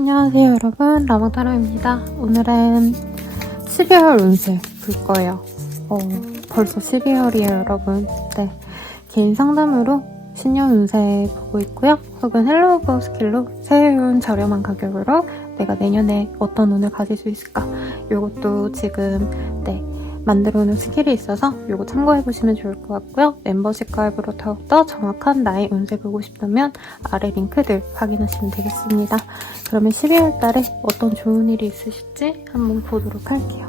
안녕하세요 여러분, 라마타로입니다. 오늘은 12월 운세 볼 거예요. 벌써 12월이에요 여러분. 네, 개인 상담으로 신년 운세 보고 있고요. 혹은 헬로우버 스킬로 새해운 저렴한 가격으로 내가 내년에 어떤 운을 가질 수 있을까, 이것도 지금 만들어 놓은 스킬이 있어서 이거 참고해보시면 좋을 것 같고요. 멤버십 가입으로 더욱더 정확한 나의 운세 보고 싶다면 아래 링크들 확인하시면 되겠습니다. 그러면 12월 달에 어떤 좋은 일이 있으실지 한번 보도록 할게요.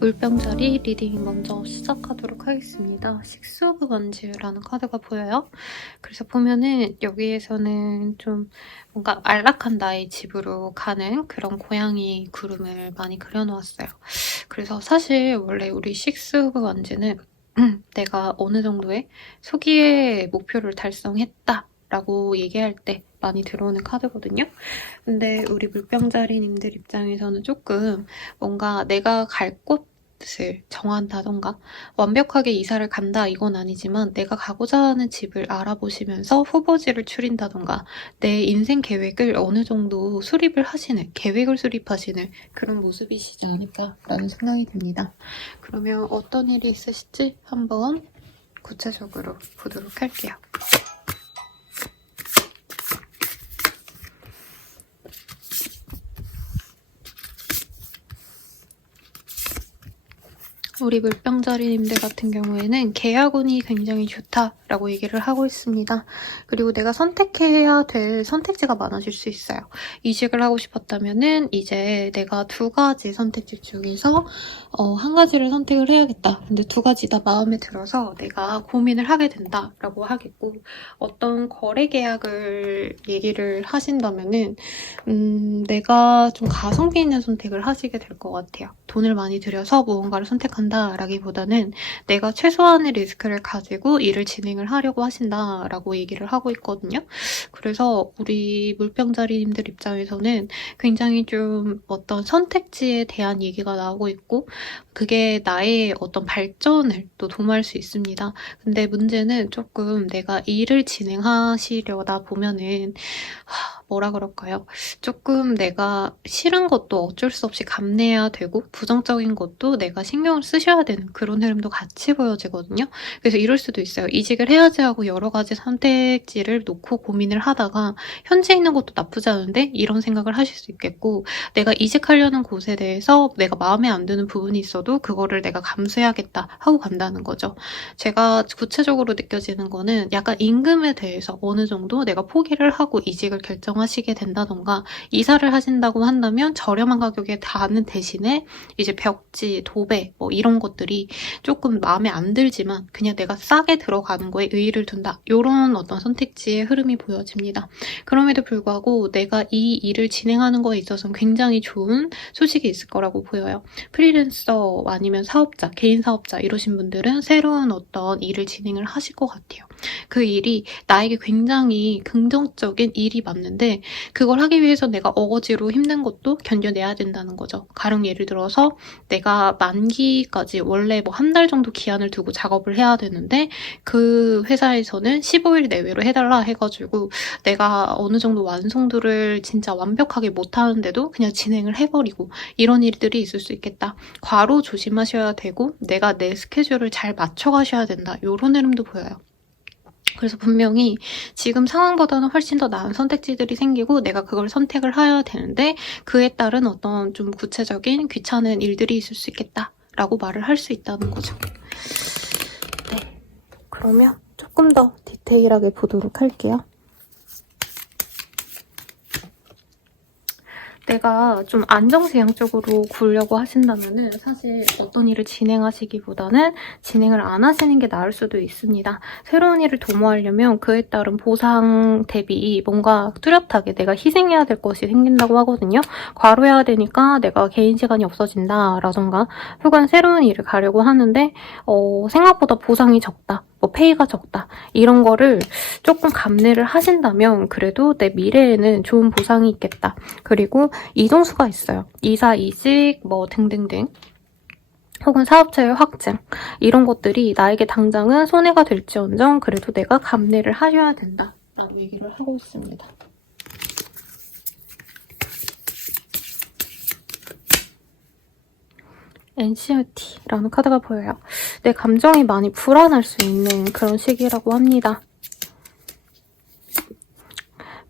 물병자리 리딩 먼저 시작하도록 하겠습니다. 식스 오브 원즈라는 카드가 보여요. 그래서 보면은 여기에서는 좀 뭔가 안락한 나의 집으로 가는 그런 고양이 구름을 많이 그려놓았어요. 그래서 사실 원래 우리 식스 오브 원즈는 내가 어느 정도의 소기의 목표를 달성했다 라고 얘기할 때 많이 들어오는 카드거든요. 근데 우리 물병자리님들 입장에서는 조금 뭔가 내가 갈 곳을 정한다던가 완벽하게 이사를 간다 이건 아니지만 내가 가고자 하는 집을 알아보시면서 후보지를 추린다던가 내 인생 계획을 어느 정도 수립을 하시는, 계획을 수립하시는 그런 모습이시지 않을까라는 생각이 듭니다. 그러면 어떤 일이 있으실지 한번 구체적으로 보도록 할게요. 우리 물병자리님들 같은 경우에는 계약운이 굉장히 좋다라고 얘기를 하고 있습니다. 그리고 내가 선택해야 될 선택지가 많아질 수 있어요. 이직을 하고 싶었다면은 이제 내가 두 가지 선택지 중에서 한 가지를 선택을 해야겠다. 근데 두 가지 다 마음에 들어서 내가 고민을 하게 된다라고 하겠고, 어떤 거래 계약을 얘기를 하신다면은 내가 좀 가성비 있는 선택을 하시게 될 것 같아요. 돈을 많이 들여서 무언가를 선택한다라기보다는 내가 최소한의 리스크를 가지고 일을 진행을 하려고 하신다라고 얘기를 하고 있거든요. 그래서 우리 물병자리님들 입장에서는 굉장히 좀 어떤 선택지에 대한 얘기가 나오고 있고, 그게 나의 어떤 발전을 또 도모할 수 있습니다. 근데 문제는 조금 내가 일을 진행하시려다 보면은 뭐라 그럴까요? 조금 내가 싫은 것도 어쩔 수 없이 감내해야 되고 부정적인 것도 내가 신경을 쓰셔야 되는 그런 흐름도 같이 보여지거든요. 그래서 이럴 수도 있어요. 이직을 해야지 하고 여러 가지 선택지를 놓고 고민을 하다가 현재 있는 것도 나쁘지 않은데 이런 생각을 하실 수 있겠고, 내가 이직하려는 곳에 대해서 내가 마음에 안 드는 부분이 있어도 그거를 내가 감수해야겠다 하고 간다는 거죠. 제가 구체적으로 느껴지는 거는 약간 임금에 대해서 어느 정도 내가 포기를 하고 이직을 결정한 정하시게 된다던가, 이사를 하신다고 한다면 저렴한 가격에 다는 대신에 이제 벽지, 도배 뭐 이런 것들이 조금 마음에 안 들지만 그냥 내가 싸게 들어가는 거에 의의를 둔다. 이런 어떤 선택지의 흐름이 보여집니다. 그럼에도 불구하고 내가 이 일을 진행하는 거에 있어서는 굉장히 좋은 소식이 있을 거라고 보여요. 프리랜서 아니면 사업자, 개인 사업자 이러신 분들은 새로운 어떤 일을 진행을 하실 것 같아요. 그 일이 나에게 굉장히 긍정적인 일이 맞는데 그걸 하기 위해서 내가 어거지로 힘든 것도 견뎌내야 된다는 거죠. 가령 예를 들어서 내가 만기까지 원래 뭐 한 달 정도 기한을 두고 작업을 해야 되는데 그 회사에서는 15일 내외로 해달라 해가지고 내가 어느 정도 완성도를 진짜 완벽하게 못하는데도 그냥 진행을 해버리고 이런 일들이 있을 수 있겠다. 과로 조심하셔야 되고 내가 내 스케줄을 잘 맞춰가셔야 된다. 이런 흐름도 보여요. 그래서 분명히 지금 상황보다는 훨씬 더 나은 선택지들이 생기고 내가 그걸 선택을 해야 되는데 그에 따른 어떤 좀 구체적인 귀찮은 일들이 있을 수 있겠다라고 말을 할 수 있다는 거죠. 네, 그러면 조금 더 디테일하게 보도록 할게요. 내가 좀 안정지향적으로 구려고 하신다면은 사실 어떤 일을 진행하시기보다는 진행을 안 하시는 게 나을 수도 있습니다. 새로운 일을 도모하려면 그에 따른 보상 대비 뭔가 뚜렷하게 내가 희생해야 될 것이 생긴다고 하거든요. 과로해야 되니까 내가 개인 시간이 없어진다라던가 혹은 새로운 일을 가려고 하는데 생각보다 보상이 적다. 뭐 페이가 적다. 이런 거를 조금 감내를 하신다면 그래도 내 미래에는 좋은 보상이 있겠다. 그리고 이동수가 있어요. 이사, 이직, 뭐 등등등. 혹은 사업체의 확증. 이런 것들이 나에게 당장은 손해가 될지언정 그래도 내가 감내를 하셔야 된다. 라고 얘기를 하고 있습니다. NCRT라는 카드가 보여요. 내 감정이 많이 불안할 수 있는 그런 시기라고 합니다.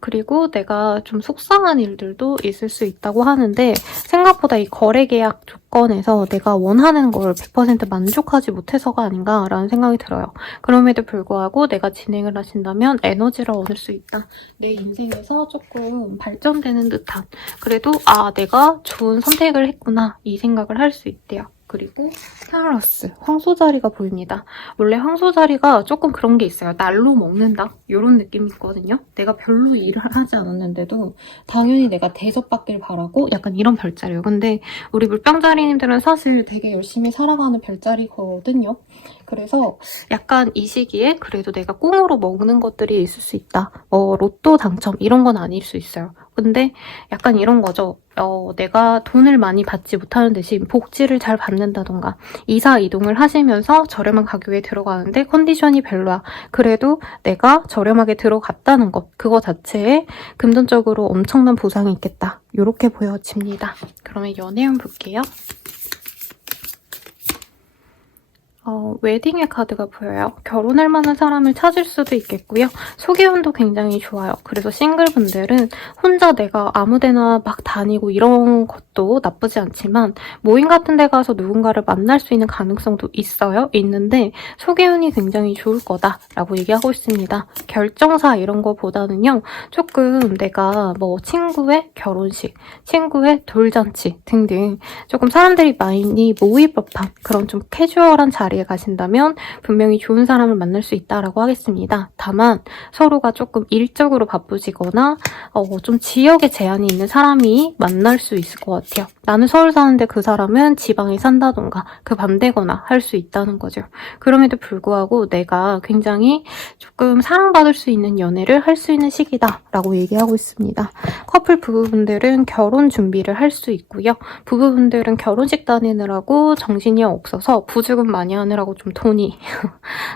그리고 내가 좀 속상한 일들도 있을 수 있다고 하는데 생각보다 이 거래 계약 조건에서 내가 원하는 걸 100% 만족하지 못해서가 아닌가라는 생각이 들어요. 그럼에도 불구하고 내가 진행을 하신다면 에너지를 얻을 수 있다. 내 인생에서 조금 발전되는 듯한 그래도 내가 좋은 선택을 했구나 이 생각을 할 수 있대요. 그리고 타우러스, 황소자리가 보입니다. 원래 황소자리가 조금 그런 게 있어요. 날로 먹는다? 이런 느낌이 있거든요. 내가 별로 일을 하지 않았는데도 당연히 내가 대접받길 바라고 약간 이런 별자리예요. 근데 우리 물병자리님들은 사실 되게 열심히 살아가는 별자리거든요. 그래서 약간 이 시기에 그래도 내가 꽁으로 먹는 것들이 있을 수 있다. 로또 당첨 이런 건 아닐 수 있어요. 근데 약간 이런 거죠. 내가 돈을 많이 받지 못하는 대신 복지를 잘 받는다던가 이사 이동을 하시면서 저렴한 가격에 들어가는데 컨디션이 별로야. 그래도 내가 저렴하게 들어갔다는 것 그거 자체에 금전적으로 엄청난 보상이 있겠다. 이렇게 보여집니다. 그러면 연애운 볼게요. 웨딩의 카드가 보여요. 결혼할 만한 사람을 찾을 수도 있겠고요. 소개운도 굉장히 좋아요. 그래서 싱글분들은 혼자 내가 아무데나 막 다니고 이런 것도 나쁘지 않지만 모임 같은 데 가서 누군가를 만날 수 있는 가능성도 있어요. 있는데 소개운이 굉장히 좋을 거다라고 얘기하고 있습니다. 결정사 이런 거보다는요. 조금 내가 뭐 친구의 결혼식, 친구의 돌잔치 등등 조금 사람들이 많이 모일 법한 그런 좀 캐주얼한 자리에 가신다면 분명히 좋은 사람을 만날 수 있다라고 하겠습니다. 다만 서로가 조금 일적으로 바쁘시거나 좀 지역에 제한이 있는 사람이 만날 수 있을 것 같아요. 나는 서울 사는데 그 사람은 지방에 산다던가 그 반대거나 할 수 있다는 거죠. 그럼에도 불구하고 내가 굉장히 조금 사랑받을 수 있는 연애를 할 수 있는 시기다라고 얘기하고 있습니다. 커플 부부분들은 결혼 준비를 할 수 있고요. 부부분들은 결혼식 다니느라고 정신이 없어서 부주금 많이 하느라고 좀 돈이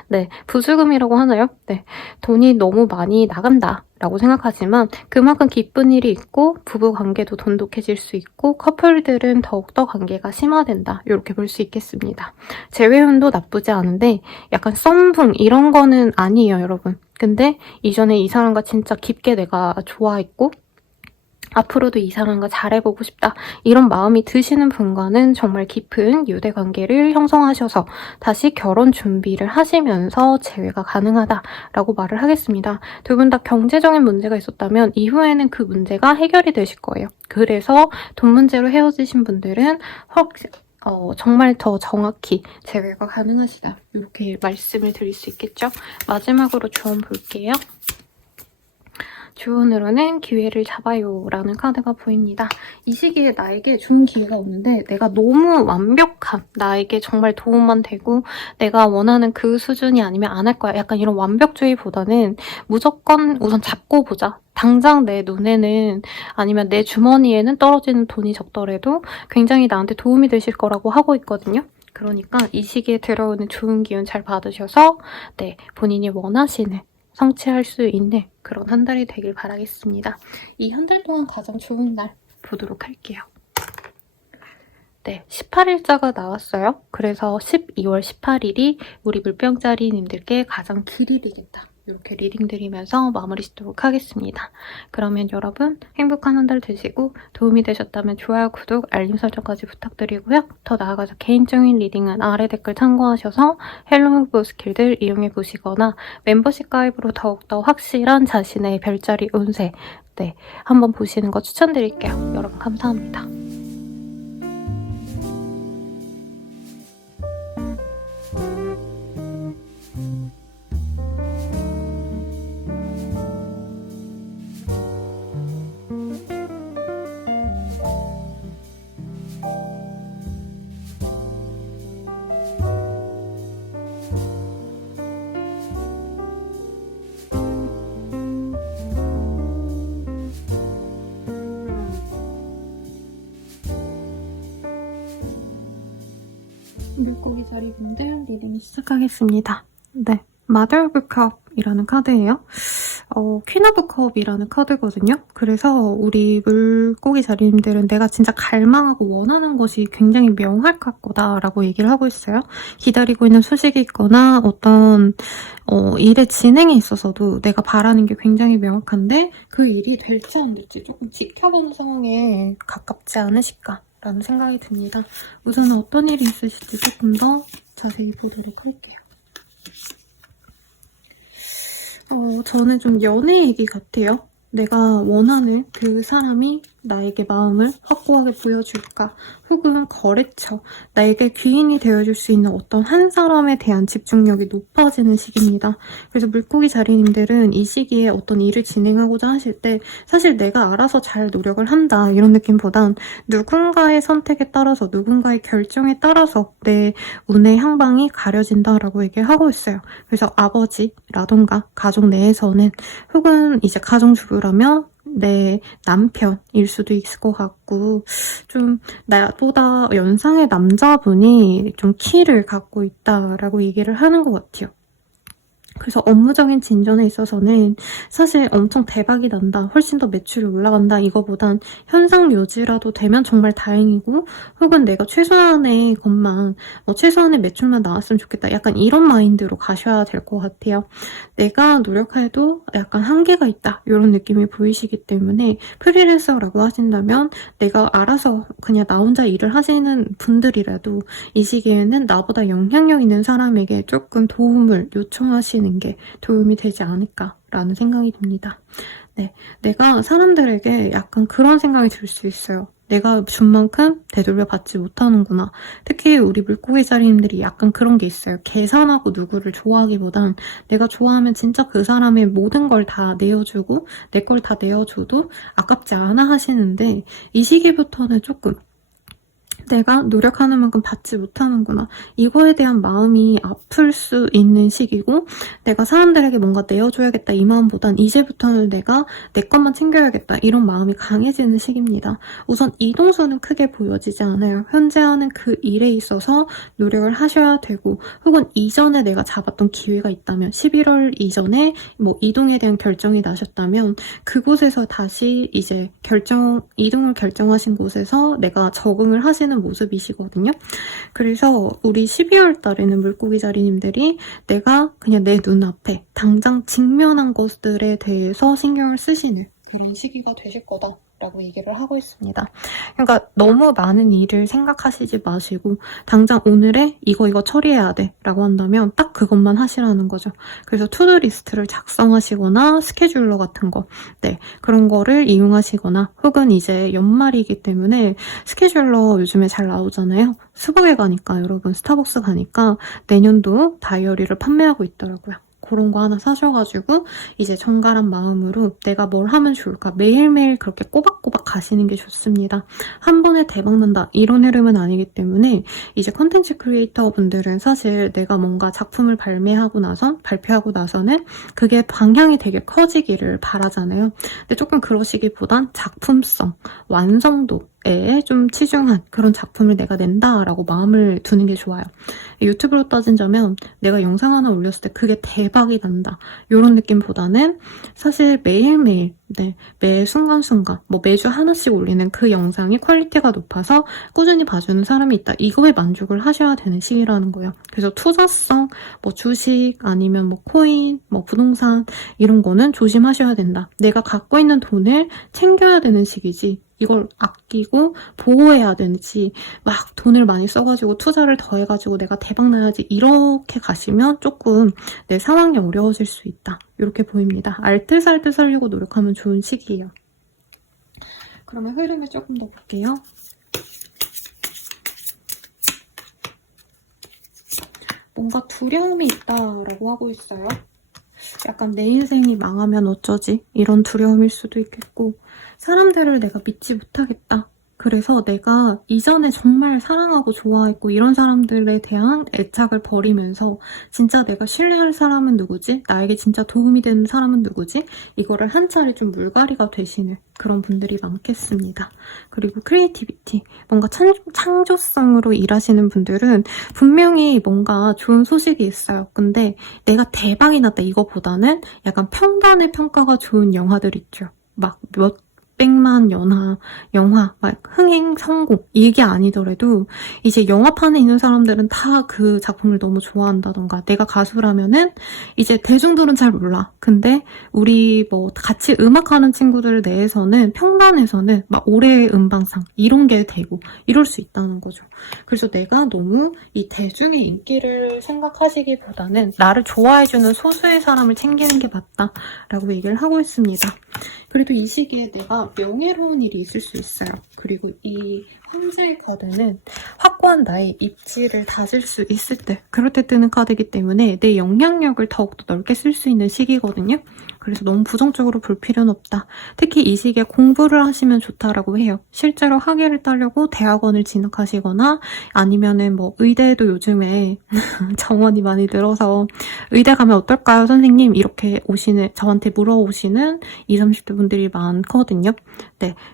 네, 부주금이라고 하나요? 네, 돈이 너무 많이 나간다 라고 생각하지만 그만큼 기쁜 일이 있고 부부 관계도 돈독해질 수 있고 커플들은 더욱더 관계가 심화된다 이렇게 볼 수 있겠습니다. 재회운도 나쁘지 않은데 약간 썸붕 이런 거는 아니에요 여러분. 근데 이전에 이 사람과 진짜 깊게 내가 좋아했고 앞으로도 이 사람과 잘해보고 싶다 이런 마음이 드시는 분과는 정말 깊은 유대관계를 형성하셔서 다시 결혼 준비를 하시면서 재회가 가능하다라고 말을 하겠습니다. 두 분 다 경제적인 문제가 있었다면 이후에는 그 문제가 해결이 되실 거예요. 그래서 돈 문제로 헤어지신 분들은 정말 더 정확히 재회가 가능하시다 이렇게 말씀을 드릴 수 있겠죠. 마지막으로 조언 볼게요. 주문으로는 기회를 잡아요 라는 카드가 보입니다. 이 시기에 나에게 좋은 기회가 오는데 내가 너무 완벽한 나에게 정말 도움만 되고 내가 원하는 그 수준이 아니면 안 할 거야 약간 이런 완벽주의보다는 무조건 우선 잡고 보자. 당장 내 눈에는 아니면 내 주머니에는 떨어지는 돈이 적더라도 굉장히 나한테 도움이 되실 거라고 하고 있거든요. 그러니까 이 시기에 들어오는 좋은 기운 잘 받으셔서 본인이 원하시는 성취할 수 있는 그런 한 달이 되길 바라겠습니다. 이 한 달 동안 가장 좋은 날 보도록 할게요. 18일자가 나왔어요. 그래서 12월 18일이 우리 물병자리님들께 가장 길일이겠다. 이렇게 리딩 드리면서 마무리 짓도록 하겠습니다. 그러면 여러분 행복한 한 달 되시고 도움이 되셨다면 좋아요, 구독, 알림 설정까지 부탁드리고요. 더 나아가서 개인적인 리딩은 아래 댓글 참고하셔서 헬로무브 스킬들 이용해보시거나 멤버십 가입으로 더욱더 확실한 자신의 별자리 운세 한번 보시는 거 추천드릴게요. 여러분 감사합니다. 물고기 자리분들 리딩 시작하겠습니다. 마더 오브 컵이라는 카드예요. 퀸 오브 컵이라는 카드거든요. 그래서 우리 물고기 자리님들은 내가 진짜 갈망하고 원하는 것이 굉장히 명확할 거다라고 얘기를 하고 있어요. 기다리고 있는 소식이 있거나 어떤 일의 진행에 있어서도 내가 바라는 게 굉장히 명확한데 그 일이 될지 안 될지 조금 지켜보는 상황에 가깝지 않으실까 라는 생각이 듭니다. 우선은 어떤 일이 있으실지 조금 더 자세히 보도록 할게요. 저는 좀 연애 얘기 같아요. 내가 원하는 그 사람이 나에게 마음을 확고하게 보여줄까? 혹은 거래처, 나에게 귀인이 되어줄 수 있는 어떤 한 사람에 대한 집중력이 높아지는 시기입니다. 그래서 물고기 자리님들은 이 시기에 어떤 일을 진행하고자 하실 때 사실 내가 알아서 잘 노력을 한다 이런 느낌보단 누군가의 선택에 따라서 누군가의 결정에 따라서 내 운의 향방이 가려진다라고 얘기를 하고 있어요. 그래서 아버지라던가 가족 내에서는 혹은 이제 가정주부라면 내 남편일 수도 있을 것 같고 좀 나보다 연상의 남자분이 좀 키를 갖고 있다라고 얘기를 하는 것 같아요. 그래서 업무적인 진전에 있어서는 사실 엄청 대박이 난다, 훨씬 더 매출이 올라간다 이거보단 현상 유지라도 되면 정말 다행이고 혹은 내가 최소한의 것만 최소한의 매출만 나왔으면 좋겠다 약간 이런 마인드로 가셔야 될 것 같아요. 내가 노력해도 약간 한계가 있다 이런 느낌이 보이시기 때문에 프리랜서라고 하신다면 내가 알아서 그냥 나 혼자 일을 하시는 분들이라도 이 시기에는 나보다 영향력 있는 사람에게 조금 도움을 요청하시는 게 도움이 되지 않을까라는 생각이 듭니다. 내가 사람들에게 약간 그런 생각이 들 수 있어요. 내가 준 만큼 되돌려 받지 못하는구나. 특히 우리 물고기 자리님들이 약간 그런 게 있어요. 계산하고 누구를 좋아하기보단 내가 좋아하면 진짜 그 사람의 모든 걸 다 내어주고 내 걸 다 내어줘도 아깝지 않아 하시는데 이 시기부터는 조금 내가 노력하는 만큼 받지 못하는구나. 이거에 대한 마음이 아플 수 있는 시기고 내가 사람들에게 뭔가 내어줘야겠다 이 마음보단 이제부터는 내가 내 것만 챙겨야겠다 이런 마음이 강해지는 시기입니다. 우선 이동수는 크게 보여지지 않아요. 현재 하는 그 일에 있어서 노력을 하셔야 되고 혹은 이전에 내가 잡았던 기회가 있다면 11월 이전에 이동에 대한 결정이 나셨다면 그곳에서 다시 이제 이동을 결정하신 곳에서 내가 적응을 하시는 모습이시거든요. 그래서 우리 12월 달에는 물고기 자리님들이 내가 그냥 내 눈앞에 당장 직면한 것들에 대해서 신경을 쓰시는 그런 시기가 되실 거다 라고 얘기를 하고 있습니다. 그러니까 너무 많은 일을 생각하시지 마시고 당장 오늘에 이거 처리해야 돼 라고 한다면 딱 그것만 하시라는 거죠. 그래서 투두 리스트를 작성하시거나 스케줄러 같은 거 그런 거를 이용하시거나 혹은 이제 연말이기 때문에 스케줄러 요즘에 잘 나오잖아요. 스벅에 가니까 여러분 스타벅스 가니까 내년도 다이어리를 판매하고 있더라고요. 그런 거 하나 사셔가지고 이제 정갈한 마음으로 내가 뭘 하면 좋을까 매일매일 그렇게 꼬박꼬박 가시는 게 좋습니다. 한 번에 대박난다 이런 흐름은 아니기 때문에 이제 컨텐츠 크리에이터 분들은 사실 내가 뭔가 작품을 발표하고 나서는 그게 방향이 되게 커지기를 바라잖아요. 근데 조금 그러시기보단 작품성, 완성도에 좀 치중한 그런 작품을 내가 낸다라고 마음을 두는 게 좋아요. 유튜브로 따진다면 내가 영상 하나 올렸을 때 그게 대박이 난다 이런 느낌보다는 사실 매일매일 매 순간순간 매주 하나씩 올리는 그 영상이 퀄리티가 높아서 꾸준히 봐주는 사람이 있다. 이거에 만족을 하셔야 되는 시기라는 거예요. 그래서 투자성, 주식 아니면 코인, 부동산 이런 거는 조심하셔야 된다. 내가 갖고 있는 돈을 챙겨야 되는 시기지. 이걸 아끼고 보호해야 되는지 막 돈을 많이 써가지고 투자를 더 해가지고 내가 대박 나야지 이렇게 가시면 조금 내 상황이 어려워질 수 있다. 이렇게 보입니다. 알뜰살뜰 살려고 노력하면 좋은 시기예요. 그러면 흐름을 조금 더 볼게요. 뭔가 두려움이 있다라고 하고 있어요. 약간 내 인생이 망하면 어쩌지? 이런 두려움일 수도 있겠고 사람들을 내가 믿지 못하겠다. 그래서 내가 이전에 정말 사랑하고 좋아했고 이런 사람들에 대한 애착을 버리면서 진짜 내가 신뢰할 사람은 누구지? 나에게 진짜 도움이 되는 사람은 누구지? 이거를 한 차례 좀 물갈이가 되시는 그런 분들이 많겠습니다. 그리고 크리에이티비티, 뭔가 창조성으로 일하시는 분들은 분명히 뭔가 좋은 소식이 있어요. 근데 내가 대박이 났다 이거보다는 약간 평단의 평가가 좋은 영화들 있죠. 막 몇백만 영화, 막 흥행, 성공 이게 아니더라도 이제 영화판에 있는 사람들은 다 그 작품을 너무 좋아한다던가 내가 가수라면은 이제 대중들은 잘 몰라. 근데 우리 같이 음악하는 친구들 내에서는 평단에서는 막 올해의 음방상 이런 게 되고 이럴 수 있다는 거죠. 그래서 내가 너무 이 대중의 인기를 생각하시기보다는 나를 좋아해주는 소수의 사람을 챙기는 게 맞다라고 얘기를 하고 있습니다. 그래도 이 시기에 내가 명예로운 일이 있을 수 있어요. 그리고 이 황제의 카드는 확고한 나의 입지를 다질 수 있을 때 그럴 때 뜨는 카드이기 때문에 내 영향력을 더욱더 넓게 쓸 수 있는 시기거든요. 그래서 너무 부정적으로 볼 필요는 없다. 특히 이 시기에 공부를 하시면 좋다라고 해요. 실제로 학위를 따려고 대학원을 진학하시거나 아니면은 의대도 요즘에 정원이 많이 늘어서 의대 가면 어떨까요 선생님? 이렇게 저한테 물어오시는 20, 30대 분들이 많거든요.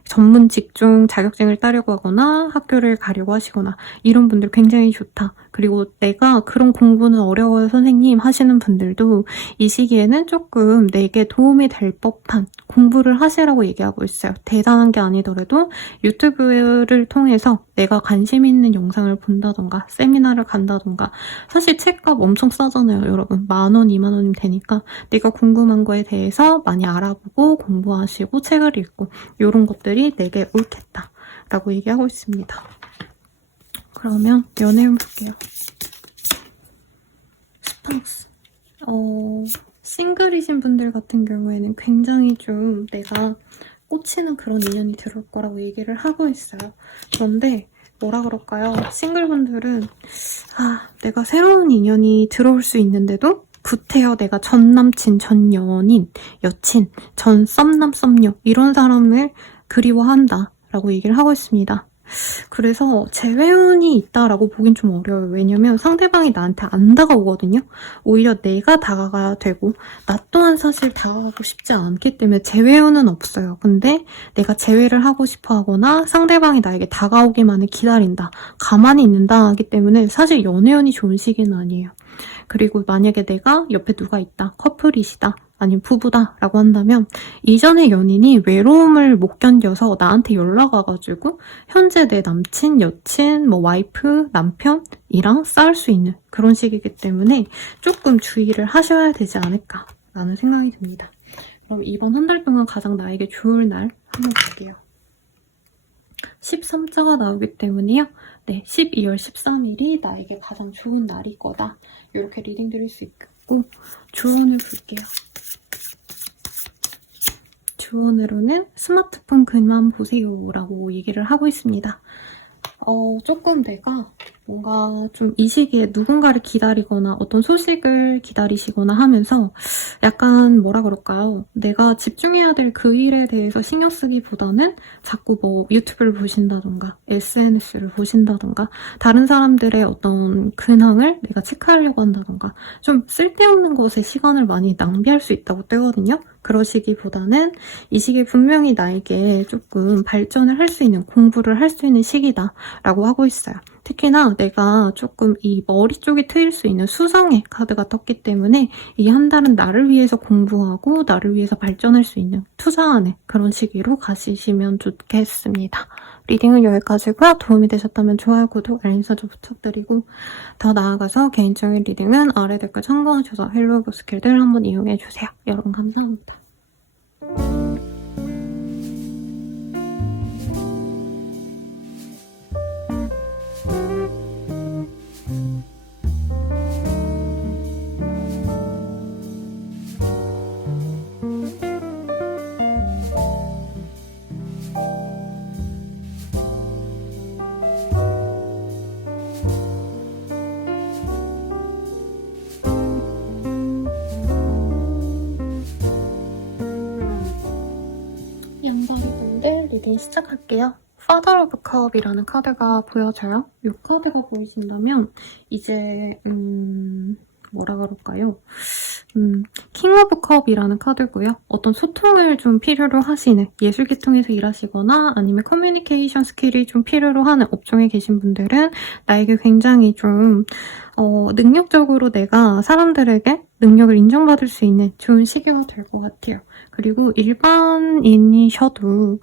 전문 직종 자격증을 따려고 하거나 학교를 가려고 하시거나 이런 분들 굉장히 좋다. 그리고 내가 그런 공부는 어려워요 선생님 하시는 분들도 이 시기에는 조금 내게 도움이 될 법한 공부를 하시라고 얘기하고 있어요. 대단한 게 아니더라도 유튜브를 통해서 내가 관심 있는 영상을 본다던가 세미나를 간다던가 사실 책값 엄청 싸잖아요 여러분. 10,000원, 20,000원이면 되니까 내가 궁금한 거에 대해서 많이 알아보고 공부하시고 책을 읽고 이런 것들이 내게 옳겠다 라고 얘기하고 있습니다. 그러면 연애운 볼게요. 스탕스. 싱글이신 분들 같은 경우에는 굉장히 좀 내가 꽂히는 그런 인연이 들어올 거라고 얘기를 하고 있어요. 그런데 뭐라 그럴까요? 싱글분들은 내가 새로운 인연이 들어올 수 있는데도 구태여 내가 전 남친, 전 연인, 여친, 전 썸남, 썸녀 이런 사람을 그리워한다 라고 얘기를 하고 있습니다. 그래서 재회운이 있다라고 보긴 좀 어려워요. 왜냐면 상대방이 나한테 안 다가오거든요. 오히려 내가 다가가야 되고 나 또한 사실 다가가고 싶지 않기 때문에 재회운은 없어요. 근데 내가 재회를 하고 싶어 하거나 상대방이 나에게 다가오기만을 기다린다. 가만히 있는다 하기 때문에 사실 연애운이 좋은 시기는 아니에요. 그리고 만약에 내가 옆에 누가 있다. 커플이시다. 아니면 부부다라고 한다면 이전의 연인이 외로움을 못 견뎌서 나한테 연락 와가지고 현재 내 남친, 여친, 와이프, 남편이랑 싸울 수 있는 그런 시기이기 때문에 조금 주의를 하셔야 되지 않을까라는 생각이 듭니다. 그럼 이번 한 달 동안 가장 나에게 좋을 날 한번 볼게요. 13자가 나오기 때문에요. 네, 12월 13일이 나에게 가장 좋은 날일 거다. 이렇게 리딩 드릴 수 있겠고, 조언을 볼게요. 조언으로는 스마트폰 그만 보세요 라고 얘기를 하고 있습니다. 조금 내가 뭔가 좀 이 시기에 누군가를 기다리거나 어떤 소식을 기다리시거나 하면서 약간 뭐라 그럴까요? 내가 집중해야 될 그 일에 대해서 신경 쓰기보다는 자꾸 뭐 유튜브를 보신다던가 SNS를 보신다던가 다른 사람들의 어떤 근황을 내가 체크하려고 한다던가 좀 쓸데없는 것에 시간을 많이 낭비할 수 있다고 뜨거든요. 그러시기보다는 이 시기에 분명히 나에게 조금 발전을 할 수 있는 공부를 할 수 있는 시기다 라고 하고 있어요. 특히나 내가 조금 이 머리 쪽이 트일 수 있는 수성의 카드가 떴기 때문에 이 한 달은 나를 위해서 공부하고 나를 위해서 발전할 수 있는 투자하는 그런 시기로 가시면 좋겠습니다. 리딩은 여기까지고요. 도움이 되셨다면 좋아요, 구독, 알림 설정 부탁드리고 더 나아가서 개인적인 리딩은 아래 댓글 참고하셔서 헬로우브 스킬들 한번 이용해주세요. 여러분 감사합니다. 양다리분들 리딩 시작할게요. Father of Cup이라는 카드가 보여져요. 이 카드가 보이신다면 이제 뭐라 그럴까요? 킹 오브 컵이라는 카드고요. 어떤 소통을 좀 필요로 하시는 예술계통에서 일하시거나 아니면 커뮤니케이션 스킬이 좀 필요로 하는 업종에 계신 분들은 나에게 굉장히 좀 능력적으로 내가 사람들에게 능력을 인정받을 수 있는 좋은 시기가 될 것 같아요. 그리고 일반인이셔도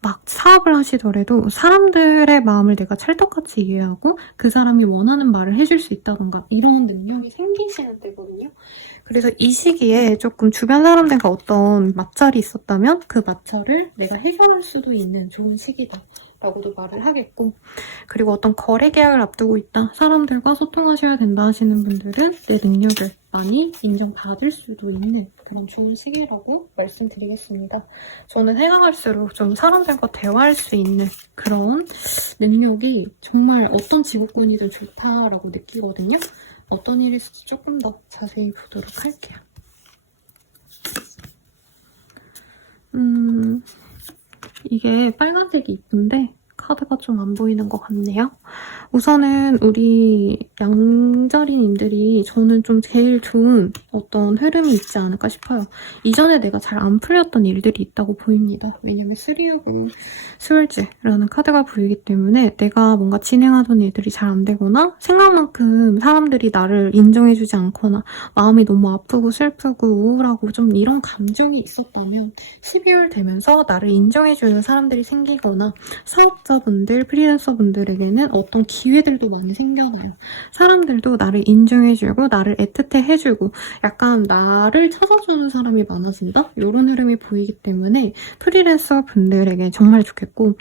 막 사업을 하시더라도 사람들의 마음을 내가 찰떡같이 이해하고 그 사람이 원하는 말을 해줄 수 있다던가 이런 능력이 생기시는 때거든요. 그래서 이 시기에 조금 주변 사람들과 어떤 마찰이 있었다면 그 마찰을 내가 해결할 수도 있는 좋은 시기다. 라고도 말을 하겠고, 그리고 어떤 거래 계약을 앞두고 있다, 사람들과 소통하셔야 된다 하시는 분들은 내 능력을 많이 인정받을 수도 있는 그런 좋은 시기라고 말씀드리겠습니다. 저는 해가 갈수록 좀 사람들과 대화할 수 있는 그런 능력이 정말 어떤 직업군이든 좋다라고 느끼거든요. 어떤 일이 있을지 조금 더 자세히 보도록 할게요. 이게 빨간색이 이쁜데 카드가 좀 안 보이는 것 같네요. 우선은 우리 양자리님들이 저는 좀 제일 좋은 어떤 흐름이 있지 않을까 싶어요. 이전에 내가 잘 안 풀렸던 일들이 있다고 보입니다. 왜냐면 3 of 스월즈라는 카드가 보이기 때문에 내가 뭔가 진행하던 일들이 잘 안 되거나 생각만큼 사람들이 나를 인정해주지 않거나 마음이 너무 아프고 슬프고 우울하고 좀 이런 감정이 있었다면 12월 되면서 나를 인정해주는 사람들이 생기거나 사업자분들, 프리랜서분들에게는 어떤 기회들도 많이 생겨나요. 사람들도 나를 인정해주고 나를 애틋해해주고 약간 나를 찾아주는 사람이 많아진다? 이런 흐름이 보이기 때문에 프리랜서 분들에게 정말 좋겠고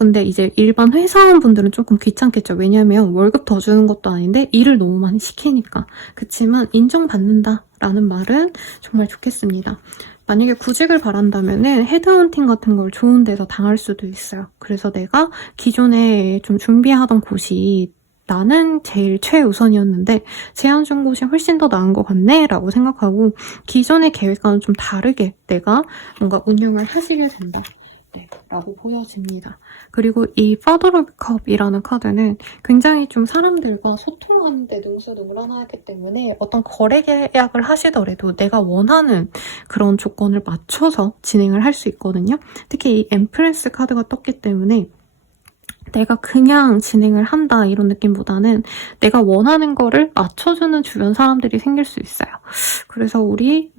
근데 이제 일반 회사원분들은 조금 귀찮겠죠. 왜냐면 월급 더 주는 것도 아닌데 일을 너무 많이 시키니까. 그치만 인정받는다 라는 말은 정말 좋겠습니다. 만약에 구직을 바란다면은 헤드헌팅 같은 걸 좋은 데서 당할 수도 있어요. 그래서 내가 기존에 좀 준비하던 곳이 나는 제일 최우선이었는데 제안 준 곳이 훨씬 더 나은 것 같네 라고 생각하고 기존의 계획과는 좀 다르게 내가 뭔가 운영을 하시게 된다. 네, 라고 보여집니다. 그리고 이 Father of Cup이라는 카드는 굉장히 좀 사람들과 소통하는 데 능수능란하기 때문에 어떤 거래 계약을 하시더라도 내가 원하는 그런 조건을 맞춰서 진행을 할 수 있거든요. 특히 이 엠프레스 카드가 떴기 때문에 내가 그냥 진행을 한다 이런 느낌보다는 내가 원하는 거를 맞춰주는 주변 사람들이 생길 수 있어요. 그래서 우리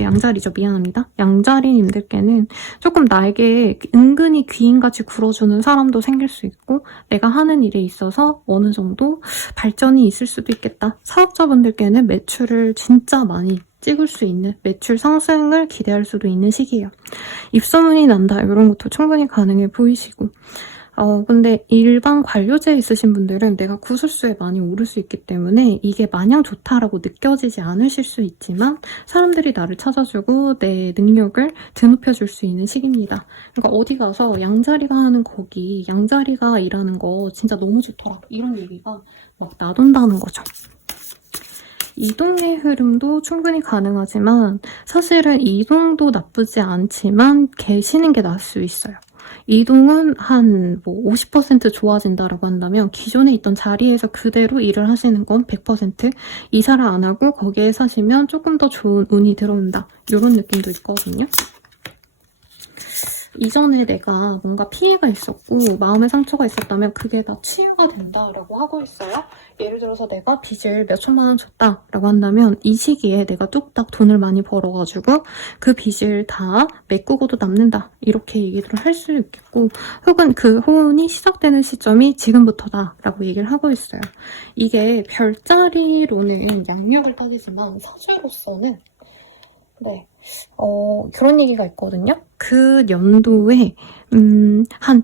양자리죠. 미안합니다. 양자리님들께는 조금 나에게 은근히 귀인같이 굴어주는 사람도 생길 수 있고 내가 하는 일에 있어서 어느 정도 발전이 있을 수도 있겠다. 사업자분들께는 매출을 진짜 많이 찍을 수 있는 매출 상승을 기대할 수도 있는 시기예요. 입소문이 난다 이런 것도 충분히 가능해 보이시고 근데 일반 관료제에 있으신 분들은 내가 구술수에 많이 오를 수 있기 때문에 이게 마냥 좋다라고 느껴지지 않으실 수 있지만 사람들이 나를 찾아주고 내 능력을 드높여줄 수 있는 시기입니다. 그러니까 어디 가서 양자리가 하는 거기 양자리가 일하는 거 진짜 너무 좋더라 이런 얘기가 막 나돈다는 거죠. 이동의 흐름도 충분히 가능하지만 사실은 이동도 나쁘지 않지만 계시는 게 나을 수 있어요. 이동은 한 50% 좋아진다라고 한다면 기존에 있던 자리에서 그대로 일을 하시는 건 100% 이사를 안 하고 거기에 사시면 조금 더 좋은 운이 들어온다. 이런 느낌도 있거든요. 이전에 내가 뭔가 피해가 있었고 마음의 상처가 있었다면 그게 다 치유가 된다라고 하고 있어요. 예를 들어서 내가 빚을 몇 천만 원 줬다라고 한다면 이 시기에 내가 뚝딱 돈을 많이 벌어가지고 그 빚을 다 메꾸고도 남는다 이렇게 얘기를 할 수 있겠고 혹은 그 호운이 시작되는 시점이 지금부터다라고 얘기를 하고 있어요. 이게 별자리로는 양력을 따지지만 사주로서는 그런 얘기가 있거든요. 그 연도에 한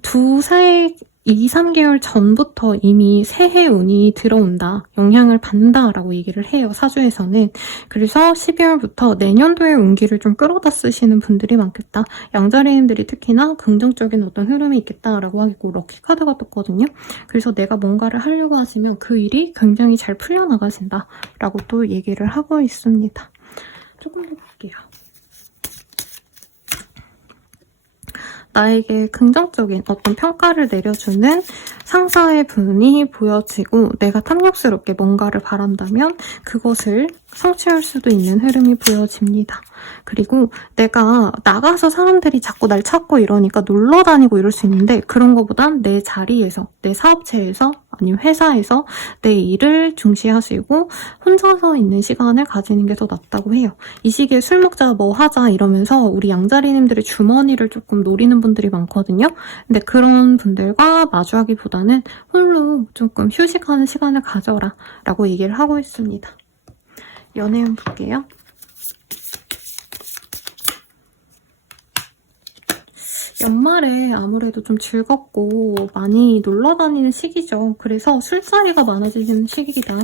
2, 3개월 전부터 이미 새해 운이 들어온다, 영향을 받는다라고 얘기를 해요, 사주에서는. 그래서 12월부터 내년도의 운기를 좀 끌어다 쓰시는 분들이 많겠다. 양자리님들이 특히나 긍정적인 어떤 흐름이 있겠다라고 하겠고 럭키 카드가 떴거든요. 그래서 내가 뭔가를 하려고 하시면 그 일이 굉장히 잘 풀려나가신다라고 또 얘기를 하고 있습니다. 조금 더 볼게요. 나에게 긍정적인 어떤 평가를 내려주는 상사의 분이 보여지고 내가 탐욕스럽게 뭔가를 바란다면 그것을 성취할 수도 있는 흐름이 보여집니다. 그리고 내가 나가서 사람들이 자꾸 날 찾고 이러니까 놀러 다니고 이럴 수 있는데 그런 거보단 내 자리에서, 내 사업체에서 아니면 회사에서 내 일을 중시하시고 혼자서 있는 시간을 가지는 게 더 낫다고 해요. 이 시기에 술 먹자 뭐 하자 이러면서 우리 양자리님들의 주머니를 조금 노리는 분들이 많거든요. 근데 그런 분들과 마주하기보다는 홀로 조금 휴식하는 시간을 가져라 라고 얘기를 하고 있습니다. 연애운 볼게요. 연말에 아무래도 좀 즐겁고 많이 놀러 다니는 시기죠. 그래서 술자리가 많아지는 시기이다.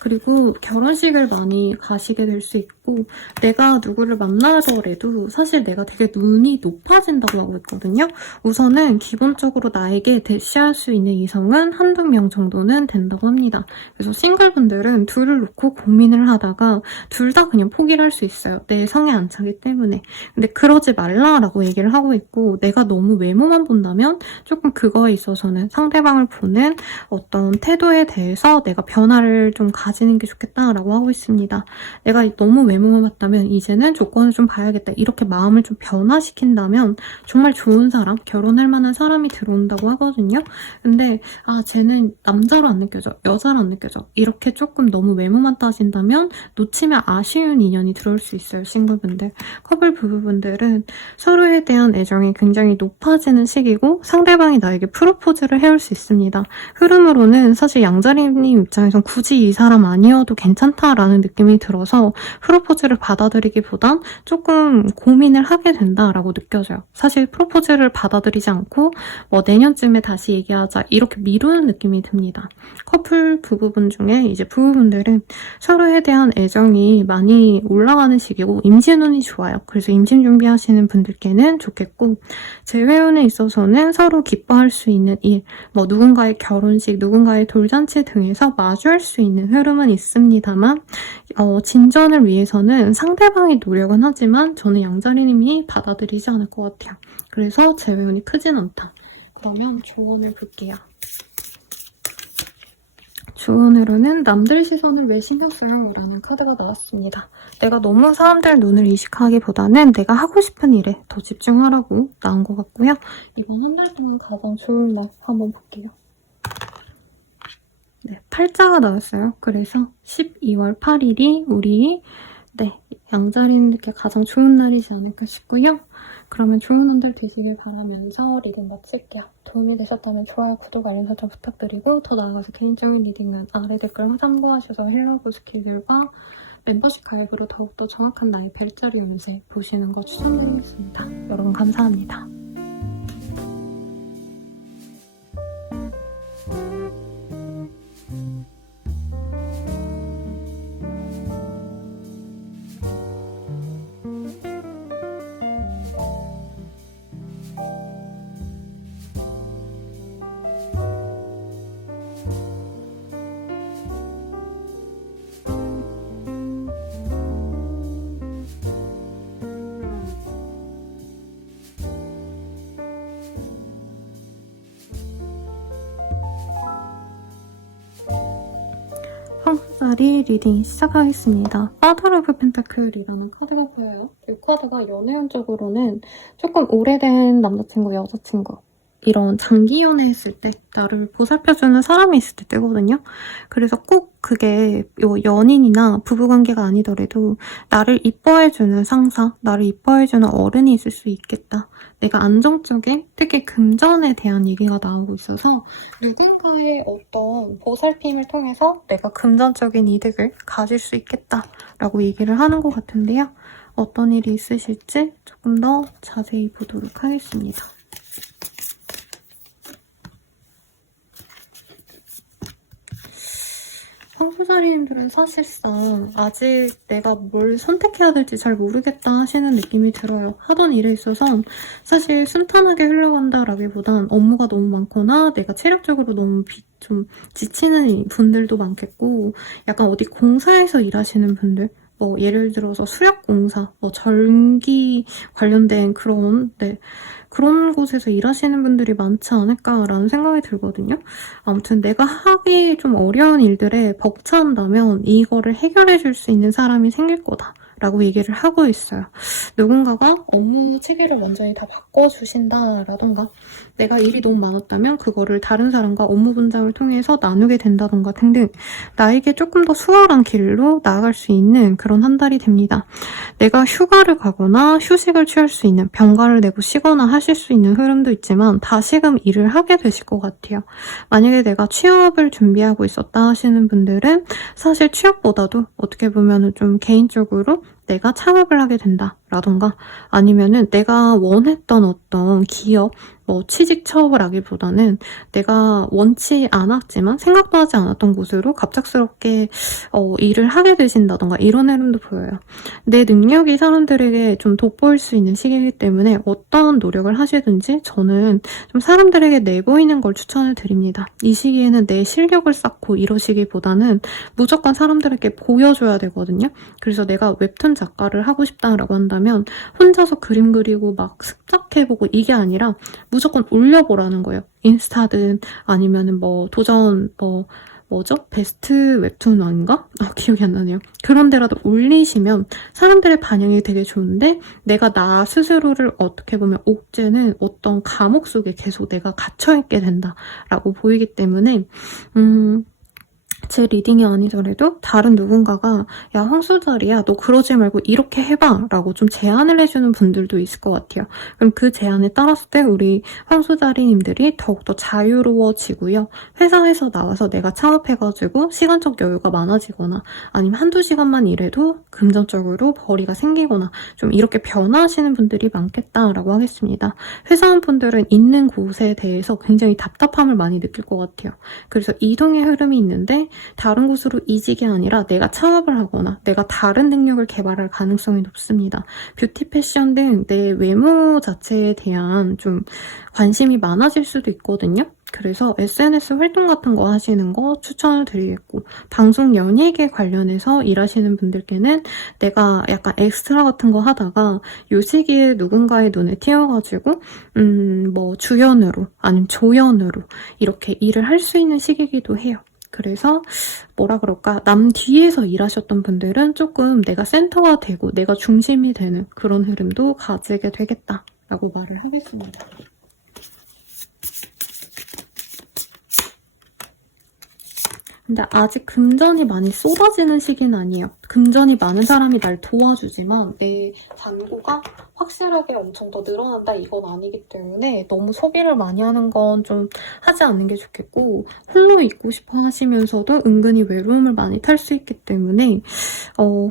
그리고 결혼식을 많이 가시게 될 수 있고 내가 누구를 만나더라도 사실 내가 되게 눈이 높아진다고 하고 있거든요. 우선은 기본적으로 나에게 대시할 수 있는 이성은 한두 명 정도는 된다고 합니다. 그래서 싱글분들은 둘을 놓고 고민을 하다가 둘 다 그냥 포기를 할 수 있어요. 내 성에 안 차기 때문에. 근데 그러지 말라라고 얘기를 하고 있고 내가 너무 외모만 본다면 조금 그거에 있어서는 상대방을 보는 어떤 태도에 대해서 내가 변화를 좀 가지는 게 좋겠다라고 하고 있습니다. 내가 너무 외모만 봤다면 이제는 조건을 좀 봐야겠다. 이렇게 마음을 좀 변화시킨다면 정말 좋은 사람, 결혼할 만한 사람이 들어온다고 하거든요. 근데 쟤는 남자로 안 느껴져, 여자로 안 느껴져. 이렇게 조금 너무 외모만 따진다면 놓치면 아쉬운 인연이 들어올 수 있어요, 싱글분들. 커플 부부분들은 서로에 대한 애정이 굉장히 높아지는 시기고 상대방이 나에게 프로포즈를 해올 수 있습니다. 흐름으로는 사실 양자리님 입장에선 굳이 이 사람 아니어도 괜찮다라는 느낌이 들어서 프로포즈를 받아들이기보단 조금 고민을 하게 된다라고 느껴져요. 사실 프로포즈를 받아들이지 않고 내년쯤에 다시 얘기하자 이렇게 미루는 느낌이 듭니다. 커플 부부분 중에 이제 부부분들은 서로에 대한 애정이 많이 올라가는 시기고 임신운이 좋아요. 그래서 임신 준비하시는 분들께는 좋겠고 재회운에 있어서는 서로 기뻐할 수 있는 일, 누군가의 결혼식, 누군가의 돌잔치 등에서 마주할 수 있는 흐름은 있습니다만 진전을 위해서는 상대방이 노력은 하지만 저는 양자리님이 받아들이지 않을 것 같아요. 그래서 재회운이 크진 않다. 그러면 조언을 볼게요. 조언으로는 남들 시선을 왜 신경 써요? 라는 카드가 나왔습니다. 내가 너무 사람들 눈을 의식하기보다는 내가 하고 싶은 일에 더 집중하라고 나온 것 같고요. 이번 한 달 동안 가장 좋은 날 한번 볼게요. 네, 팔자가 나왔어요. 그래서 12월 8일이 우리 양자리님들께 가장 좋은 날이지 않을까 싶고요. 그러면 좋은 한달 되시길 바라면서 리딩 마칠게요. 도움이 되셨다면 좋아요, 구독, 알림 설정 부탁드리고 더 나아가서 개인적인 리딩은 아래 댓글 참고하셔서 힐러브 스킬들과 멤버십 가입으로 더욱더 정확한 나의 별자리 운세 보시는 거 추천드리겠습니다. 여러분 감사합니다. 황소자리 리딩 시작하겠습니다. 파더 오브 펜타클이라는 카드가 보여요. 이 카드가 연애운적으로는 조금 오래된 남자친구, 여자친구 이런 장기 연애했을 때 나를 보살펴주는 사람이 있을 때 뜨거든요. 그래서 꼭 그게 연인이나 부부관계가 아니더라도 나를 이뻐해주는 상사, 나를 이뻐해주는 어른이 있을 수 있겠다. 내가 안정적인, 특히 금전에 대한 얘기가 나오고 있어서 누군가의 어떤 보살핌을 통해서 내가 금전적인 이득을 가질 수 있겠다라고 얘기를 하는 것 같은데요. 어떤 일이 있으실지 조금 더 자세히 보도록 하겠습니다. 황소자리님들은 사실상 아직 내가 뭘 선택해야 될지 잘 모르겠다 하시는 느낌이 들어요. 하던 일에 있어서 사실 순탄하게 흘러간다라기보단 업무가 너무 많거나 내가 체력적으로 너무 좀 지치는 분들도 많겠고, 약간 어디 공사에서 일하시는 분들, 뭐 예를 들어서 수력공사, 뭐 전기 관련된 그런 곳에서 일하시는 분들이 많지 않을까라는 생각이 들거든요. 아무튼 내가 하기 좀 어려운 일들에 벅차온다면 이거를 해결해 줄 수 있는 사람이 생길 거다 라고 얘기를 하고 있어요. 누군가가 업무 체계를 완전히 다 바꿔주신다라던가, 내가 일이 너무 많았다면 그거를 다른 사람과 업무 분담을 통해서 나누게 된다던가 등등, 나에게 조금 더 수월한 길로 나아갈 수 있는 그런 한 달이 됩니다. 내가 휴가를 가거나 휴식을 취할 수 있는, 병가를 내고 쉬거나 하실 수 있는 흐름도 있지만 다시금 일을 하게 되실 것 같아요. 만약에 내가 취업을 준비하고 있었다 하시는 분들은 사실 취업보다도 어떻게 보면 좀 개인적으로 내가 창업을 하게 된다라던가, 아니면은 내가 원했던 어떤 기업, 뭐 취직 취업을 하기보다는 내가 원치 않았지만 생각도 하지 않았던 곳으로 갑작스럽게 일을 하게 되신다던가 이런 흐름도 보여요. 내 능력이 사람들에게 좀 돋보일 수 있는 시기이기 때문에 어떤 노력을 하시든지 저는 좀 사람들에게 내보이는 걸 추천을 드립니다. 이 시기에는 내 실력을 쌓고 이러시기보다는 무조건 사람들에게 보여줘야 되거든요. 그래서 내가 웹툰 작가를 하고 싶다라고 한다면 혼자서 그림 그리고 막 습작해보고 이게 아니라 무조건 올려보라는 거예요. 인스타든 아니면은 뭐 도전 뭐죠? 베스트 웹툰 아닌가? 기억이 안 나네요. 그런 데라도 올리시면 사람들의 반응이 되게 좋은데, 내가 나 스스로를 어떻게 보면 옥죄는 어떤 감옥 속에 계속 내가 갇혀있게 된다라고 보이기 때문에 제 리딩이 아니더라도 다른 누군가가 야 황소자리야 너 그러지 말고 이렇게 해봐 라고 좀 제안을 해주는 분들도 있을 것 같아요. 그럼 그 제안에 따랐을 때 우리 황소자리님들이 더욱더 자유로워지고요. 회사에서 나와서 내가 창업해가지고 시간적 여유가 많아지거나 아니면 한두 시간만 일해도 금전적으로 벌이가 생기거나 좀 이렇게 변화하시는 분들이 많겠다라고 하겠습니다. 회사원분들은 있는 곳에 대해서 굉장히 답답함을 많이 느낄 것 같아요. 그래서 이동의 흐름이 있는데 다른 곳으로 이직이 아니라 내가 창업을 하거나 내가 다른 능력을 개발할 가능성이 높습니다. 뷰티 패션 등 내 외모 자체에 대한 좀 관심이 많아질 수도 있거든요. 그래서 SNS 활동 같은 거 하시는 거 추천을 드리겠고, 방송 연예계 관련해서 일하시는 분들께는 내가 약간 엑스트라 같은 거 하다가 요 시기에 누군가의 눈에 띄어가지고 뭐 주연으로 아니면 조연으로 이렇게 일을 할 수 있는 시기이기도 해요. 그래서 뭐라 그럴까, 남 뒤에서 일하셨던 분들은 조금 내가 센터가 되고 내가 중심이 되는 그런 흐름도 가지게 되겠다라고 말을 하겠습니다. 근데 아직 금전이 많이 쏟아지는 시기는 아니에요. 금전이 많은 사람이 날 도와주지만 내 잔고가 확실하게 엄청 더 늘어난다 이건 아니기 때문에 너무 소비를 많이 하는 건 좀 하지 않는 게 좋겠고 홀로 있고 싶어 하시면서도 은근히 외로움을 많이 탈 수 있기 때문에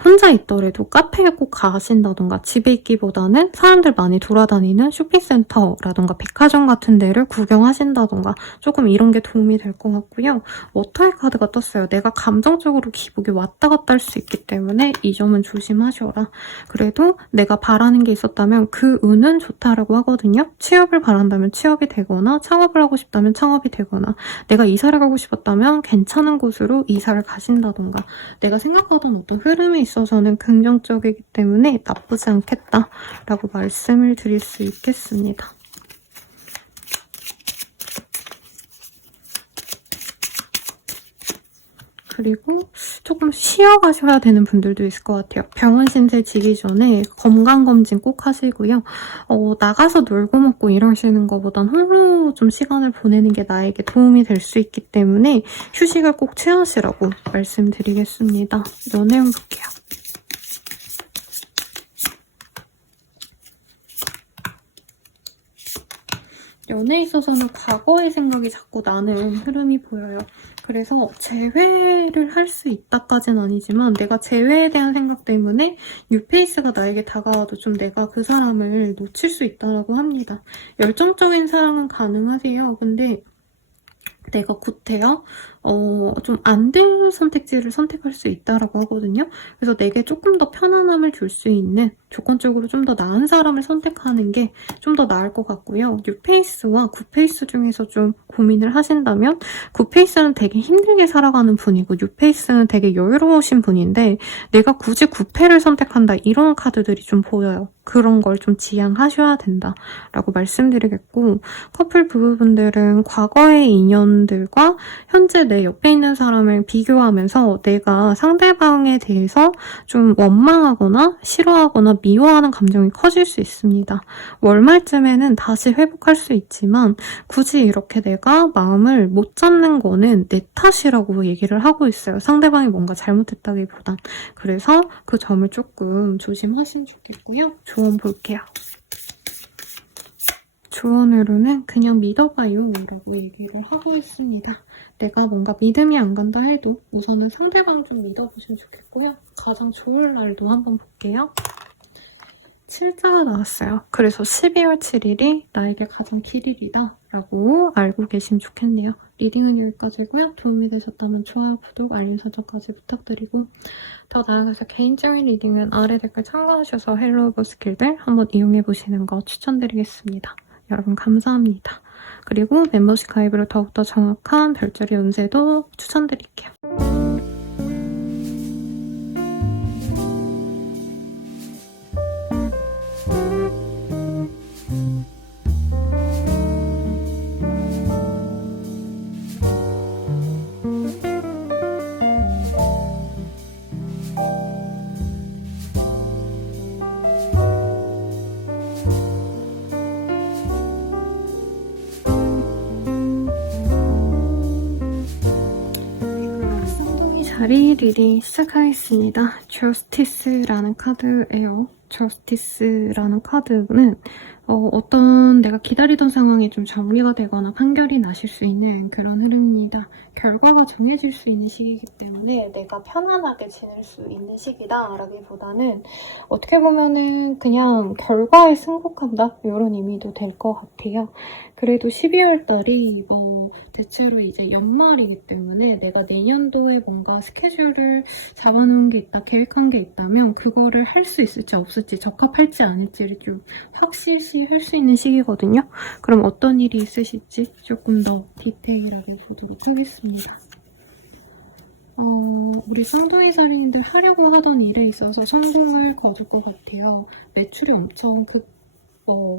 혼자 있더라도 카페에 꼭 가신다던가 집에 있기보다는 사람들 많이 돌아다니는 쇼핑센터라던가 백화점 같은 데를 구경하신다던가 조금 이런 게 도움이 될 것 같고요. 워터의 카드가 떴어요. 내가 감정적으로 기복이 왔다 갔다 할 수 있기 때문에 이 점은 조심하셔라. 그래도 내가 바라는 게 있었다면 그 운은 좋다라고 하거든요. 취업을 바란다면 취업이 되거나 창업을 하고 싶다면 창업이 되거나 내가 이사를 가고 싶었다면 괜찮은 곳으로 이사를 가신다던가 내가 생각하던 어떤 흐름에 있어서는 긍정적이기 때문에 나쁘지 않겠다라고 말씀을 드릴 수 있겠습니다. 그리고 조금 쉬어가셔야 되는 분들도 있을 것 같아요. 병원 신세 지기 전에 건강검진 꼭 하시고요. 나가서 놀고 먹고 이러시는 것보단 홀로 좀 시간을 보내는 게 나에게 도움이 될 수 있기 때문에 휴식을 꼭 취하시라고 말씀드리겠습니다. 연애운 볼게요. 연애에 있어서는 과거의 생각이 자꾸 나는 흐름이 보여요. 그래서 재회를 할 수 있다까지는 아니지만 내가 재회에 대한 생각 때문에 뉴페이스가 나에게 다가와도 좀 내가 그 사람을 놓칠 수 있다고 합니다. 열정적인 사랑은 가능하세요. 근데 내가 구태여 좀 안 될 선택지를 선택할 수 있다라고 하거든요. 그래서 내게 조금 더 편안함을 줄 수 있는 조건적으로 좀 더 나은 사람을 선택하는 게 좀 더 나을 것 같고요. 뉴페이스와 구페이스 중에서 좀 고민을 하신다면 구페이스는 되게 힘들게 살아가는 분이고 뉴페이스는 되게 여유로우신 분인데 내가 굳이 구페를 선택한다 이런 카드들이 좀 보여요. 그런 걸 좀 지양하셔야 된다라고 말씀드리겠고 커플 부부분들은 과거의 인연들과 현재 내 옆에 있는 사람을 비교하면서 내가 상대방에 대해서 좀 원망하거나 싫어하거나 미워하는 감정이 커질 수 있습니다. 월말쯤에는 다시 회복할 수 있지만 굳이 이렇게 내가 마음을 못 잡는 거는 내 탓이라고 얘기를 하고 있어요. 상대방이 뭔가 잘못했다기보단. 그래서 그 점을 조금 조심하시면 좋겠고요. 조언 볼게요. 조언으로는 그냥 믿어봐요 라고 얘기를 하고 있습니다. 내가 뭔가 믿음이 안 간다 해도 우선은 상대방 좀 믿어보시면 좋겠고요. 가장 좋을 날도 한번 볼게요. 7자가 나왔어요. 그래서 12월 7일이 나에게 가장 길일이다 라고 알고 계시면 좋겠네요. 리딩은 여기까지고요. 도움이 되셨다면 좋아요, 구독, 알림 설정까지 부탁드리고 더 나아가서 개인적인 리딩은 아래 댓글 참고하셔서 헬로우 스킬들 한번 이용해보시는 거 추천드리겠습니다. 여러분 감사합니다. 그리고 멤버십 가입으로 더욱더 정확한 별자리 운세도 추천드릴게요. 자리 리딩 시작하겠습니다. 저스티스라는 카드예요. 저스티스라는 카드는 어떤 내가 기다리던 상황이 좀 정리가 되거나 판결이 나실 수 있는 그런 흐름입니다. 결과가 정해질 수 있는 시기이기 때문에 내가 편안하게 지낼 수 있는 시기다 라기보다는 어떻게 보면은 그냥 결과에 승복한다 이런 의미도 될 것 같아요. 그래도 12월 달이 대체로 이제 연말이기 때문에 내가 내년도에 뭔가 스케줄을 잡아놓은 게 있다, 계획한 게 있다면 그거를 할 수 있을지 없을지 적합할지 아닐지를 좀 확실시 할 수 있는 시기거든요. 그럼 어떤 일이 있으실지 조금 더 디테일하게 보도록 하겠습니다. 우리 쌍둥이 살인인들 하려고 하던 일에 있어서 성공을 거둘 것 같아요. 매출이 엄청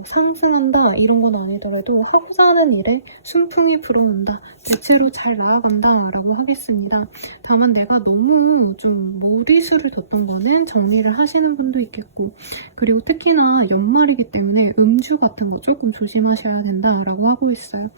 상승한다 이런 건 아니더라도 하고자 하는 일에 순풍이 불어온다, 대체로 잘 나아간다 라고 하겠습니다. 다만 내가 너무 좀 무리수를 뒀던 거는 정리를 하시는 분도 있겠고, 그리고 특히나 연말이기 때문에 음주 같은 거 조금 조심하셔야 된다라고 하고 있어요.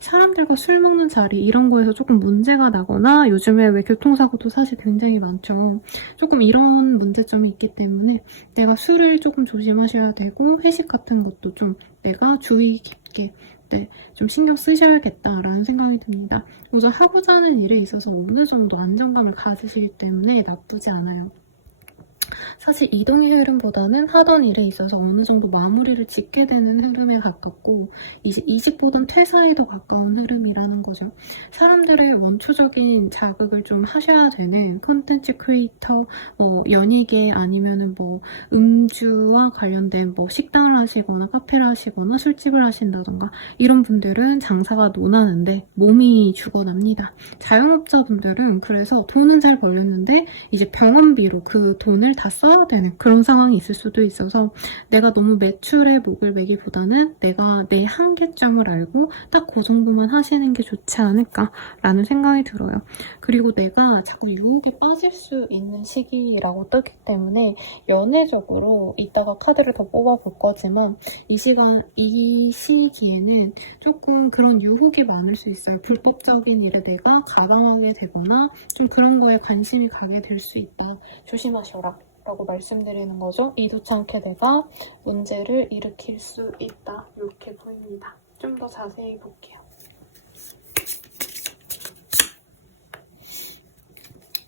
사람들과 술 먹는 자리 이런 거에서 조금 문제가 나거나, 요즘에 왜 교통사고도 사실 굉장히 많죠. 조금 이런 문제점이 있기 때문에 내가 술을 조금 조심하셔야 되고, 회식 같은 것도 좀 내가 주의 깊게 좀 신경 쓰셔야겠다라는 생각이 듭니다. 우선 하고자 하는 일에 있어서 어느 정도 안정감을 가지시기 때문에 나쁘지 않아요. 사실 이동의 흐름보다는 하던 일에 있어서 어느 정도 마무리를 짓게 되는 흐름에 가깝고, 이제 이직보단 퇴사에 더 가까운 흐름이라는 거죠. 사람들의 원초적인 자극을 좀 하셔야 되는 컨텐츠 크리에이터, 연예계 아니면은 음주와 관련된 식당을 하시거나 카페를 하시거나 술집을 하신다던가 이런 분들은 장사가 논하는데 몸이 죽어납니다. 자영업자분들은 그래서 돈은 잘 벌렸는데 이제 병원비로 그 돈을 다 써야 되는 그런 상황이 있을 수도 있어서, 내가 너무 매출에 목을 매기보다는 내가 내 한계점을 알고 딱 그 정도만 하시는 게 좋지 않을까라는 생각이 들어요. 그리고 내가 자꾸 유혹에 빠질 수 있는 시기라고 뜨기 때문에 연애적으로 이따가 카드를 더 뽑아볼 거지만, 이 시기에는 조금 그런 유혹이 많을 수 있어요. 불법적인 일에 내가 가담하게 되거나 좀 그런 거에 관심이 가게 될 수 있다. 조심하셔라 라고 말씀드리는 거죠. 의도치 않게 내가 문제를 일으킬 수 있다. 이렇게 보입니다. 좀 더 자세히 볼게요.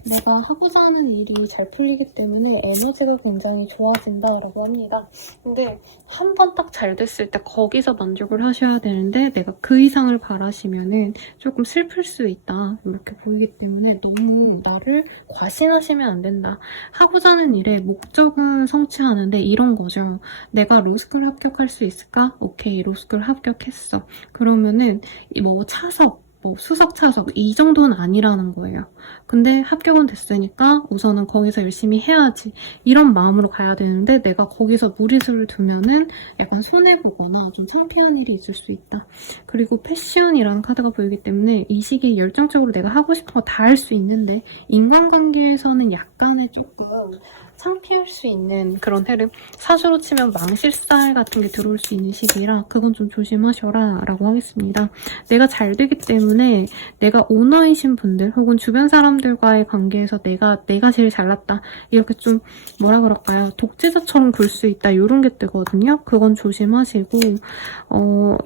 내가 하고자 하는 일이 잘 풀리기 때문에 에너지가 굉장히 좋아진다라고 합니다. 근데 한 번 딱 잘 됐을 때 거기서 만족을 하셔야 되는데, 내가 그 이상을 바라시면은 조금 슬플 수 있다 이렇게 보이기 때문에 너무 나를 과신하시면 안 된다. 하고자 하는 일의 목적은 성취하는데 이런 거죠. 내가 로스쿨 합격할 수 있을까? 오케이, 로스쿨 합격했어. 그러면은 차석, 수석 차석 이 정도는 아니라는 거예요. 근데 합격은 됐으니까 우선은 거기서 열심히 해야지 이런 마음으로 가야 되는데, 내가 거기서 무리수를 두면은 약간 손해보거나 좀 창피한 일이 있을 수 있다. 그리고 패션이라는 카드가 보이기 때문에 이 시기에 열정적으로 내가 하고 싶은 거 다 할 수 있는데, 인간관계에서는 약간의 조금 창피할 수 있는 그런 흐름, 사주로 치면 망실살 같은 게 들어올 수 있는 시기라 그건 좀 조심하셔라 라고 하겠습니다. 내가 잘 되기 때문에 내가 오너이신 분들 혹은 주변 사람들과의 관계에서 내가 제일 잘났다 이렇게 좀 독재자처럼 굴 수 있다 이런 게 뜨거든요. 그건 조심하시고,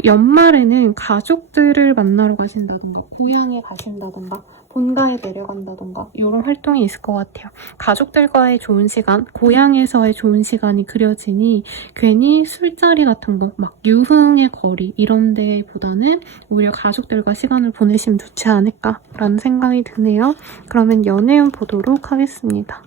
연말에는 가족들을 만나러 가신다던가 고향에 가신다던가 본가에 내려간다던가 이런 활동이 있을 것 같아요. 가족들과의 좋은 시간, 고향에서의 좋은 시간이 그려지니 괜히 술자리 같은 거, 유흥의 거리 이런 데보다는 오히려 가족들과 시간을 보내시면 좋지 않을까라는 생각이 드네요. 그러면 연애운 보도록 하겠습니다.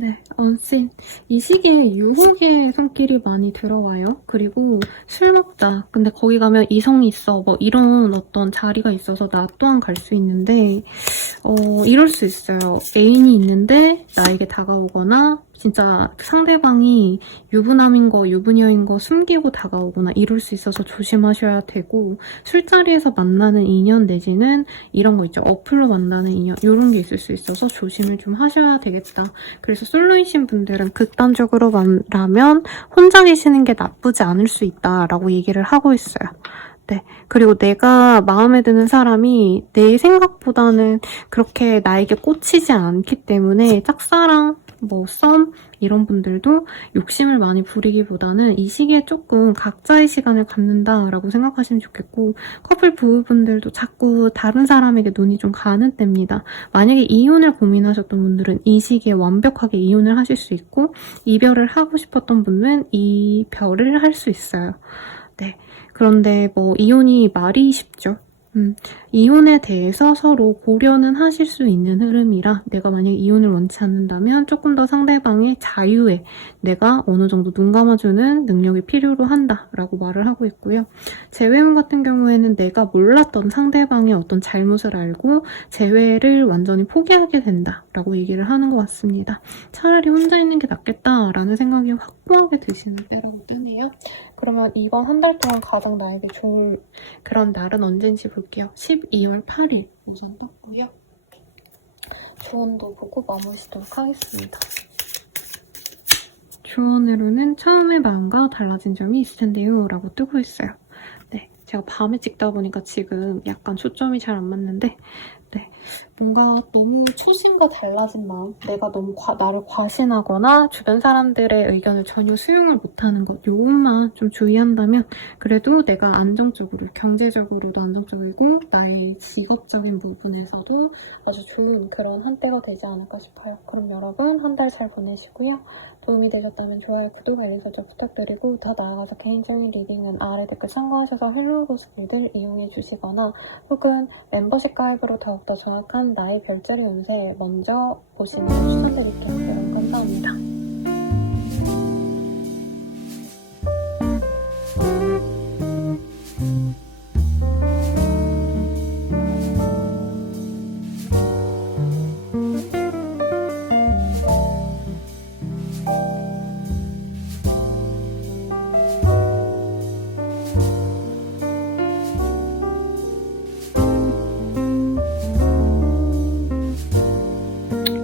네, 언씬. 이 시기에 유혹의 손길이 많이 들어와요. 그리고 술 먹자. 근데 거기 가면 이성이 있어. 이런 어떤 자리가 있어서 나 또한 갈 수 있는데, 이럴 수 있어요. 애인이 있는데 나에게 다가오거나, 진짜 상대방이 유부녀인 거 숨기고 다가오거나 이럴 수 있어서 조심하셔야 되고, 술자리에서 만나는 인연 내지는 이런 거 있죠. 어플로 만나는 인연 이런 게 있을 수 있어서 조심을 좀 하셔야 되겠다. 그래서 솔로이신 분들은 극단적으로 말하면 혼자 계시는 게 나쁘지 않을 수 있다라고 얘기를 하고 있어요. 네. 그리고 내가 마음에 드는 사람이 내 생각보다는 그렇게 나에게 꽂히지 않기 때문에 짝사랑, 썸 이런 분들도 욕심을 많이 부리기보다는 이 시기에 조금 각자의 시간을 갖는다라고 생각하시면 좋겠고, 커플 부부분들도 자꾸 다른 사람에게 눈이 좀 가는 때입니다. 만약에 이혼을 고민하셨던 분들은 이 시기에 완벽하게 이혼을 하실 수 있고, 이별을 하고 싶었던 분은 이별을 할 수 있어요. 네. 그런데 이혼이 말이 쉽죠. 이혼에 대해서 서로 고려는 하실 수 있는 흐름이라, 내가 만약에 이혼을 원치 않는다면 조금 더 상대방의 자유에 내가 어느 정도 눈 감아주는 능력이 필요로 한다라고 말을 하고 있고요. 재회운 같은 경우에는 내가 몰랐던 상대방의 어떤 잘못을 알고 재회를 완전히 포기하게 된다라고 얘기를 하는 것 같습니다. 차라리 혼자 있는 게 낫겠다라는 생각이 확고하게 드시는 때라고 뜨네요. 그러면 이번 한 달 동안 가장 나에게 좋을 그런 날은 언제인지 볼게요. 12월 8일 우선 떴고요. 조언도 보고 마무리 짓도록 하겠습니다. 조언으로는 처음의 마음과 달라진 점이 있을 텐데요 라고 뜨고 있어요. 네, 제가 밤에 찍다 보니까 지금 약간 초점이 잘 안 맞는데 네, 뭔가 너무 초심과 달라진 마음, 내가 너무 나를 과신하거나 주변 사람들의 의견을 전혀 수용을 못하는 것, 요것만 좀 주의한다면 그래도 내가 안정적으로, 경제적으로도 안정적이고 나의 직업적인 부분에서도 아주 좋은 그런 한때가 되지 않을까 싶어요. 그럼 여러분 한 달 잘 보내시고요. 도움이 되셨다면 좋아요, 구독, 알림 설정 부탁드리고 더 나아가서 개인적인 리딩은 아래 댓글 참고하셔서 헬로우로스 길들 이용해 주시거나 혹은 멤버십 가입으로 더욱더 정확한 나의 별자리 운세 먼저 보시는 걸 추천드릴게요. 여러분 감사합니다.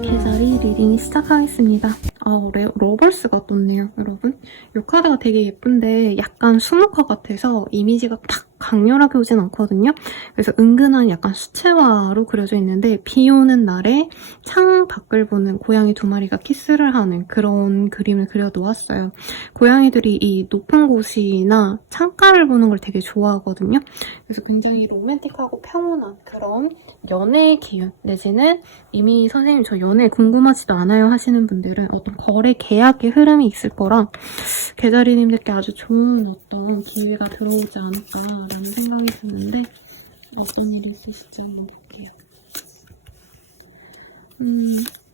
개자리 리딩 시작하겠습니다. 러벌스가 떴네요, 여러분. 이 카드가 되게 예쁜데 약간 수묵화 같아서 이미지가 탁 강렬하게 오진 않거든요. 그래서 은근한 약간 수채화로 그려져 있는데 비 오는 날에 창 밖을 보는 고양이 두 마리가 키스를 하는 그런 그림을 그려놓았어요. 고양이들이 이 높은 곳이나 창가를 보는 걸 되게 좋아하거든요. 그래서 굉장히 로맨틱하고 평온한 그런 연애의 기운 내지는 이미 선생님 저 연애 궁금하지도 않아요 하시는 분들은 어떤 거래 계약의 흐름이 있을 거라 개자리님들께 아주 좋은 어떤 기회가 들어오지 않을까라는 생각이 드는데 어떤 일이 있으실지 한번 볼게요.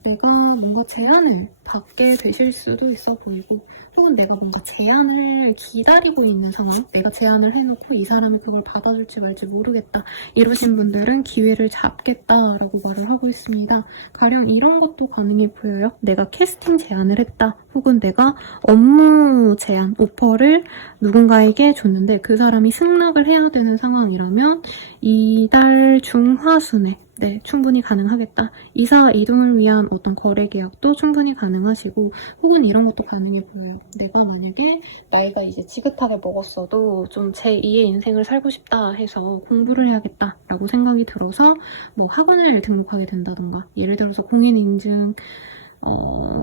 내가 뭔가 제안을 받게 되실 수도 있어 보이고 혹은 내가 뭔가 제안을 기다리고 있는 상황, 내가 제안을 해놓고 이 사람이 그걸 받아줄지 말지 모르겠다 이러신 분들은 기회를 잡겠다라고 말을 하고 있습니다. 가령 이런 것도 가능해 보여요. 내가 캐스팅 제안을 했다 혹은 내가 업무 제안, 오퍼를 누군가에게 줬는데 그 사람이 승낙을 해야 되는 상황이라면 이달 중하순에 네, 충분히 가능하겠다. 이사 이동을 위한 어떤 거래 계약도 충분히 가능하시고 혹은 이런 것도 가능해 보여요. 내가 만약에 나이가 이제 지긋하게 먹었어도 좀 제2의 인생을 살고 싶다 해서 공부를 해야겠다라고 생각이 들어서 뭐 학원을 등록하게 된다던가 예를 들어서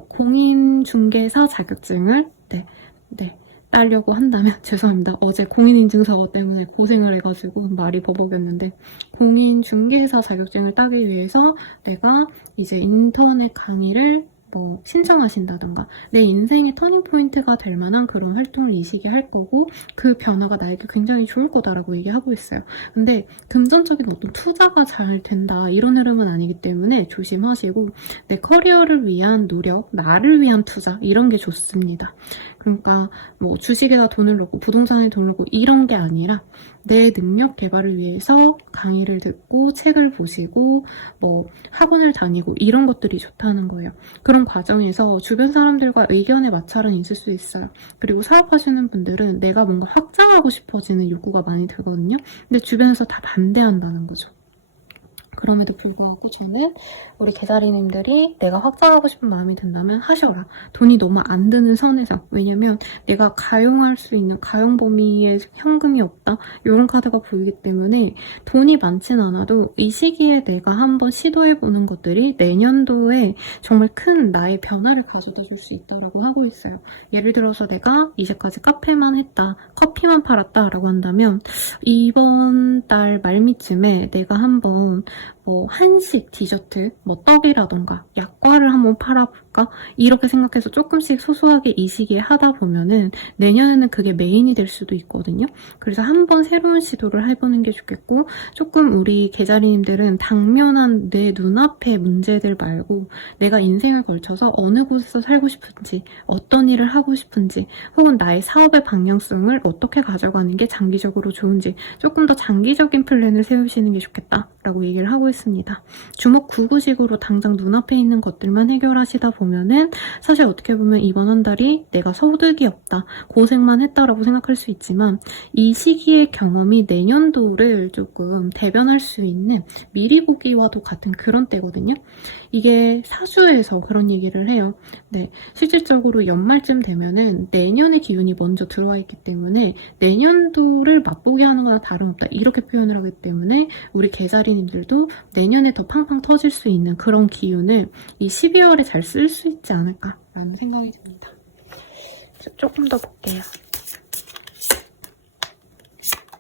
공인중개사 자격증을 따려고 한다면 죄송합니다. 어제 공인인증서 때문에 고생을 해가지고 말이 버벅였는데 공인중개사 자격증을 따기 위해서 내가 이제 인터넷 강의를 뭐 신청하신다던가 내 인생의 터닝포인트가 될 만한 그런 활동을 이 시기에 할 거고 그 변화가 나에게 굉장히 좋을 거다라고 얘기하고 있어요. 근데 금전적인 어떤 투자가 잘 된다 이런 흐름은 아니기 때문에 조심하시고 내 커리어를 위한 노력, 나를 위한 투자 이런 게 좋습니다. 그러니까 뭐 주식에다 돈을 넣고 부동산에 돈을 넣고 이런 게 아니라 내 능력 개발을 위해서 강의를 듣고 책을 보시고 뭐 학원을 다니고 이런 것들이 좋다는 거예요. 그런 과정에서 주변 사람들과 의견의 마찰은 있을 수 있어요. 그리고 사업하시는 분들은 내가 뭔가 확장하고 싶어지는 욕구가 많이 들거든요. 근데 주변에서 다 반대한다는 거죠. 그럼에도 불구하고 저는 우리 개자리님들이 내가 확장하고 싶은 마음이 든다면 하셔라. 돈이 너무 안 드는 선에서. 왜냐면 내가 가용할 수 있는 가용 범위에 현금이 없다. 이런 카드가 보이기 때문에 돈이 많진 않아도 이 시기에 내가 한번 시도해보는 것들이 내년도에 정말 큰 나의 변화를 가져다 줄 수 있다고 하고 있어요. 예를 들어서 내가 이제까지 카페만 했다. 커피만 팔았다 라고 한다면 이번 달 말미쯤에 내가 한번 한식, 디저트, 떡이라던가 약과를 한번 팔아볼까? 이렇게 생각해서 조금씩 소소하게 이 시기에 하다 보면은 내년에는 그게 메인이 될 수도 있거든요. 그래서 한번 새로운 시도를 해보는 게 좋겠고, 조금 우리 계자리님들은 당면한 내 눈앞의 문제들 말고 내가 인생을 걸쳐서 어느 곳에서 살고 싶은지, 어떤 일을 하고 싶은지, 혹은 나의 사업의 방향성을 어떻게 가져가는 게 장기적으로 좋은지 조금 더 장기적인 플랜을 세우시는 게 좋겠다라고 얘기를 하고 있습니다. 주먹구구식으로 당장 눈앞에 있는 것들만 해결하시다 보면은 사실 어떻게 보면 이번 한 달이 내가 소득이 없다, 고생만 했다라고 생각할 수 있지만 이 시기의 경험이 내년도를 조금 대변할 수 있는 미리 보기와도 같은 그런 때거든요. 이게 사주에서 그런 얘기를 해요. 네, 실질적으로 연말쯤 되면은 내년의 기운이 먼저 들어와 있기 때문에 내년도를 맛보게 하는 거나 다름없다, 이렇게 표현을 하기 때문에 우리 계자리님들도 내년에 더 팡팡 터질 수 있는 그런 기운을 이 12월에 잘 쓸 수 있지 않을까라는 생각이 듭니다. 조금 더 볼게요.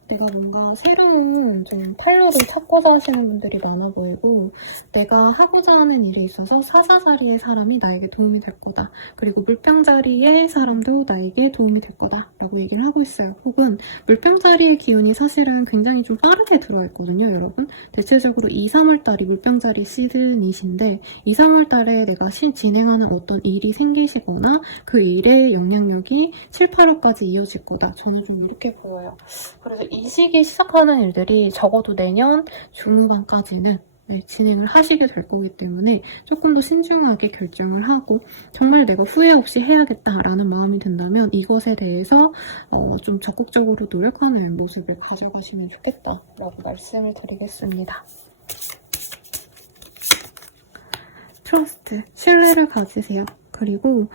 내가 뭔가 새로운 좀 타일러를 찾고자 하시는 분들이 많아 보이고, 내가 하고자 하는 일에 있어서 사사자리의 사람이 나에게 도움이 될 거다. 그리고 물병자리의 사람도 나에게 도움이 될 거다 라고 얘기를 하고 있어요. 혹은 물병자리의 기운이 사실은 굉장히 좀 빠르게 들어와 있거든요, 여러분. 대체적으로 2, 3월달이 물병자리 시즌이신데 2, 3월달에 내가 진행하는 어떤 일이 생기시거나 그 일의 영향력이 7, 8월까지 이어질 거다. 저는 좀 이렇게 보여요. 그래서 이 시기에 시작하는 일들이 적어도 내년 중후반까지는 진행을 하시게 될 거기 때문에 조금 더 신중하게 결정을 하고 정말 내가 후회 없이 해야겠다라는 마음이 든다면 이것에 대해서 좀 적극적으로 노력하는 모습을 가져가시면 좋겠다라고 말씀을 드리겠습니다. 트러스트, 신뢰를 가지세요. 그리고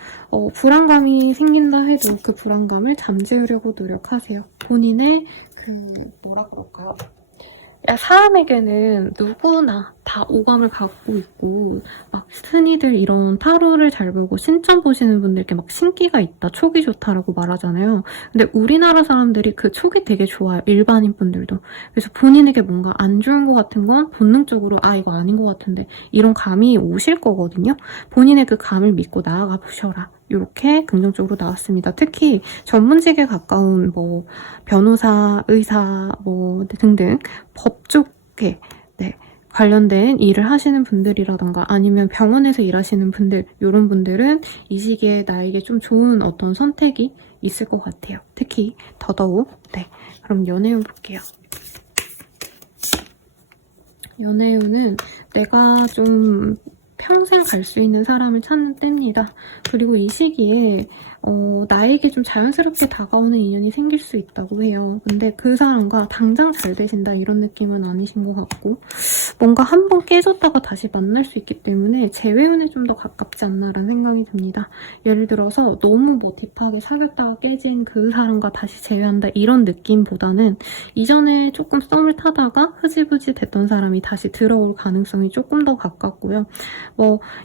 불안감이 생긴다 해도 그 불안감을 잠재우려고 노력하세요. 본인의 뭐라 그럴까요? 사람에게는 누구나 다 오감을 갖고 있고, 막 흔히들 이런 타로를 잘 보고 신점 보시는 분들께 막 신기가 있다, 촉이 좋다라고 말하잖아요. 근데 우리나라 사람들이 그 촉이 되게 좋아요, 일반인 분들도. 그래서 본인에게 뭔가 안 좋은 것 같은 건 본능적으로 이거 아닌 것 같은데 이런 감이 오실 거거든요. 본인의 그 감을 믿고 나아가 보셔라. 이렇게 긍정적으로 나왔습니다. 특히 전문직에 가까운 변호사, 의사 등등 법 쪽에 관련된 일을 하시는 분들이라던가 아니면 병원에서 일하시는 분들, 이런 분들은 이 시기에 나에게 좀 좋은 어떤 선택이 있을 것 같아요. 특히 더더욱. 그럼 연애운 볼게요. 연애운은 내가 좀 평생 갈 수 있는 사람을 찾는 때입니다. 그리고 이 시기에 나에게 좀 자연스럽게 다가오는 인연이 생길 수 있다고 해요. 근데 그 사람과 당장 잘 되신다 이런 느낌은 아니신 것 같고, 뭔가 한번 깨졌다가 다시 만날 수 있기 때문에 재회운에 좀 더 가깝지 않나라는 생각이 듭니다. 예를 들어서 너무 딥하게 사귀었다가 깨진 그 사람과 다시 재회한다 이런 느낌보다는 이전에 조금 썸을 타다가 흐지부지 됐던 사람이 다시 들어올 가능성이 조금 더 가깝고요.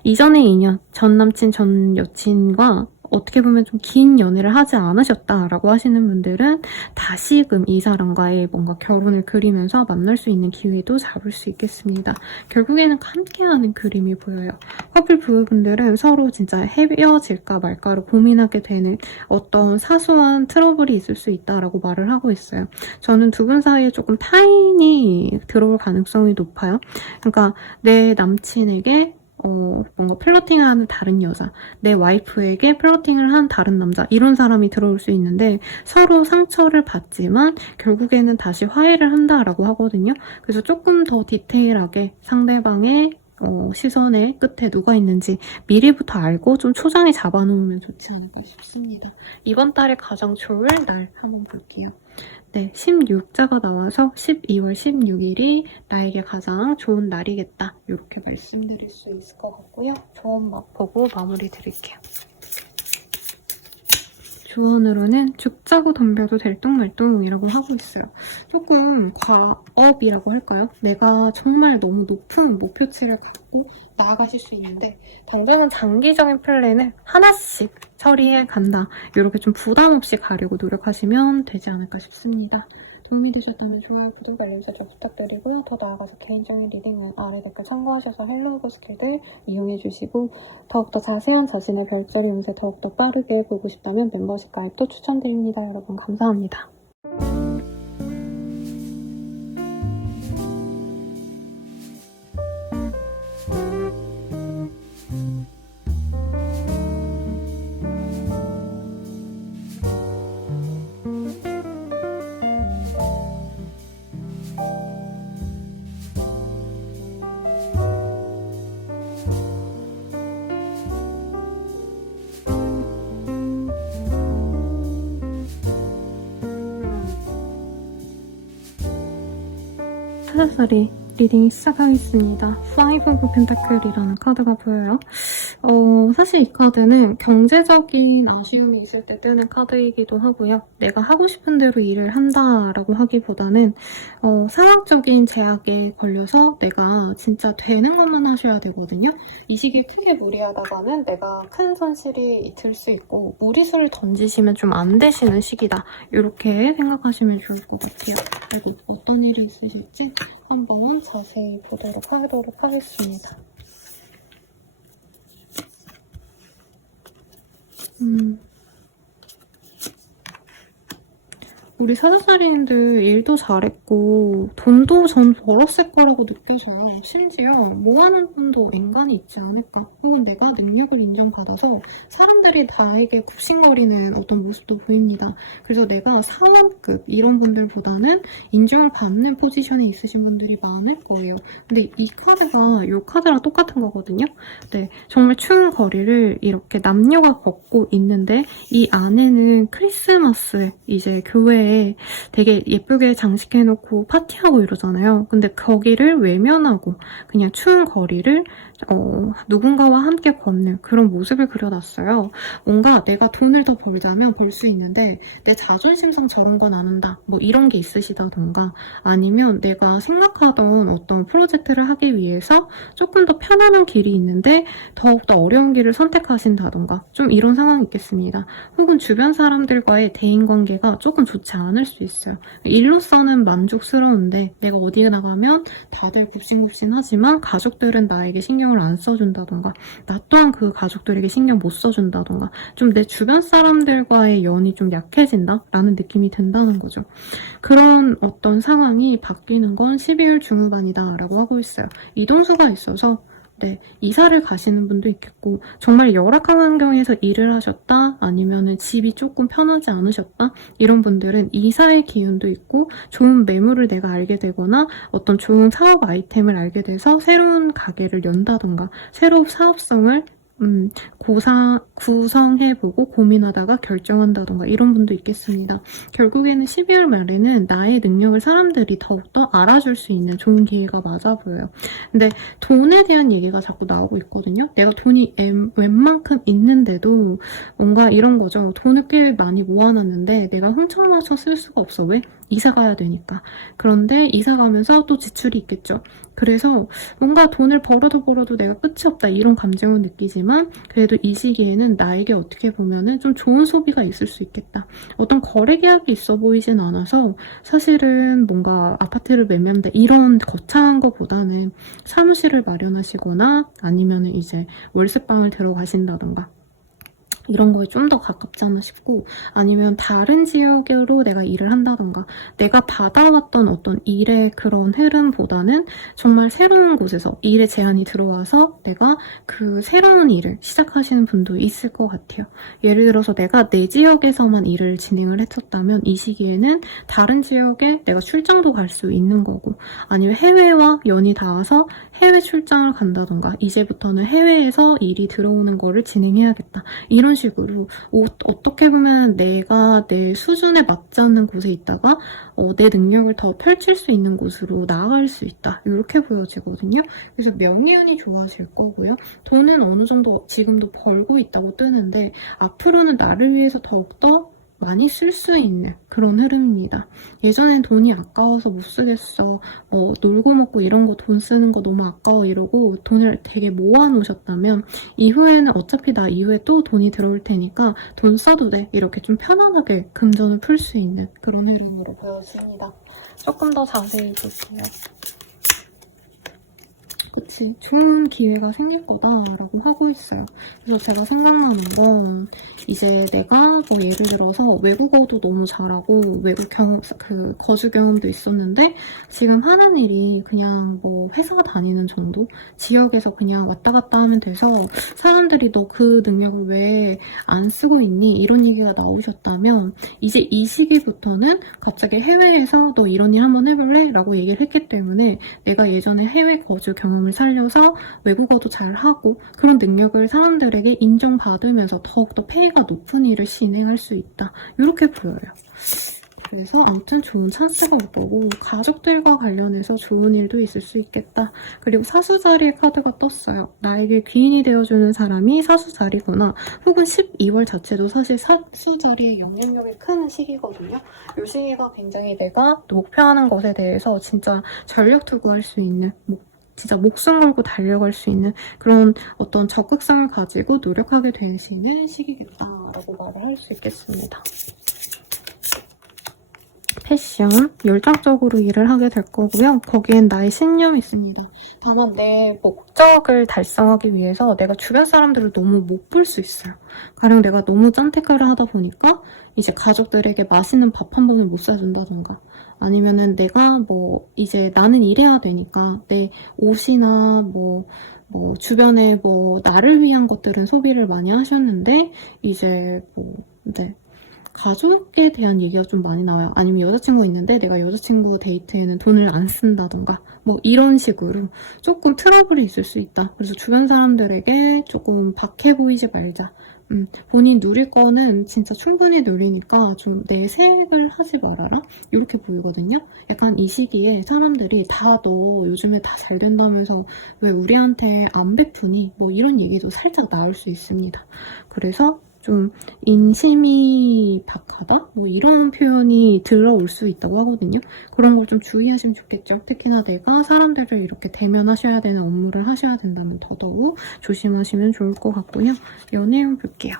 이전의 인연, 전 남친, 전 여친과 어떻게 보면 좀 긴 연애를 하지 않으셨다라고 하시는 분들은 다시금 이 사람과의 뭔가 결혼을 그리면서 만날 수 있는 기회도 잡을 수 있겠습니다. 결국에는 함께하는 그림이 보여요. 커플 부부분들은 서로 진짜 헤어질까 말까를 고민하게 되는 어떤 사소한 트러블이 있을 수 있다라고 말을 하고 있어요. 저는 두 분 사이에 조금 타인이 들어올 가능성이 높아요. 그러니까 내 남친에게 뭔가 플러팅을 하는 다른 여자, 내 와이프에게 플러팅을 한 다른 남자, 이런 사람이 들어올 수 있는데 서로 상처를 받지만 결국에는 다시 화해를 한다라고 하거든요. 그래서 조금 더 디테일하게 상대방의 시선의 끝에 누가 있는지 미리부터 알고 좀 초장에 잡아놓으면 좋지 않을까 싶습니다. 이번 달에 가장 좋을 날 한번 볼게요. 16자가 나와서 12월 16일이 나에게 가장 좋은 날이겠다. 이렇게 말씀드릴 수 있을 것 같고요. 조언 보고 마무리 드릴게요. 조언으로는 죽자고 덤벼도 될뚱말뚱이라고 하고 있어요. 조금 과업이라고 할까요? 내가 정말 너무 높은 목표치를 갖고 나아가실 수 있는데 당장은 장기적인 플랜을 하나씩 처리해 간다. 이렇게 좀 부담 없이 가려고 노력하시면 되지 않을까 싶습니다. 도움이 되셨다면 좋아요, 구독, 알림 설정 부탁드리고 더 나아가서 개인적인 리딩은 아래 댓글 참고하셔서 헬로우브 스킬들 이용해주시고 더욱더 자세한 자신의 별자리 운세 더욱더 빠르게 보고 싶다면 멤버십 가입도 추천드립니다. 여러분 감사합니다. 사자살이 리딩 시작하겠습니다. Five of Pentacle이라는 카드가 보여요. 사실 이 카드는 경제적인 아쉬움이 있을 때 뜨는 카드이기도 하고요. 내가 하고 싶은 대로 일을 한다라고 하기보다는 상황적인 제약에 걸려서 내가 진짜 되는 것만 하셔야 되거든요. 이 시기에 크게 무리하다가는 내가 큰 손실이 들 수 있고 무리수를 던지시면 좀 안 되시는 시기다. 이렇게 생각하시면 좋을 것 같아요. 그리고 어떤 일이 있으실지 한번 자세히 보도록 하겠습니다. 우리 사자살이님들 일도 잘했고 돈도 전 벌었을 거라고 느껴져요. 심지어 모아놓은 돈도 엔간히 있지 않을까. 혹은 내가 능력을 인정받아서 사람들이 나에게 굽신거리는 어떤 모습도 보입니다. 그래서 내가 사원급 이런 분들보다는 인정을 받는 포지션에 있으신 분들이 많을 거예요. 근데 이 카드가 이 카드랑 똑같은 거거든요. 네, 정말 추운 거리를 이렇게 남녀가 걷고 있는데 이 안에는 크리스마스 이제 교회에 되게 예쁘게 장식해놓고 파티하고 이러잖아요. 근데 거기를 외면하고 그냥 추운 거리를 누군가와 함께 걷는 그런 모습을 그려놨어요. 뭔가 내가 돈을 더 벌자면 벌 수 있는데 내 자존심상 저런 건 안 한다. 뭐 이런 게 있으시다던가 아니면 내가 생각하던 어떤 프로젝트를 하기 위해서 조금 더 편안한 길이 있는데 더욱더 어려운 길을 선택하신다던가 좀 이런 상황이 있겠습니다. 혹은 주변 사람들과의 대인관계가 조금 좋지 않을 수 있어요. 일로서는 만족스러운데 내가 어디에 나가면 다들 굽신굽신하지만 가족들은 나에게 신경을 안 써준다던가 나 또한 그 가족들에게 신경 못 써준다던가 좀 내 주변 사람들과의 연이 좀 약해진다 라는 느낌이 든다는 거죠. 그런 어떤 상황이 바뀌는 건 12월 중후반이다 라고 하고 있어요. 이동수가 있어서 네, 이사를 가시는 분도 있겠고 정말 열악한 환경에서 일을 하셨다 아니면은 집이 조금 편하지 않으셨다 이런 분들은 이사의 기운도 있고 좋은 매물을 내가 알게 되거나 어떤 좋은 사업 아이템을 알게 돼서 새로운 가게를 연다던가 새로운 사업성을 구성해보고 고민하다가 결정한다던가 이런 분도 있겠습니다. 결국에는 12월 말에는 나의 능력을 사람들이 더욱더 알아줄 수 있는 좋은 기회가 맞아 보여요. 근데 돈에 대한 얘기가 자꾸 나오고 있거든요. 내가 돈이 웬만큼 있는데도 뭔가 이런 거죠. 돈을 꽤 많이 모아놨는데 내가 흥청망청 쓸 수가 없어. 왜? 이사 가야 되니까. 그런데 이사 가면서 또 지출이 있겠죠. 그래서 뭔가 돈을 벌어도 내가 끝이 없다 이런 감정을 느끼지만 그래도 이 시기에는 나에게 어떻게 보면은 좀 좋은 소비가 있을 수 있겠다. 어떤 거래 계약이 있어 보이진 않아서 사실은 뭔가 아파트를 매매한다 이런 거창한 것보다는 사무실을 마련하시거나 아니면은 이제 월세방을 들어가신다던가 이런 거에 좀 더 가깝지 않나 싶고 아니면 다른 지역으로 내가 일을 한다던가 내가 받아왔던 어떤 일의 그런 흐름보다는 정말 새로운 곳에서 일의 제안이 들어와서 내가 그 새로운 일을 시작하시는 분도 있을 것 같아요. 예를 들어서 내가 내 지역에서만 일을 진행을 했었다면 이 시기에는 다른 지역에 내가 출장도 갈 수 있는 거고 아니면 해외와 연이 닿아서 해외 출장을 간다던가 이제부터는 해외에서 일이 들어오는 거를 진행해야겠다. 이런 식으로 어떻게 보면 내가 내 수준에 맞지 않는 곳에 있다가 내 능력을 더 펼칠 수 있는 곳으로 나아갈 수 있다. 이렇게 보여지거든요. 그래서 명예운이 좋아질 거고요. 돈은 어느 정도 지금도 벌고 있다고 뜨는데 앞으로는 나를 위해서 더욱더 많이 쓸 수 있는 그런 흐름입니다. 예전엔 돈이 아까워서 못 쓰겠어, 놀고 먹고 이런 거 돈 쓰는 거 너무 아까워 이러고 돈을 되게 모아놓으셨다면 이후에는 어차피 나 이후에 또 돈이 들어올 테니까 돈 써도 돼, 이렇게 좀 편안하게 금전을 풀 수 있는 그런 흐름으로 보여집니다. 조금 더 자세히 볼게요. 그치, 좋은 기회가 생길 거다라고 하고 있어요. 그래서 제가 생각나는 건 이제 내가 뭐 예를 들어서 외국어도 너무 잘하고 외국 경험, 거주 경험도 있었는데 지금 하는 일이 그냥 뭐 회사 다니는 정도? 지역에서 그냥 왔다 갔다 하면 돼서 사람들이 너 그 능력을 왜 안 쓰고 있니? 이런 얘기가 나오셨다면 이제 이 시기부터는 갑자기 해외에서 너 이런 일 한번 해볼래? 라고 얘기를 했기 때문에 내가 예전에 해외 거주 경험을 살려서 외국어도 잘하고 그런 능력을 사람들에게 인정받으면서 더욱더 페이가 높은 일을 진행할 수 있다. 이렇게 보여요. 그래서 아무튼 좋은 찬스가 올 거고 가족들과 관련해서 좋은 일도 있을 수 있겠다. 그리고 사수자리의 카드가 떴어요. 나에게 귀인이 되어주는 사람이 사수자리구나. 혹은 12월 자체도 사실 사수자리의 영향력이 큰 시기거든요. 이 시기가 굉장히 내가 목표하는 것에 대해서 진짜 전력 투구할 수 있는, 진짜 목숨 걸고 달려갈 수 있는 그런 어떤 적극성을 가지고 노력하게 되시는 시기겠다라고 말을 할 수 있겠습니다. 패션, 열정적으로 일을 하게 될 거고요. 거기엔 나의 신념이 있습니다. 다만 내 목적을 달성하기 위해서 내가 주변 사람들을 너무 못 볼 수 있어요. 가령 내가 너무 짠테크를 하다 보니까 이제 가족들에게 맛있는 밥 한 번을 못 사준다던가 아니면은 내가 이제 나는 일해야 되니까 내 옷이나 주변에 나를 위한 것들은 소비를 많이 하셨는데 이제 네. 가족에 대한 얘기가 좀 많이 나와요. 아니면 여자친구가 있는데 내가 여자친구 데이트에는 돈을 안 쓴다던가 이런 식으로 조금 트러블이 있을 수 있다. 그래서 주변 사람들에게 조금 박해 보이지 말자. 본인 누릴 거는 진짜 충분히 누리니까 좀 내색을 하지 말아라. 이렇게 보이거든요. 약간 이 시기에 사람들이 다 너 요즘에 다 잘 된다면서 왜 우리한테 안 베푸니? 이런 얘기도 살짝 나올 수 있습니다. 그래서 좀 인심이 박하다? 이런 표현이 들어올 수 있다고 하거든요. 그런 걸 좀 주의하시면 좋겠죠. 특히나 내가 사람들을 이렇게 대면하셔야 되는 업무를 하셔야 된다면 더더욱 조심하시면 좋을 것 같고요. 연애운 볼게요.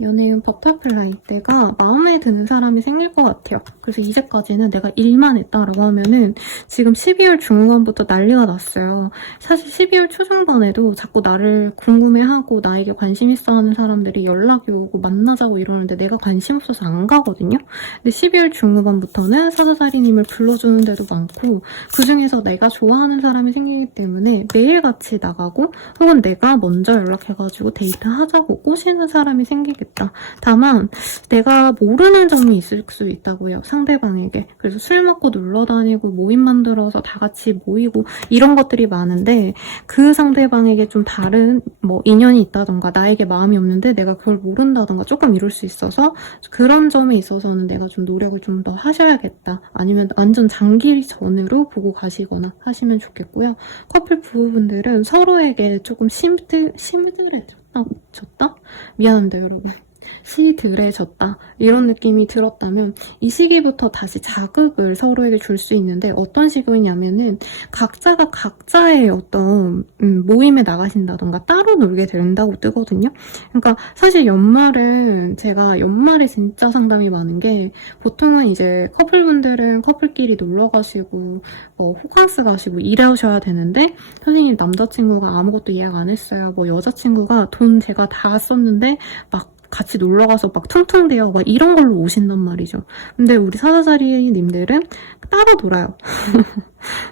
연애운 버터플라이, 내가 마음에 드는 사람이 생길 것 같아요. 그래서 이제까지는 내가 일만 했다라고 하면은 지금 12월 중후반부터 난리가 났어요. 사실 12월 초중반에도 자꾸 나를 궁금해하고 나에게 관심 있어 하는 사람들이 연락이 오고 만나자고 이러는데 내가 관심 없어서 안 가거든요. 근데 12월 중후반부터는 사자자리님을 불러주는 데도 많고 그중에서 내가 좋아하는 사람이 생기기 때문에 매일같이 나가고 혹은 내가 먼저 연락해가지고 데이트하자고 꼬시는 사람이 생기겠다. 다만 내가 모르는 점이 있을 수 있다고요. 상대방에게. 그래서 술 먹고 놀러 다니고 모임 만들어서 다 같이 모이고 이런 것들이 많은데 그 상대방에게 좀 다른 인연이 있다던가 나에게 마음이 없는데 내가 그걸 모른다던가 조금 이럴 수 있어서 그런 점에 있어서는 내가 좀 노력을 좀 더 하셔야겠다. 아니면 완전 장기 전으로 보고 가시거나 하시면 좋겠고요. 커플 부부분들은 서로에게 조금 시들해졌다? 미안합니다, 여러분. 시들해졌다. 이런 느낌이 들었다면 이 시기부터 다시 자극을 서로에게 줄 수 있는데 어떤 시기냐면은 각자가 각자의 어떤 모임에 나가신다던가 따로 놀게 된다고 뜨거든요. 그러니까 사실 연말은 제가 연말에 진짜 상담이 많은 게 보통은 이제 커플분들은 커플끼리 놀러 가시고 호캉스 가시고 일하셔야 되는데 선생님 남자친구가 아무것도 예약 안 했어요. 여자친구가 돈 제가 다 썼는데 막 같이 놀러가서 막 퉁퉁대요. 막 이런 걸로 오신단 말이죠. 근데 우리 사자자리님들은 따로 놀아요.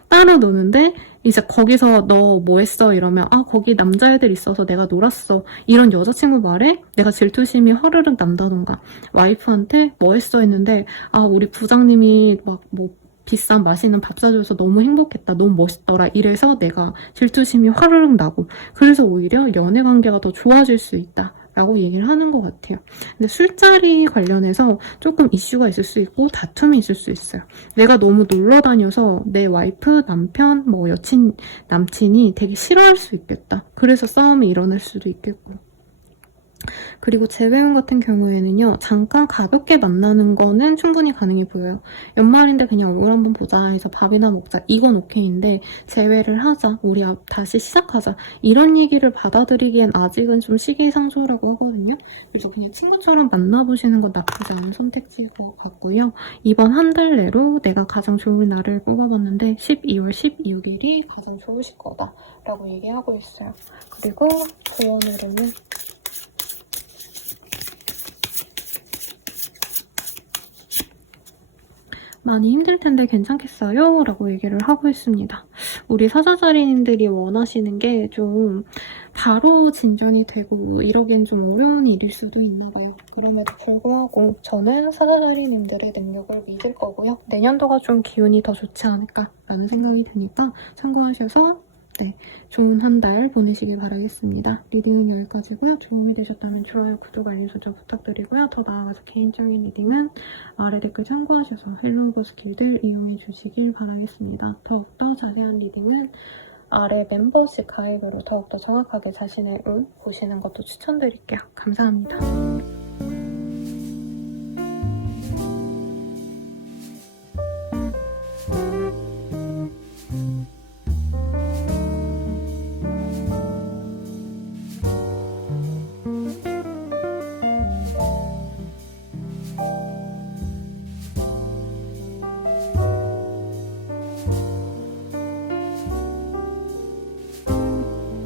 따로 노는데 이제 거기서 너 뭐 했어? 이러면 거기 남자애들 있어서 내가 놀았어. 이런 여자친구 말에 내가 질투심이 허르륵 난다던가 와이프한테 뭐 했어? 했는데 우리 부장님이 막 비싼 맛있는 밥 사줘서 너무 행복했다. 너무 멋있더라. 이래서 내가 질투심이 화르륵 나고 그래서 오히려 연애 관계가 더 좋아질 수 있다. 라고 얘기를 하는 것 같아요. 근데 술자리 관련해서 조금 이슈가 있을 수 있고 다툼이 있을 수 있어요. 내가 너무 놀러 다녀서 내 와이프, 남편, 여친, 남친이 되게 싫어할 수 있겠다. 그래서 싸움이 일어날 수도 있겠고. 그리고 재회원 같은 경우에는요, 잠깐 가볍게 만나는 거는 충분히 가능해 보여요. 연말인데 그냥 얼굴 한번 보자 해서 밥이나 먹자, 이건 오케이인데 재회를 하자, 우리 다시 시작하자, 이런 얘기를 받아들이기엔 아직은 좀 시기상조라고 하거든요. 그래서 그냥 친구처럼 만나보시는 건 나쁘지 않은 선택지일 것 같고요. 이번 한 달 내로 내가 가장 좋은 날을 뽑아봤는데 12월 16일이 가장 좋으실 거다라고 얘기하고 있어요. 그리고 조언으로는 많이 힘들 텐데 괜찮겠어요? 라고 얘기를 하고 있습니다. 우리 사자자리님들이 원하시는 게 좀 바로 진전이 되고 이러기엔 좀 어려운 일일 수도 있나 봐요. 그럼에도 불구하고 저는 사자자리님들의 능력을 믿을 거고요. 내년도가 좀 기운이 더 좋지 않을까라는 생각이 드니까 참고하셔서 좋은 한 달 보내시길 바라겠습니다. 리딩은 여기까지고요. 도움이 되셨다면 좋아요, 구독, 알림 설정 부탁드리고요. 더 나아가서 개인적인 리딩은 아래 댓글 참고하셔서 헬로우버 스킬들 이용해 주시길 바라겠습니다. 더욱더 자세한 리딩은 아래 멤버십 가입으로 더욱더 정확하게 자신의 운 보시는 것도 추천드릴게요. 감사합니다.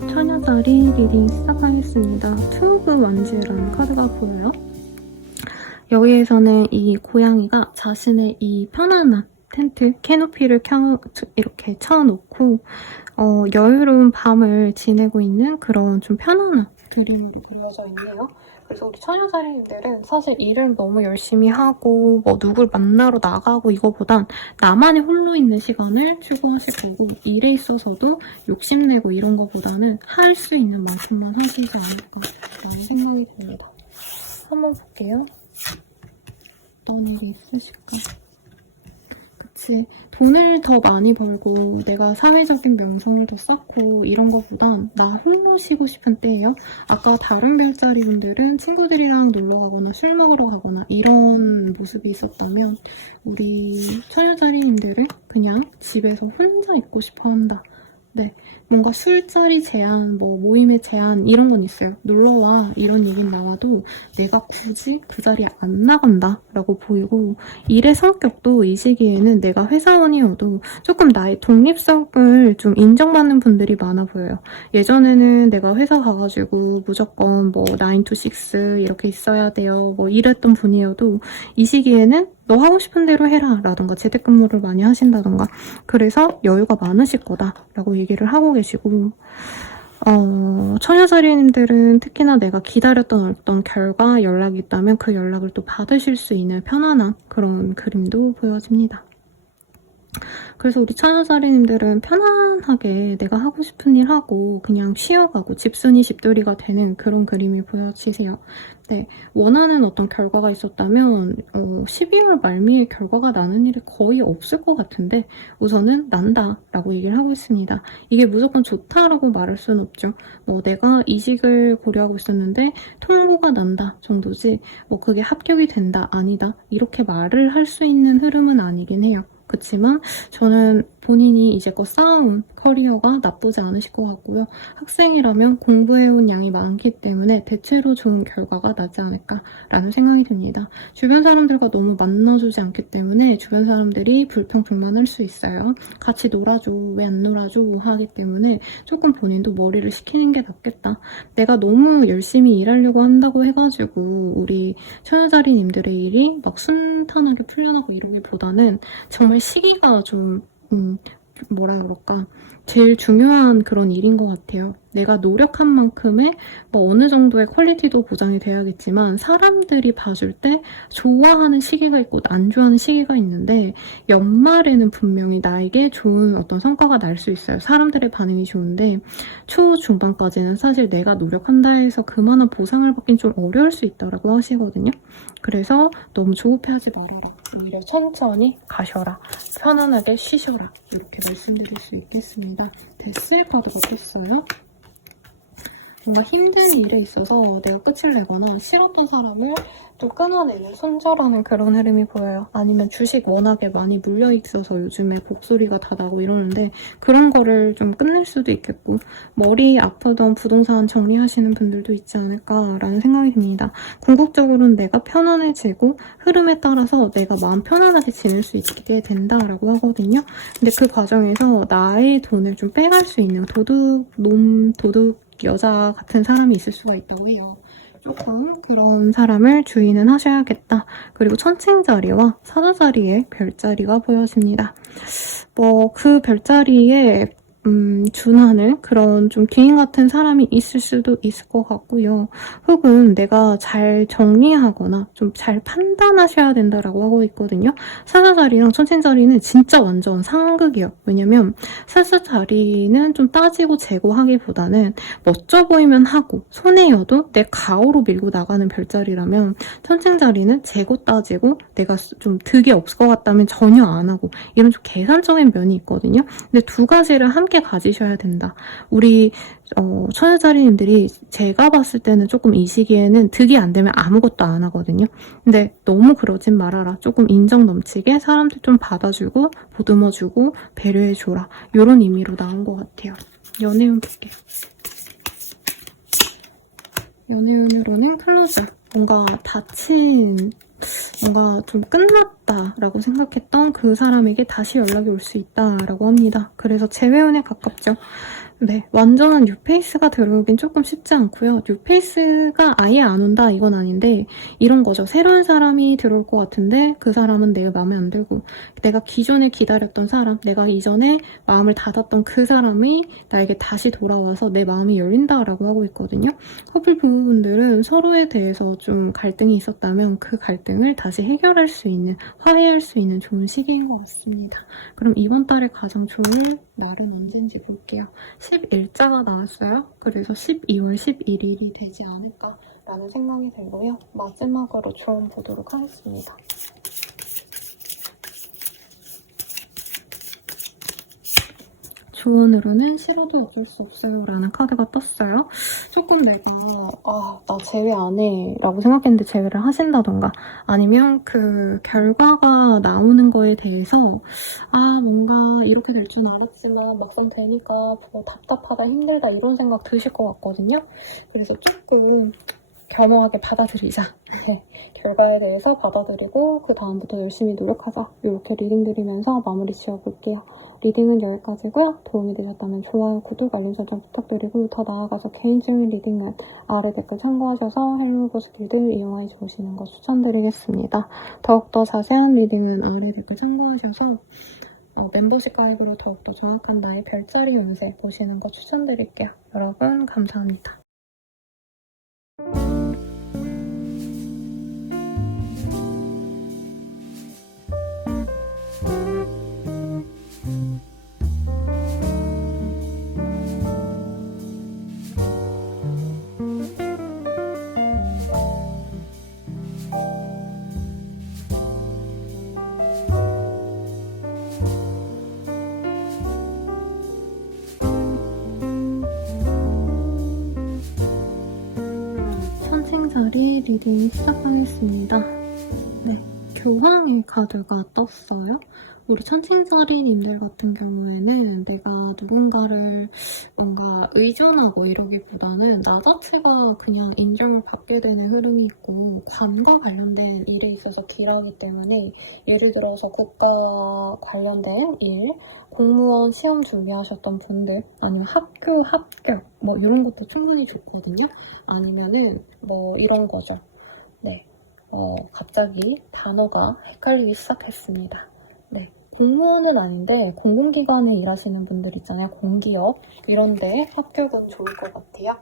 처녀자리 리딩 시작하겠습니다. 투 오브 완즈라는 카드가 보여요. 여기에서는 이 고양이가 자신의 이 편안한 텐트, 캐노피를 이렇게 쳐놓고 여유로운 밤을 지내고 있는 그런 좀 편안한 그림으로 그려져 있네요. 그래서 우리 처녀자리님들은 사실 일을 너무 열심히 하고 뭐 누굴 만나러 나가고 이거보단 나만의 홀로 있는 시간을 추구하실 거고, 일에 있어서도 욕심내고 이런 거보다는 할 수 있는 만큼만 하시지 않을까라는 생각이 듭니다. 한번 볼게요. 어떤 일이 있으실까? 그치. 돈을 더 많이 벌고 내가 사회적인 명성을 더 쌓고 이런 거보단 나 홀로 쉬고 싶은 때예요. 아까 다른 별자리 분들은 친구들이랑 놀러 가거나 술 먹으러 가거나 이런 모습이 있었다면 우리 처녀자리님들은 그냥 집에서 혼자 있고 싶어 한다. 네, 뭔가 술자리 제한, 뭐 모임의 제한 이런 건 있어요. 놀러와 이런 얘기는 나와도 내가 굳이 그 자리에 안 나간다 라고 보이고, 일의 성격도 이 시기에는 내가 회사원이어도 조금 나의 독립성을 좀 인정받는 분들이 많아 보여요. 예전에는 내가 회사 가가지고 무조건 뭐 9 to 6 이렇게 있어야 돼요 뭐 이랬던 분이어도 이 시기에는 너 하고 싶은 대로 해라 라던가 재택근무를 많이 하신다던가 그래서 여유가 많으실 거다라고 얘기를 하고 계시고, 처녀자리님들은 특히나 내가 기다렸던 어떤 결과 연락이 있다면 그 연락을 또 받으실 수 있는 편안한 그런 그림도 보여집니다. 그래서 우리 처녀자리님들은 편안하게 내가 하고 싶은 일 하고 그냥 쉬어가고 집순이 집돌이가 되는 그런 그림이 보여지세요. 네, 원하는 어떤 결과가 있었다면 12월 말미에 결과가 나는 일이 거의 없을 것 같은데 우선은 난다 라고 얘기를 하고 있습니다. 이게 무조건 좋다라고 말할 수는 없죠. 뭐 내가 이직을 고려하고 있었는데 통보가 난다 정도지 뭐 그게 합격이 된다 아니다 이렇게 말을 할 수 있는 흐름은 아니긴 해요. 그치만 저는 본인이 이제껏 쌓아온 커리어가 나쁘지 않으실 것 같고요. 학생이라면 공부해온 양이 많기 때문에 대체로 좋은 결과가 나지 않을까라는 생각이 듭니다. 주변 사람들과 너무 만나주지 않기 때문에 주변 사람들이 불평불만할 수 있어요. 같이 놀아줘, 왜 안 놀아줘 하기 때문에 조금 본인도 머리를 식히는 게 낫겠다. 내가 너무 열심히 일하려고 한다고 해가지고 우리 처녀자리님들의 일이 막 순탄하게 풀려나고 이러기보다는 정말 시기가 좀 뭐라 그럴까, 제일 중요한 그런 일인 것 같아요. 내가 노력한 만큼의 뭐 어느 정도의 퀄리티도 보장이 돼야겠지만 사람들이 봐줄 때 좋아하는 시기가 있고 안 좋아하는 시기가 있는데 연말에는 분명히 나에게 좋은 어떤 성과가 날 수 있어요. 사람들의 반응이 좋은데 초중반까지는 사실 내가 노력한다 해서 그만한 보상을 받긴 좀 어려울 수 있다고 하시거든요. 그래서 너무 조급해하지 말아라. 오히려 천천히 가셔라. 편안하게 쉬셔라. 이렇게 말씀드릴 수 있겠습니다. 데스 카드가 떴어요. 뭔가 힘든 일에 있어서 내가 끝을 내거나 싫었던 사람을 또 끊어내는 손절하는 그런 흐름이 보여요. 아니면 주식 워낙에 많이 물려있어서 요즘에 곡소리가 다 나고 이러는데 그런 거를 좀 끝낼 수도 있겠고 머리 아프던 부동산 정리하시는 분들도 있지 않을까라는 생각이 듭니다. 궁극적으로는 내가 편안해지고 흐름에 따라서 내가 마음 편안하게 지낼 수 있게 된다라고 하거든요. 근데 그 과정에서 나의 돈을 좀 빼갈 수 있는 도둑 여자 같은 사람이 있을 수가 있다고 해요. 조금 그런 사람을 주의는 하셔야겠다. 그리고 천칭자리와 사주자리에 별자리가 보여집니다. 뭐 그 별자리에 준하는 그런 좀 귀인 같은 사람이 있을 수도 있을 것 같고요. 혹은 내가 잘 정리하거나 좀 잘 판단하셔야 된다라고 하고 있거든요. 사주자리랑 천칭자리는 진짜 완전 상극이에요. 왜냐면 사주자리는 좀 따지고 재고하기보다는 멋져 보이면 하고 손해여도 내 가오로 밀고 나가는 별자리라면 천칭자리는 재고 따지고 내가 좀 득이 없을 것 같다면 전혀 안 하고 이런 좀 계산적인 면이 있거든요. 근데 두 가지를 함께 가지셔야 된다. 우리 처녀자리님들이 제가 봤을 때는 조금 이 시기에는 득이 안 되면 아무것도 안 하거든요. 근데 너무 그러진 말아라. 조금 인정 넘치게 사람들 좀 받아주고 보듬어주고 배려해줘라. 이런 의미로 나온 것 같아요. 연애운 볼게. 연애운으로는 클로즈. 뭔가 다친 뭔가 좀 끝났다라고 생각했던 그 사람에게 다시 연락이 올 수 있다라고 합니다. 그래서 재회운에 가깝죠. 네, 완전한 뉴페이스가 들어오긴 조금 쉽지 않고요. 뉴페이스가 아예 안 온다 이건 아닌데 이런 거죠. 새로운 사람이 들어올 것 같은데 그 사람은 내가 마음에 안 들고 내가 기존에 기다렸던 사람, 내가 이전에 마음을 닫았던 그 사람이 나에게 다시 돌아와서 내 마음이 열린다라고 하고 있거든요. 커플 부부분들은 서로에 대해서 좀 갈등이 있었다면 그 갈등을 다시 해결할 수 있는, 화해할 수 있는 좋은 시기인 것 같습니다. 그럼 이번 달에 가장 좋을 날은 언제인지 볼게요. 11자가 나왔어요. 그래서 12월 11일이 되지 않을까라는 생각이 들고요. 마지막으로 조언 보도록 하겠습니다. 조언으로는 싫어도 어쩔 수 없어요 라는 카드가 떴어요. 조금 내가 나 제외 안 해 라고 생각했는데 제외를 하신다던가 아니면 그 결과가 나오는 거에 대해서 뭔가 이렇게 될 줄 알았지만 막상 되니까 뭐 답답하다 힘들다 이런 생각 드실 것 같거든요. 그래서 조금 겸허하게 받아들이자. 결과에 대해서 받아들이고 그 다음부터 열심히 노력하자. 이렇게 리딩 드리면서 마무리 지어볼게요. 리딩은 여기까지고요. 도움이 되셨다면 좋아요, 구독, 알림 설정 부탁드리고 더 나아가서 개인적인 리딩은 아래 댓글 참고하셔서 헬로우보스 길드 이용해 주시는 거 추천드리겠습니다. 더욱더 자세한 리딩은 아래 댓글 참고하셔서 멤버십 가입으로 더욱더 정확한 나의 별자리 운세 보시는 거 추천드릴게요. 여러분 감사합니다. 천칭자리 리딩 시작하겠습니다. 네, 교황의 카드가 떴어요. 우리 천칭자리님들 같은 경우에는 내가 누군가를 뭔가 의존하고 이러기보다는 나 자체가 그냥 인정을 받게 되는 흐름이 있고 관과 관련된 일에 있어서 길하기 때문에 예를 들어서 국가 관련된 일, 공무원 시험 준비하셨던 분들 아니면 학교 합격 뭐 이런 것도 충분히 좋거든요. 아니면은 뭐 이런 거죠. 네, 갑자기 단어가 헷갈리기 시작했습니다. 네, 공무원은 아닌데 공공기관에 일하시는 분들 있잖아요. 공기업 이런데 합격은 좋을 것 같아요.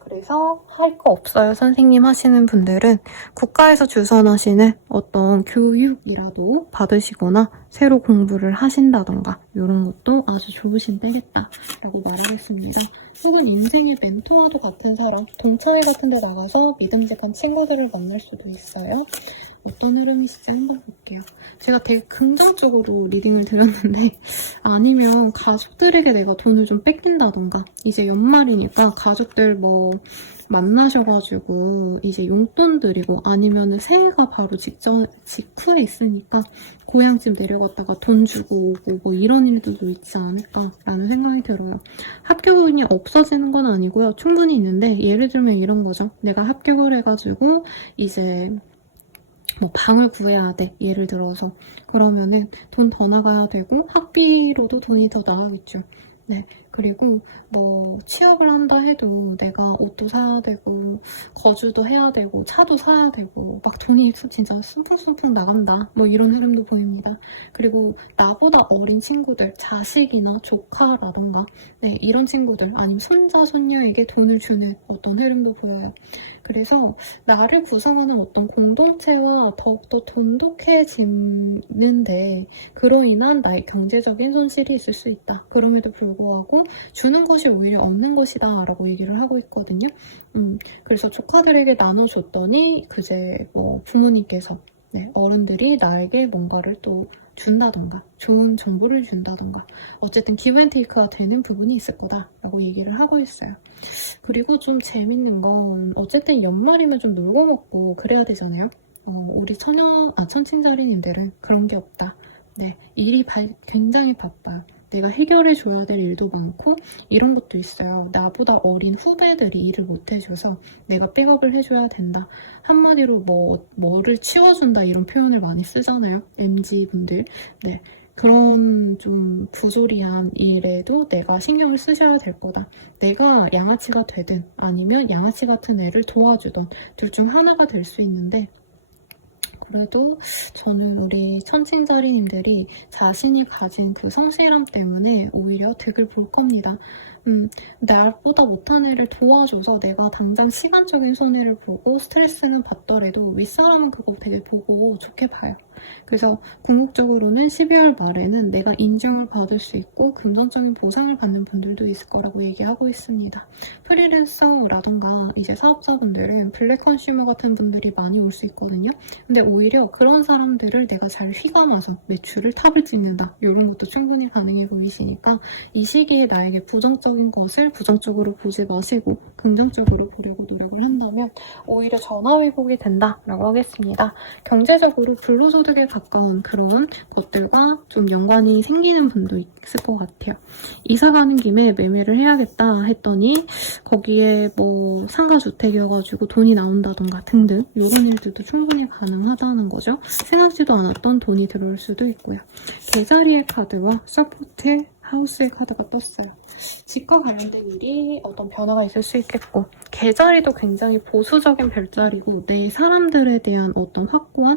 그래서 할 거 없어요 선생님 하시는 분들은 국가에서 주선하시는 어떤 교육이라도 받으시거나 새로 공부를 하신다던가 이런 것도 아주 좋으신 때겠다라고 말하겠습니다. 혹은 인생의 멘토와도 같은 사람, 동창회 같은 데 나가서 믿음직한 친구들을 만날 수도 있어요. 어떤 흐름이실지 한번 볼게요. 제가 되게 긍정적으로 리딩을 드렸는데 아니면 가족들에게 내가 돈을 좀 뺏긴다던가 이제 연말이니까 가족들 뭐 만나셔가지고 이제 용돈 드리고 아니면은 새해가 바로 직후에 있으니까 고향집 내려갔다가 돈 주고 오고 뭐 이런 일들도 있지 않을까라는 생각이 들어요. 합격운이 없어지는 건 아니고요. 충분히 있는데 예를 들면 이런 거죠. 내가 합격을 해가지고 이제 뭐 방을 구해야 돼. 예를 들어서 그러면은 돈 더 나가야 되고 학비로도 돈이 더 나가겠죠. 네. 그리고 뭐 취업을 한다 해도 내가 옷도 사야 되고 거주도 해야 되고 차도 사야 되고 막 돈이 진짜 숨풍숨풍 나간다. 뭐 이런 흐름도 보입니다. 그리고 나보다 어린 친구들, 자식이나 조카라던가 네, 이런 친구들 아니면 손자, 손녀에게 돈을 주는 어떤 흐름도 보여요. 그래서 나를 구성하는 어떤 공동체와 더욱더 돈독해지는데 그로 인한 나의 경제적인 손실이 있을 수 있다. 그럼에도 불구하고 주는 것이 오히려 얻는 것이다 라고 얘기를 하고 있거든요. 그래서 조카들에게 나눠줬더니 그제 뭐 부모님께서 네, 어른들이 나에게 뭔가를 또 준다던가 좋은 정보를 준다던가 어쨌든 기브앤테이크가 되는 부분이 있을 거다라고 얘기를 하고 있어요. 그리고 좀 재밌는 건 어쨌든 연말이면 좀 놀고 먹고 그래야 되잖아요. 우리 천칭자리님들은 그런 게 없다. 네, 일이 굉장히 바빠요. 내가 해결해줘야 될 일도 많고 이런 것도 있어요. 나보다 어린 후배들이 일을 못 해줘서 내가 백업을 해줘야 된다. 한마디로 뭐를 치워준다 이런 표현을 많이 쓰잖아요. MZ분들. 네. 그런 좀 부조리한 일에도 내가 신경을 쓰셔야 될 거다. 내가 양아치가 되든 아니면 양아치 같은 애를 도와주던 둘 중 하나가 될 수 있는데 그래도 저는 우리 천칭자리님들이 자신이 가진 그 성실함 때문에 오히려 득을 볼 겁니다. 나보다 못한 애를 도와줘서 내가 당장 시간적인 손해를 보고 스트레스는 받더라도 윗사람은 그거 되게 보고 좋게 봐요. 그래서 궁극적으로는 12월 말에는 내가 인정을 받을 수 있고 금전적인 보상을 받는 분들도 있을 거라고 얘기하고 있습니다. 프리랜서라던가 이제 사업자분들은 블랙 컨슈머 같은 분들이 많이 올 수 있거든요. 근데 오히려 그런 사람들을 내가 잘 휘감아서 매출을 탑을 찍는다. 이런 것도 충분히 가능해 보이시니까 이 시기에 나에게 부정적인 것을 부정적으로 보지 마시고 긍정적으로 보려고 노력을 한다면 오히려 전화위복이 된다라고 하겠습니다. 경제적으로 불로소득에 가까운 그런 것들과 좀 연관이 생기는 분도 있을 것 같아요. 이사 가는 김에 매매를 해야겠다 했더니 거기에 뭐 상가주택이어가지고 돈이 나온다던가 등등 이런 일들도 충분히 가능하다는 거죠. 생각지도 않았던 돈이 들어올 수도 있고요. 개자리의 카드와 서포트 하우스의 카드가 떴어요. 집과 관련된 일이 어떤 변화가 있을 수 있겠고 개자리도 굉장히 보수적인 별자리고 내 사람들에 대한 어떤 확고한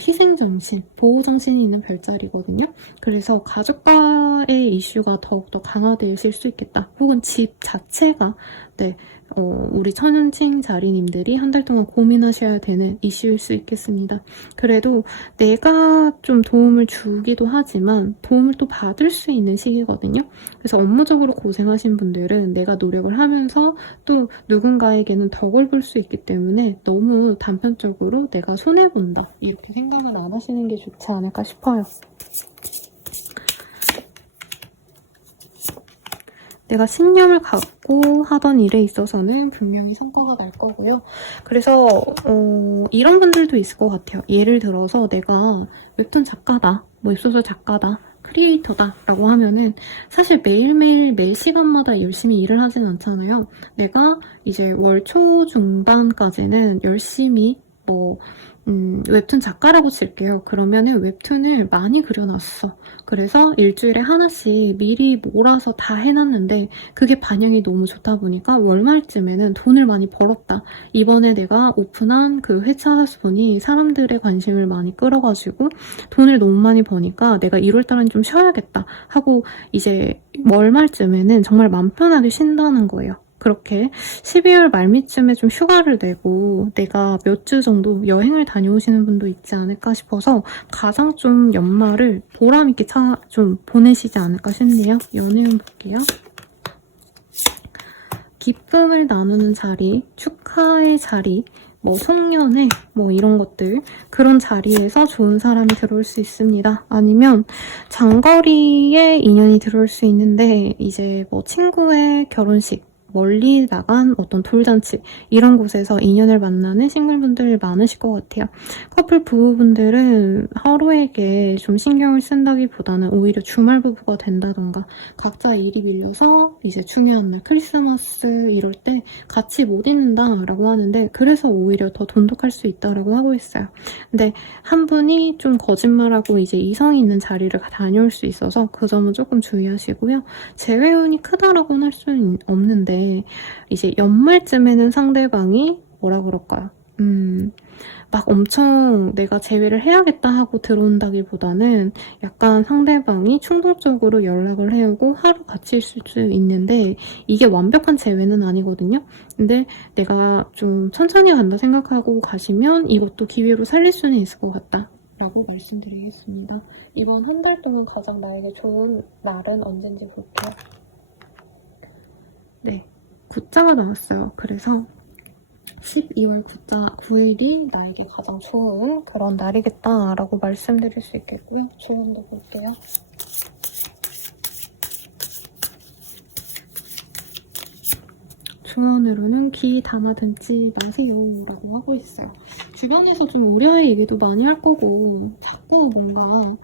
희생정신, 보호정신이 있는 별자리거든요. 그래서 가족과의 이슈가 더욱더 강화되실 수 있겠다. 혹은 집 자체가 네, 우리 천연칭 자리님들이 한 달 동안 고민하셔야 되는 이슈일 수 있겠습니다. 그래도 내가 좀 도움을 주기도 하지만 도움을 또 받을 수 있는 시기거든요. 그래서 업무적으로 고생하신 분들은 내가 노력을 하면서 또 누군가에게는 덕을 볼 수 있기 때문에 너무 단편적으로 내가 손해본다 이렇게 생각은 안 하시는 게 좋지 않을까 싶어요. 내가 신념을 갖고 하던 일에 있어서는 분명히 성과가 날 거고요. 그래서 이런 분들도 있을 것 같아요. 예를 들어서 내가 웹툰 작가다, 뭐 웹소설 작가다, 크리에이터다 라고 하면은 사실 매일매일 매 시간마다 열심히 일을 하진 않잖아요. 내가 이제 월 초 중반까지는 열심히 웹툰 작가라고 칠게요. 그러면은 웹툰을 많이 그려놨어. 그래서 일주일에 하나씩 미리 몰아서 다 해놨는데 그게 반영이 너무 좋다 보니까 월말쯤에는 돈을 많이 벌었다. 이번에 내가 오픈한 그 회차 분이 사람들의 관심을 많이 끌어가지고 돈을 너무 많이 버니까 내가 1월달은 좀 쉬어야겠다 하고 이제 월말쯤에는 정말 맘 편하게 쉰다는 거예요. 그렇게 12월 말미쯤에 좀 휴가를 내고 내가 몇 주 정도 여행을 다녀오시는 분도 있지 않을까 싶어서 가장 좀 연말을 보람있게 좀 보내시지 않을까 싶네요. 연애운 볼게요. 기쁨을 나누는 자리, 축하의 자리, 뭐 송년회, 뭐 이런 것들 그런 자리에서 좋은 사람이 들어올 수 있습니다. 아니면 장거리에 인연이 들어올 수 있는데 이제 뭐 친구의 결혼식, 멀리 나간 어떤 돌잔치 이런 곳에서 인연을 만나는 싱글분들 많으실 것 같아요. 커플 부부분들은 서로에게 좀 신경을 쓴다기보다는 오히려 주말 부부가 된다던가 각자 일이 밀려서 이제 중요한 날 크리스마스 이럴 때 같이 못 있는다라고 하는데 그래서 오히려 더 돈독할 수 있다라고 하고 있어요. 근데 한 분이 좀 거짓말하고 이제 이성이 있는 자리를 다녀올 수 있어서 그 점은 조금 주의하시고요. 재회운이 크다라고는 할 수는 없는데 이제 연말쯤에는 상대방이 뭐라 그럴까요? 막 엄청 내가 재회를 해야겠다 하고 들어온다기보다는 약간 상대방이 충동적으로 연락을 해오고 하루 같이 있을 수 있는데 이게 완벽한 재회는 아니거든요. 근데 내가 좀 천천히 간다 생각하고 가시면 이것도 기회로 살릴 수는 있을 것 같다. 라고 말씀드리겠습니다. 이번 한 달 동안 가장 나에게 좋은 날은 언젠지 볼게요. 네, 9자가 나왔어요. 그래서 12월 9일이 나에게 가장 좋은 그런 날이겠다라고 말씀드릴 수 있겠고요. 주문도 볼게요. 주문으로는 귀 담아듬지 마세요 라고 하고 있어요. 주변에서 좀 우려의 얘기도 많이 할 거고 자꾸 뭔가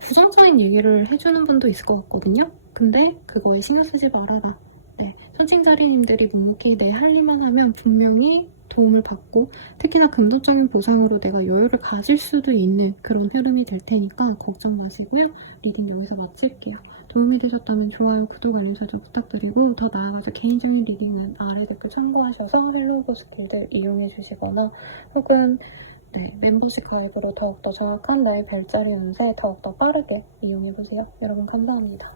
부정적인 얘기를 해주는 분도 있을 것 같거든요. 근데 그거에 신경 쓰지 말아라. 네, 선칭자리님들이 묵묵히 내 할 일만 하면 분명히 도움을 받고 특히나 금전적인 보상으로 내가 여유를 가질 수도 있는 그런 흐름이 될 테니까 걱정 마시고요. 리딩 여기서 마칠게요. 도움이 되셨다면 좋아요, 구독, 알림 설정 부탁드리고 더 나아가서 개인적인 리딩은 아래 댓글 참고하셔서 헬로우 스킬들 이용해 주시거나 혹은 멤버십 가입으로 더욱더 정확한 나의 별자리 운세 더욱더 빠르게 이용해보세요. 여러분 감사합니다.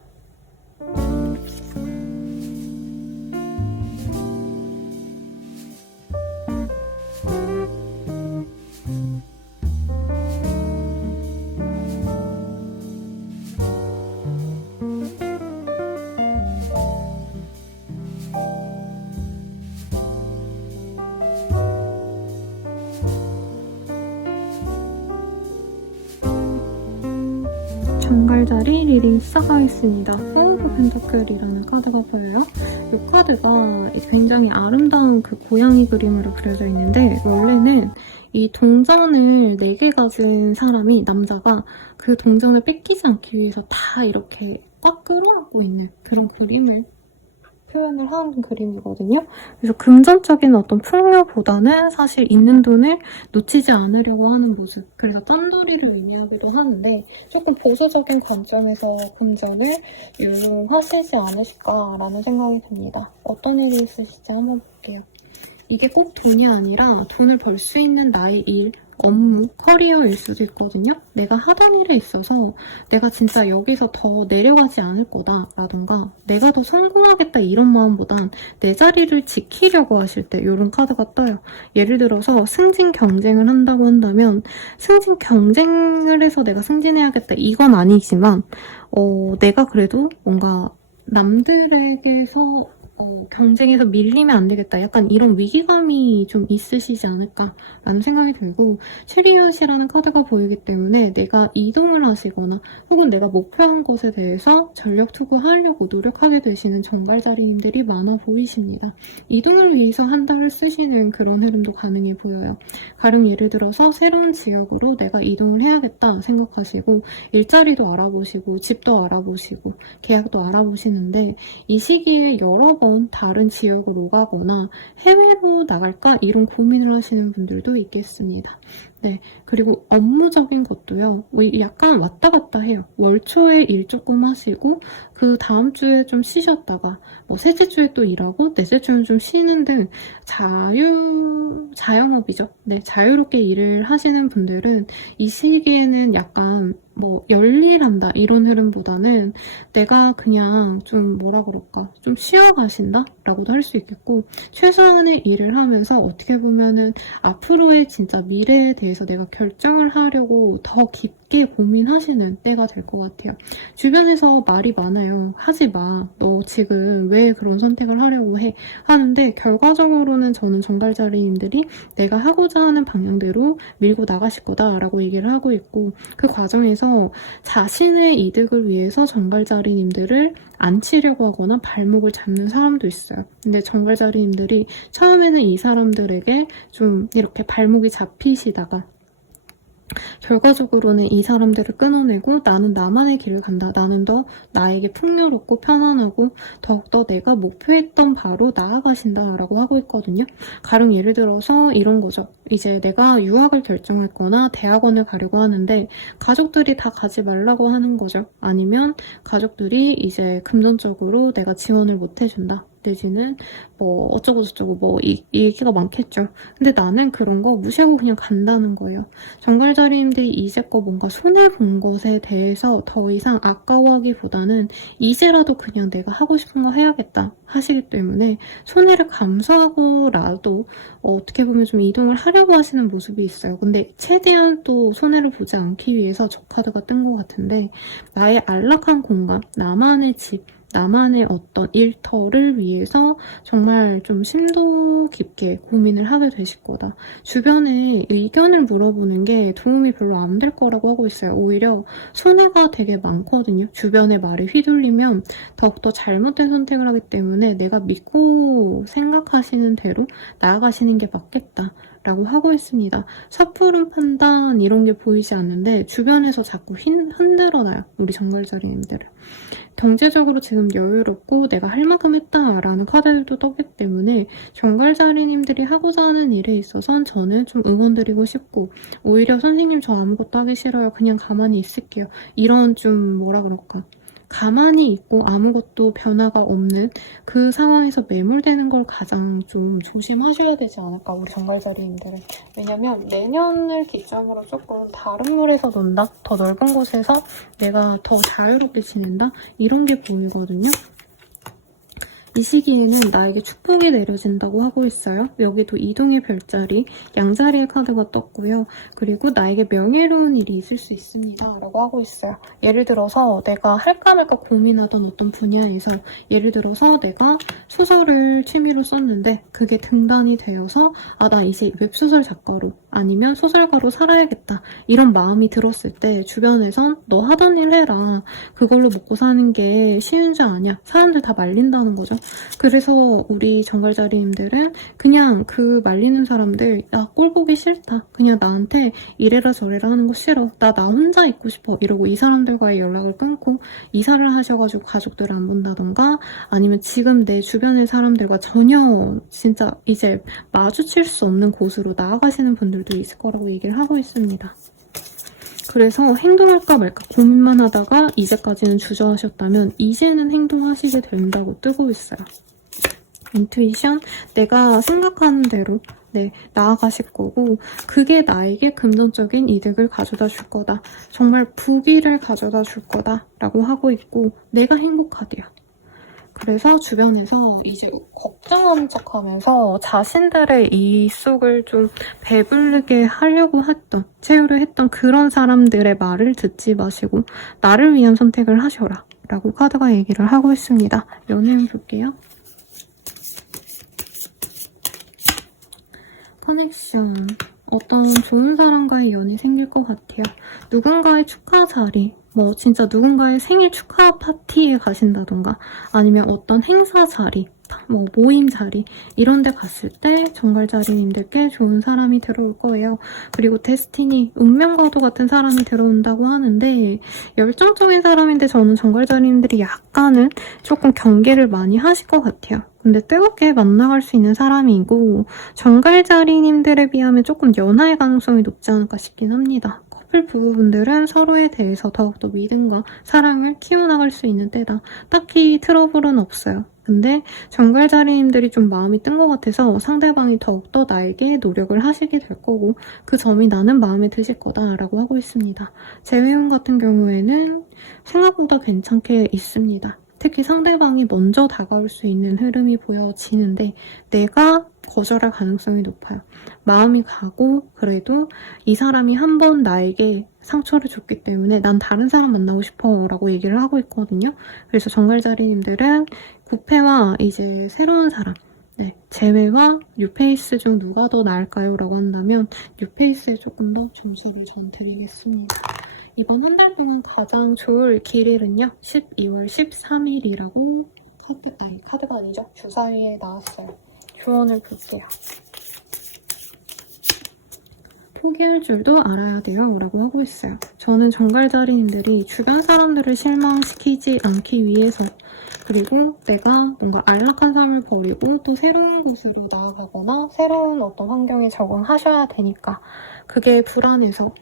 정갈자리 리딩 시작하겠습니다. 파이브 오브 펜터클이라는 카드가 보여요. 이 카드가 굉장히 아름다운 그 고양이 그림으로 그려져 있는데 원래는 이 동전을 4개 가진 사람이 남자가 그 동전을 뺏기지 않기 위해서 다 이렇게 꽉 끌어안고 있는 그런 그림을 표현을 한 그림이거든요. 그래서 금전적인 어떤 풍요보다는 사실 있는 돈을 놓치지 않으려고 하는 모습. 그래서 짠돌이를 의미하기도 하는데 조금 보수적인 관점에서 금전을 율용하시지 않으실까라는 생각이 듭니다. 어떤 일이 있으실지 한번 볼게요. 이게 꼭 돈이 아니라 돈을 벌 수 있는 나의 일, 업무, 커리어일 수도 있거든요. 내가 하던 일에 있어서 내가 진짜 여기서 더 내려가지 않을 거다라던가 내가 더 성공하겠다 이런 마음보단 내 자리를 지키려고 하실 때 이런 카드가 떠요. 예를 들어서 승진 경쟁을 한다고 한다면 승진 경쟁을 해서 내가 승진해야겠다 이건 아니지만 내가 그래도 뭔가 남들에게서 경쟁에서 밀리면 안 되겠다. 약간 이런 위기감이 좀 있으시지 않을까라는 생각이 들고 체리엇이라는 카드가 보이기 때문에 내가 이동을 하시거나 혹은 내가 목표한 것에 대해서 전력 투구하려고 노력하게 되시는 정갈자리님들이 많아 보이십니다. 이동을 위해서 한 달을 쓰시는 그런 흐름도 가능해 보여요. 가령 예를 들어서 새로운 지역으로 내가 이동을 해야겠다 생각하시고 일자리도 알아보시고 집도 알아보시고 계약도 알아보시는데 이 시기에 여러 번 다른 지역으로 가거나 해외로 나갈까 이런 고민을 하시는 분들도 있겠습니다. 네, 그리고 업무적인 것도요. 약간 왔다 갔다 해요. 월 초에 일 조금 하시고 그 다음 주에 좀 쉬셨다가 셋째 주에 또 일하고 넷째 주는 좀 쉬는 등 자영업이죠. 네, 자유롭게 일을 하시는 분들은 이 시기에는 약간 열일한다 이런 흐름보다는 내가 그냥 좀 뭐라 그럴까 좀 쉬어가신다 라고도 할 수 있겠고 최소한의 일을 하면서 어떻게 보면은 앞으로의 진짜 미래에 대해서 내가 결정을 하려고 더 깊게 깊게 고민하시는 때가 될 것 같아요. 주변에서 말이 많아요. 하지 마. 너 지금 왜 그런 선택을 하려고 해? 하는데 결과적으로는 저는 정갈자리님들이 내가 하고자 하는 방향대로 밀고 나가실 거다라고 얘기를 하고 있고, 그 과정에서 자신의 이득을 위해서 정갈자리님들을 안 치려고 하거나 발목을 잡는 사람도 있어요. 근데 정갈자리님들이 처음에는 이 사람들에게 좀 이렇게 발목이 잡히시다가 결과적으로는 이 사람들을 끊어내고 나는 나만의 길을 간다. 나는 더 나에게 풍요롭고 편안하고 더욱더 내가 목표했던 바로 나아가신다 라고 하고 있거든요. 가령 예를 들어서 이런 거죠. 이제 내가 유학을 결정했거나 대학원을 가려고 하는데 가족들이 다 가지 말라고 하는 거죠. 아니면 가족들이 이제 금전적으로 내가 지원을 못 해준다. 내지는 뭐 어쩌고 저쩌고 뭐 이 얘기가 많겠죠. 근데 나는 그런 거 무시하고 그냥 간다는 거예요. 정갈자리님들이 이제껏 뭔가 손해본 것에 대해서 더 이상 아까워하기보다는 이제라도 그냥 내가 하고 싶은 거 해야겠다 하시기 때문에 손해를 감수하고라도 어떻게 보면 좀 이동을 하려고 하시는 모습이 있어요. 근데 최대한 또 손해를 보지 않기 위해서 저 카드가 뜬 것 같은데, 나의 안락한 공간, 나만의 집, 나만의 어떤 일터를 위해서 정말 좀 심도 깊게 고민을 하게 되실 거다. 주변에 의견을 물어보는 게 도움이 별로 안 될 거라고 하고 있어요. 오히려 손해가 되게 많거든요. 주변의 말에 휘둘리면 더욱더 잘못된 선택을 하기 때문에 내가 믿고 생각하시는 대로 나아가시는 게 맞겠다 라고 하고 있습니다. 섣부른 판단 이런 게 보이지 않는데 주변에서 자꾸 흔들어놔요. 우리 정갈자리님들을. 경제적으로 지금 여유롭고 내가 할 만큼 했다라는 카드들도 떴기 때문에 정갈자리님들이 하고자 하는 일에 있어선 저는 좀 응원드리고 싶고, 오히려 선생님 저 아무것도 하기 싫어요. 그냥 가만히 있을게요. 이런 좀 뭐라 그럴까, 가만히 있고 아무것도 변화가 없는 그 상황에서 매몰되는 걸 가장 좀 조심하셔야 되지 않을까, 우리 정갈자리님들은. 왜냐면 내년을 기점으로 조금 다른 물에서 논다, 더 넓은 곳에서 내가 더 자유롭게 지낸다, 이런 게 보이거든요. 이 시기에는 나에게 축복이 내려진다고 하고 있어요. 여기도 이동의 별자리, 양자리의 카드가 떴고요. 그리고 나에게 명예로운 일이 있을 수 있습니다 라고 하고 있어요. 예를 들어서 내가 할까 말까 고민하던 어떤 분야에서, 예를 들어서 내가 소설을 취미로 썼는데 그게 등단이 되어서 나 이제 웹소설 작가로 아니면 소설가로 살아야겠다 이런 마음이 들었을 때 주변에선 너 하던 일 해라. 그걸로 먹고 사는 게 쉬운 줄 아냐. 사람들 다 말린다는 거죠. 그래서 우리 정갈자리님들은 그냥 그 말리는 사람들, 나 꼴 보기 싫다. 그냥 나한테 이래라 저래라 하는 거 싫어. 나 혼자 있고 싶어. 이러고 이 사람들과의 연락을 끊고 이사를 하셔가지고 가족들을 안 본다던가, 아니면 지금 내 주변의 사람들과 전혀 진짜 이제 마주칠 수 없는 곳으로 나아가시는 분들도 있을 거라고 얘기를 하고 있습니다. 그래서 행동할까 말까 고민만 하다가 이제까지는 주저하셨다면 이제는 행동하시게 된다고 뜨고 있어요. 인투이션, 내가 생각하는 대로 나아가실 거고, 그게 나에게 금전적인 이득을 가져다 줄 거다. 정말 부귀를 가져다 줄 거다 라고 하고 있고, 내가 행복하대요. 그래서 주변에서 이제 걱정하는 척하면서 자신들의 이 속을 좀 배부르게 하려고 채우려 했던 그런 사람들의 말을 듣지 마시고 나를 위한 선택을 하셔라 라고 카드가 얘기를 하고 있습니다. 연애운 볼게요. 커넥션, 어떤 좋은 사람과의 연이 생길 것 같아요. 누군가의 축하 자리, 뭐 진짜 누군가의 생일 축하 파티에 가신다던가, 아니면 어떤 행사 자리, 뭐 모임 자리, 이런 데 갔을 때 정갈자리님들께 좋은 사람이 들어올 거예요. 그리고 데스티니, 운명과도 같은 사람이 들어온다고 하는데, 열정적인 사람인데 저는 정갈자리님들이 약간은 조금 경계를 많이 하실 것 같아요. 근데 뜨겁게 만나갈 수 있는 사람이고, 정갈자리님들에 비하면 조금 연하의 가능성이 높지 않을까 싶긴 합니다. 커플 부부분들은 서로에 대해서 더욱더 믿음과 사랑을 키워나갈 수 있는 때다. 딱히 트러블은 없어요. 근데 정갈자리님들이 좀 마음이 뜬 것 같아서 상대방이 더욱더 나에게 노력을 하시게 될 거고, 그 점이 나는 마음에 드실 거다라고 하고 있습니다. 재회운 같은 경우에는 생각보다 괜찮게 있습니다. 특히 상대방이 먼저 다가올 수 있는 흐름이 보여지는데 내가 거절할 가능성이 높아요. 마음이 가고 그래도 이 사람이 한 번 나에게 상처를 줬기 때문에 난 다른 사람 만나고 싶어 라고 얘기를 하고 있거든요. 그래서 정갈자리님들은 9패와 이제 새로운 사람 제외와 뉴페이스 중 누가 더 나을까요? 라고 한다면 뉴페이스에 조금 더 점수를 전 드리겠습니다. 이번 한 달 동안 가장 좋을 길일은요. 12월 13일이라고 카드가 아니죠. 주사위에 나왔어요. 조언을 볼게요. 포기할 줄도 알아야 돼요. 라고 하고 있어요. 저는 정갈자리님들이 주변 사람들을 실망시키지 않기 위해서 그리고 내가 뭔가 안락한 삶을 버리고 또 새로운 곳으로 나아가거나 새로운 어떤 환경에 적응하셔야 되니까 그게 불안해서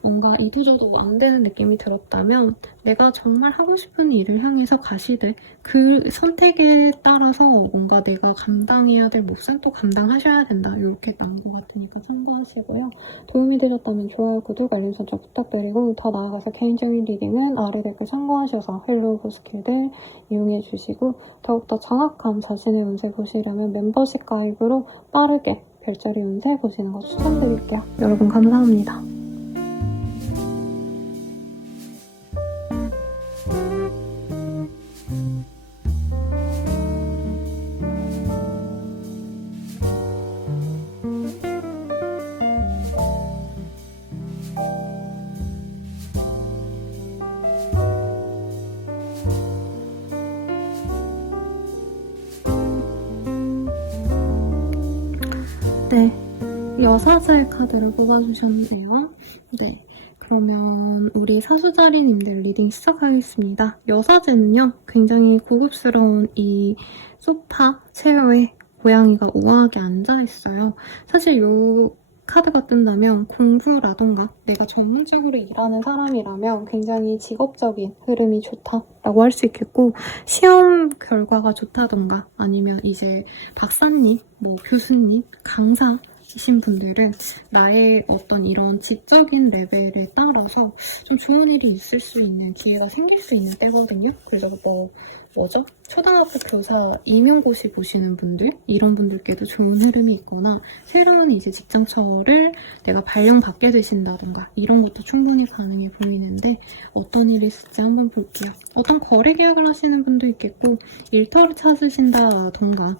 뭔가 이도저도 안 되는 느낌이 들었다면 내가 정말 하고 싶은 일을 향해서 가시되 그 선택에 따라서 뭔가 내가 감당해야 될 몫은 또 감당하셔야 된다. 이렇게 나온 것 같으니까 참고하시고요. 도움이 되셨다면 좋아요, 구독, 알림 설정 부탁드리고 더 나아가서 개인적인 리딩은 아래 댓글 참고하셔서 헬로우 스킬들 이용해주시고 더욱더 정확한 자신의 운세 보시려면 멤버십 가입으로 빠르게 별자리 운세 보시는 거 추천드릴게요. 여러분 감사합니다. 네, 여사제 카드를 뽑아주셨는데요. 네, 그러면 우리 사수자리님들 리딩 시작하겠습니다. 여사제는요, 굉장히 고급스러운 이 소파, 체어에 고양이가 우아하게 앉아있어요. 사실 요 카드가 뜬다면 공부라던가 내가 전문직으로 일하는 사람이라면 굉장히 직업적인 흐름이 좋다라고 할 수 있겠고 시험 결과가 좋다던가 아니면 이제 박사님, 교수님, 강사이신 분들은 나의 어떤 이런 지적인 레벨에 따라서 좀 좋은 일이 있을 수 있는 기회가 생길 수 있는 때거든요. 그래서 초등학교 교사 임용고시 보시는 분들 이런 분들께도 좋은 흐름이 있거나 새로운 이제 직장처를 내가 발령받게 되신다던가 이런 것도 충분히 가능해 보이는데 어떤 일이 있을지 한번 볼게요. 어떤 거래 계약을 하시는 분도 있겠고 일터를 찾으신다던가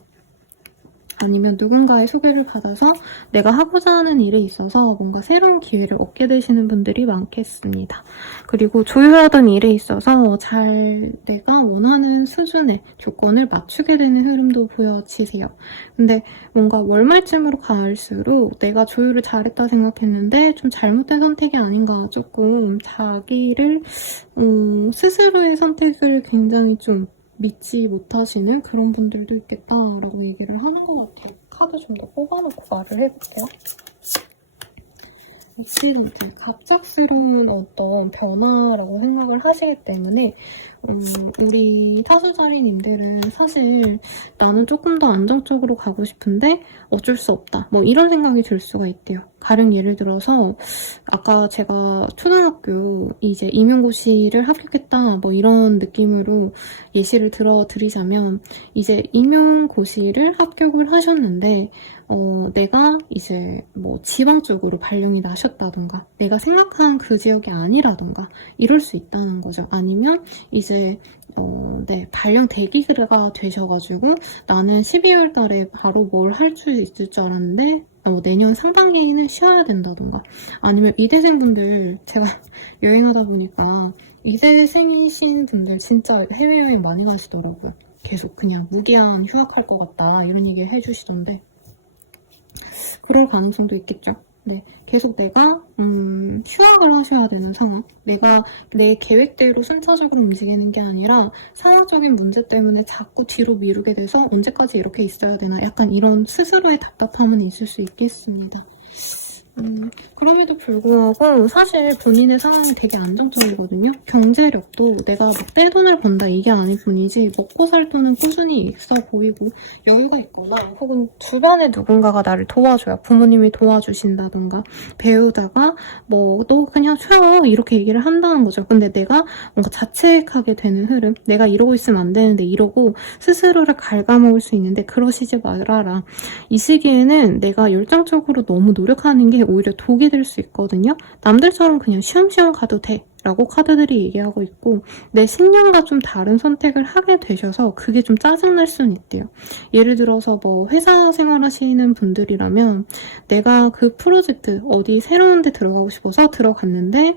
아니면 누군가의 소개를 받아서 내가 하고자 하는 일에 있어서 뭔가 새로운 기회를 얻게 되시는 분들이 많겠습니다. 그리고 조율하던 일에 있어서 잘 내가 원하는 수준의 조건을 맞추게 되는 흐름도 보여지세요. 근데 뭔가 월말쯤으로 갈수록 내가 조율을 잘했다 생각했는데 좀 잘못된 선택이 아닌가 조금 자기를 스스로의 선택을 굉장히 좀 믿지 못하시는 그런 분들도 있겠다라고 얘기를 하는 것 같아요. 카드 좀 더 뽑아놓고 말을 해볼게요. 어찌든지 갑작스러운 어떤 변화라고 생각을 하시기 때문에 우리 타수자리님들은 사실 나는 조금 더 안정적으로 가고 싶은데 어쩔 수 없다. 이런 생각이 들 수가 있대요. 가령 예를 들어서 아까 제가 초등학교 이제 임용고시를 합격했다 이런 느낌으로 예시를 들어드리자면 이제 임용고시를 합격을 하셨는데 내가 이제 지방 쪽으로 발령이 나셨다던가 내가 생각한 그 지역이 아니라던가 이럴 수 있다는 거죠. 아니면 이제 발령 대기가 되셔가지고 나는 12월 달에 바로 뭘 할 수 있을 줄 알았는데 내년 상반기에는 쉬어야 된다던가 아니면 이대생분들 제가 여행하다 보니까 이대생이신 분들 진짜 해외여행 많이 가시더라고요. 계속 그냥 무기한 휴학할 것 같다 이런 얘기 해주시던데 그럴 가능성도 있겠죠. 네, 계속 내가 휴학을 하셔야 되는 상황 내가 내 계획대로 순차적으로 움직이는 게 아니라 상황적인 문제 때문에 자꾸 뒤로 미루게 돼서 언제까지 이렇게 있어야 되나 약간 이런 스스로의 답답함은 있을 수 있겠습니다. 그럼에도 불구하고 사실 본인의 상황이 되게 안정적이거든요. 경제력도 내가 막 떼돈을 번다 이게 아닐 뿐이지 먹고 살 돈은 꾸준히 있어 보이고 여유가 있거나 혹은 주변에 누군가가 나를 도와줘요. 부모님이 도와주신다던가 배우다가 뭐 너 그냥 쉬어 이렇게 얘기를 한다는 거죠. 근데 내가 뭔가 자책하게 되는 흐름, 내가 이러고 있으면 안 되는데 이러고 스스로를 갉아먹을 수 있는데 그러시지 말아라. 이 시기에는 내가 열정적으로 너무 노력하는 게 오히려 독이 될 수 있거든요. 남들처럼 그냥 쉬엄쉬엄 가도 돼 라고 카드들이 얘기하고 있고 내 신념과 좀 다른 선택을 하게 되셔서 그게 좀 짜증날 수는 있대요. 예를 들어서 뭐 회사 생활하시는 분들이라면 내가 그 프로젝트 어디 새로운 데 들어가고 싶어서 들어갔는데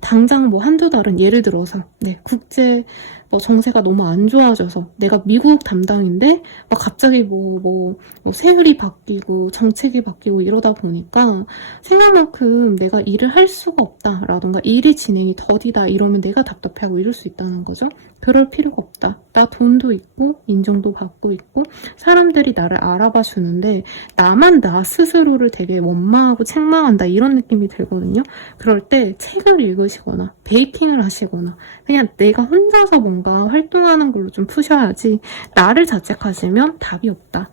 당장 뭐 한두 달은 예를 들어서 국제 뭐 정세가 너무 안 좋아져서 내가 미국 담당인데 막 갑자기 뭐 세율이 바뀌고 정책이 바뀌고 이러다 보니까 생각만큼 내가 일을 할 수가 없다라던가 일이 진행이 더디다 이러면 내가 답답해하고 이럴 수 있다는 거죠. 그럴 필요가 없다. 나 돈도 있고 인정도 받고 있고 사람들이 나를 알아봐 주는데 나만 나 스스로를 되게 원망하고 책망한다 이런 느낌이 들거든요. 그럴 때 책을 읽으시거나 베이킹을 하시거나 그냥 내가 혼자서 뭔가 활동하는 걸로 좀 푸셔야지 나를 자책하시면 답이 없다.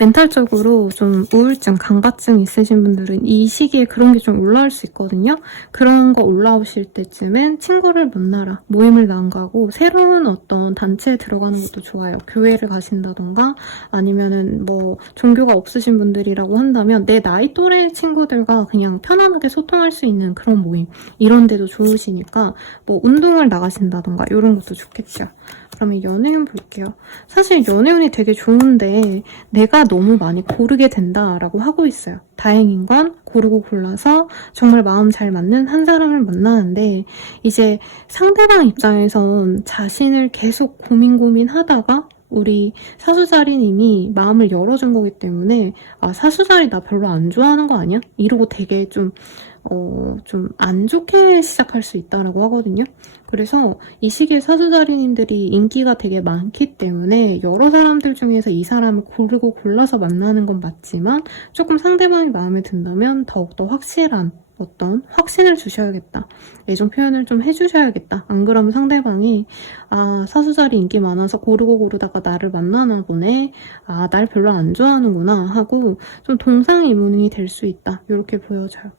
멘탈적으로 좀 우울증, 강박증 있으신 분들은 이 시기에 그런 게 좀 올라올 수 있거든요. 그런 거 올라오실 때쯤엔 친구를 만나라, 모임을 안 가고 새로운 어떤 단체에 들어가는 것도 좋아요. 교회를 가신다던가 아니면은 뭐 종교가 없으신 분들이라고 한다면 내 나이 또래 친구들과 그냥 편안하게 소통할 수 있는 그런 모임 이런 데도 좋으시니까 뭐 운동을 나가신다던가 이런 것도 좋겠죠. 그러면 연애운 볼게요. 사실 연애운이 되게 좋은데 내가 너무 많이 고르게 된다라고 하고 있어요. 다행인 건 고르고 골라서 정말 마음 잘 맞는 한 사람을 만나는데 이제 상대방 입장에선 자신을 계속 고민하다가 우리 사수자리님이 마음을 열어준 거기 때문에 아 사수자리 나 별로 안 좋아하는 거 아니야? 이러고 되게 좀 안 좋게 시작할 수 있다라고 하거든요. 그래서 이 시기에 사수자리님들이 인기가 되게 많기 때문에 여러 사람들 중에서 이 사람을 고르고 골라서 만나는 건 맞지만 조금 상대방이 마음에 든다면 더욱더 확실한 어떤 확신을 주셔야겠다. 애정 표현을 좀 해주셔야겠다. 안 그러면 상대방이 아 사수자리 인기 많아서 고르다가 나를 만나나 보네. 아 날 별로 안 좋아하는구나 하고 좀 동상이몽이 될 수 있다. 이렇게 보여져요.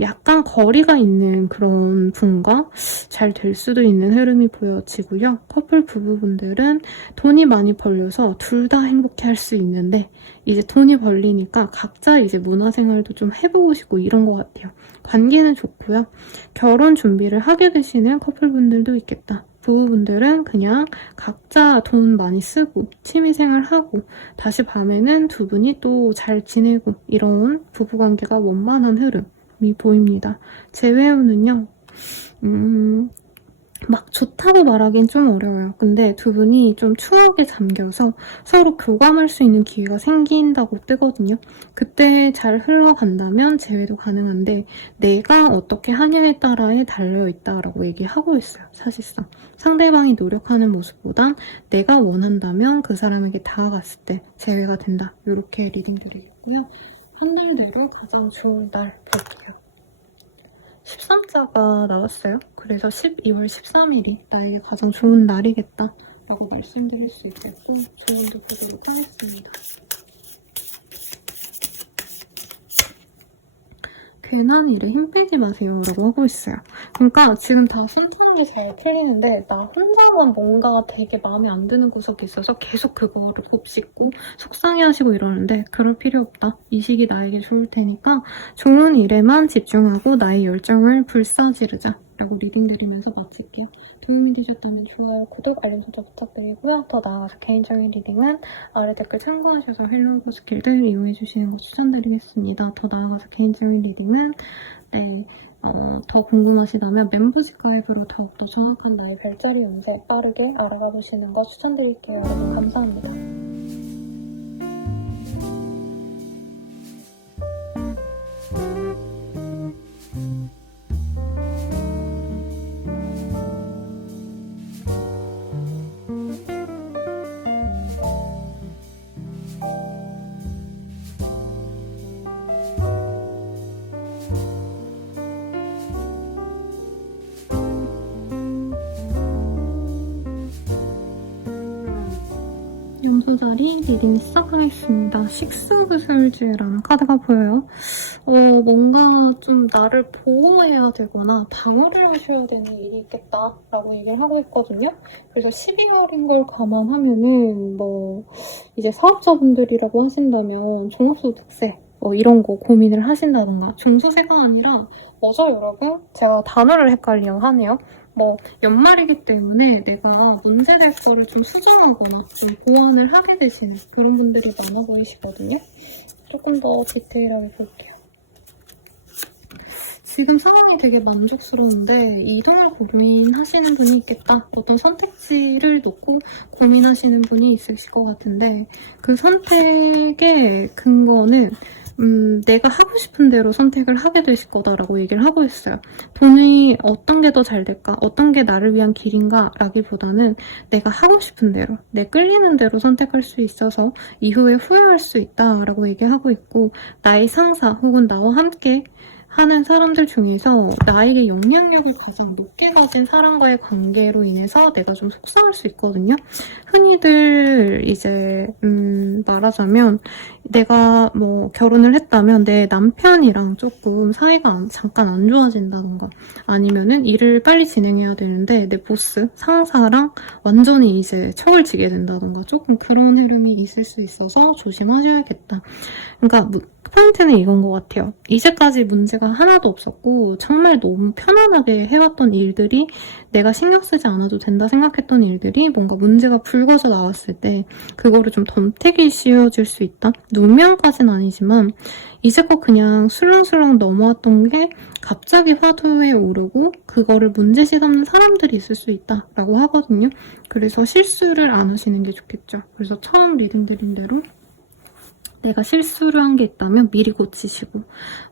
약간 거리가 있는 그런 분과 잘 될 수도 있는 흐름이 보여지고요. 커플 부부분들은 돈이 많이 벌려서 둘 다 행복해 할 수 있는데 이제 돈이 벌리니까 각자 이제 문화생활도 좀 해보고 싶고 이런 것 같아요. 관계는 좋고요. 결혼 준비를 하게 되시는 커플분들도 있겠다. 부부분들은 그냥 각자 돈 많이 쓰고 취미생활하고 다시 밤에는 두 분이 또 잘 지내고 이런 부부관계가 원만한 흐름이 보입니다. 재회운은요. 막 좋다고 말하긴 좀 어려워요. 근데 두 분이 좀 추억에 잠겨서 서로 교감할 수 있는 기회가 생긴다고 뜨거든요. 그때 잘 흘러간다면 재회도 가능한데 내가 어떻게 하냐에 따라에 달려있다라고 얘기하고 있어요. 사실상. 상대방이 노력하는 모습보단 내가 원한다면 그 사람에게 다가갔을 때 재회가 된다. 이렇게 리딩 드리겠고요. 한들대로 가장 좋은 날 볼게요. 13자가 나왔어요. 그래서 12월 13일이 나에게 가장 좋은 날이겠다 라고 말씀드릴 수 있겠고 조언도 보도록 하겠습니다. 괜한 일에 힘 빼지 마세요 라고 하고 있어요. 그러니까 지금 다 순탄하게 잘 풀리는데 나 혼자만 뭔가 되게 마음에 안 드는 구석이 있어서 계속 그거를 곱씹고 속상해하시고 이러는데 그럴 필요 없다. 이 시기 나에게 좋을 테니까 좋은 일에만 집중하고 나의 열정을 불사지르자 라고 리딩 드리면서 마칠게요. 도움이 되셨다면 좋아요, 구독, 알림 설정 부탁드리고요. 더 나아가서 개인적인 리딩은 아래 댓글 참고하셔서 헬로우고 스킬들 이용해주시는 거 추천드리겠습니다. 더 나아가서 개인적인 리딩은 더 궁금하시다면 멤버십 가입으로 더욱더 정확한 나의 별자리 운세 빠르게 알아가 보시는 거 추천드릴게요. 여러분 감사합니다. 9자리 리딩 시작하겠습니다. 식스 오브 솔즈라는 카드가 보여요. 뭔가 좀 나를 보호해야 되거나 방어를 하셔야 되는 일이 있겠다라고 얘기를 하고 있거든요. 그래서 12월인 걸 감안하면은 이제 사업자분들이라고 하신다면 종합소득세 이런 거 고민을 하신다던가, 종소세가 아니라 뭐죠 여러분? 제가 단어를 헷갈려 하네요. 연말이기 때문에 내가 문제될 거를 좀 수정하거나 좀 보완을 하게 되시는 그런 분들이 많아 보이시거든요. 조금 더 디테일하게 볼게요. 지금 상황이 되게 만족스러운데 이동을 고민하시는 분이 있겠다. 어떤 선택지를 놓고 고민하시는 분이 있으실 것 같은데, 그 선택의 근거는 내가 하고 싶은 대로 선택을 하게 되실 거다라고 얘기를 하고 있어요. 돈이 어떤 게 더 잘 될까? 어떤 게 나를 위한 길인가? 라기보다는 내가 하고 싶은 대로, 내 끌리는 대로 선택할 수 있어서 이후에 후회할 수 있다라고 얘기하고 있고, 나의 상사 혹은 나와 함께 하는 사람들 중에서 나에게 영향력을 가장 높게 가진 사람과의 관계로 인해서 내가 좀 속상할 수 있거든요. 흔히들 이제 말하자면 내가 결혼을 했다면 내 남편이랑 조금 사이가 잠깐 안 좋아진다던가, 아니면은 일을 빨리 진행해야 되는데 내 보스, 상사랑 완전히 이제 척을 지게 된다던가, 조금 그런 흐름이 있을 수 있어서 조심하셔야겠다. 그러니까 포인트는 이건 것 같아요. 이제까지 문제가 하나도 없었고 정말 너무 편안하게 해왔던 일들이, 내가 신경 쓰지 않아도 된다 생각했던 일들이 뭔가 문제가 불거져 나왔을 때 그거를 좀 덤태기 씌워질 수 있다? 누명까지는 아니지만 이제껏 그냥 술렁술렁 넘어왔던 게 갑자기 화두에 오르고 그거를 문제시 삼는 사람들이 있을 수 있다라고 하거든요. 그래서 실수를 안 하시는 게 좋겠죠. 그래서 처음 리딩 드린 대로 내가 실수를 한 게 있다면 미리 고치시고,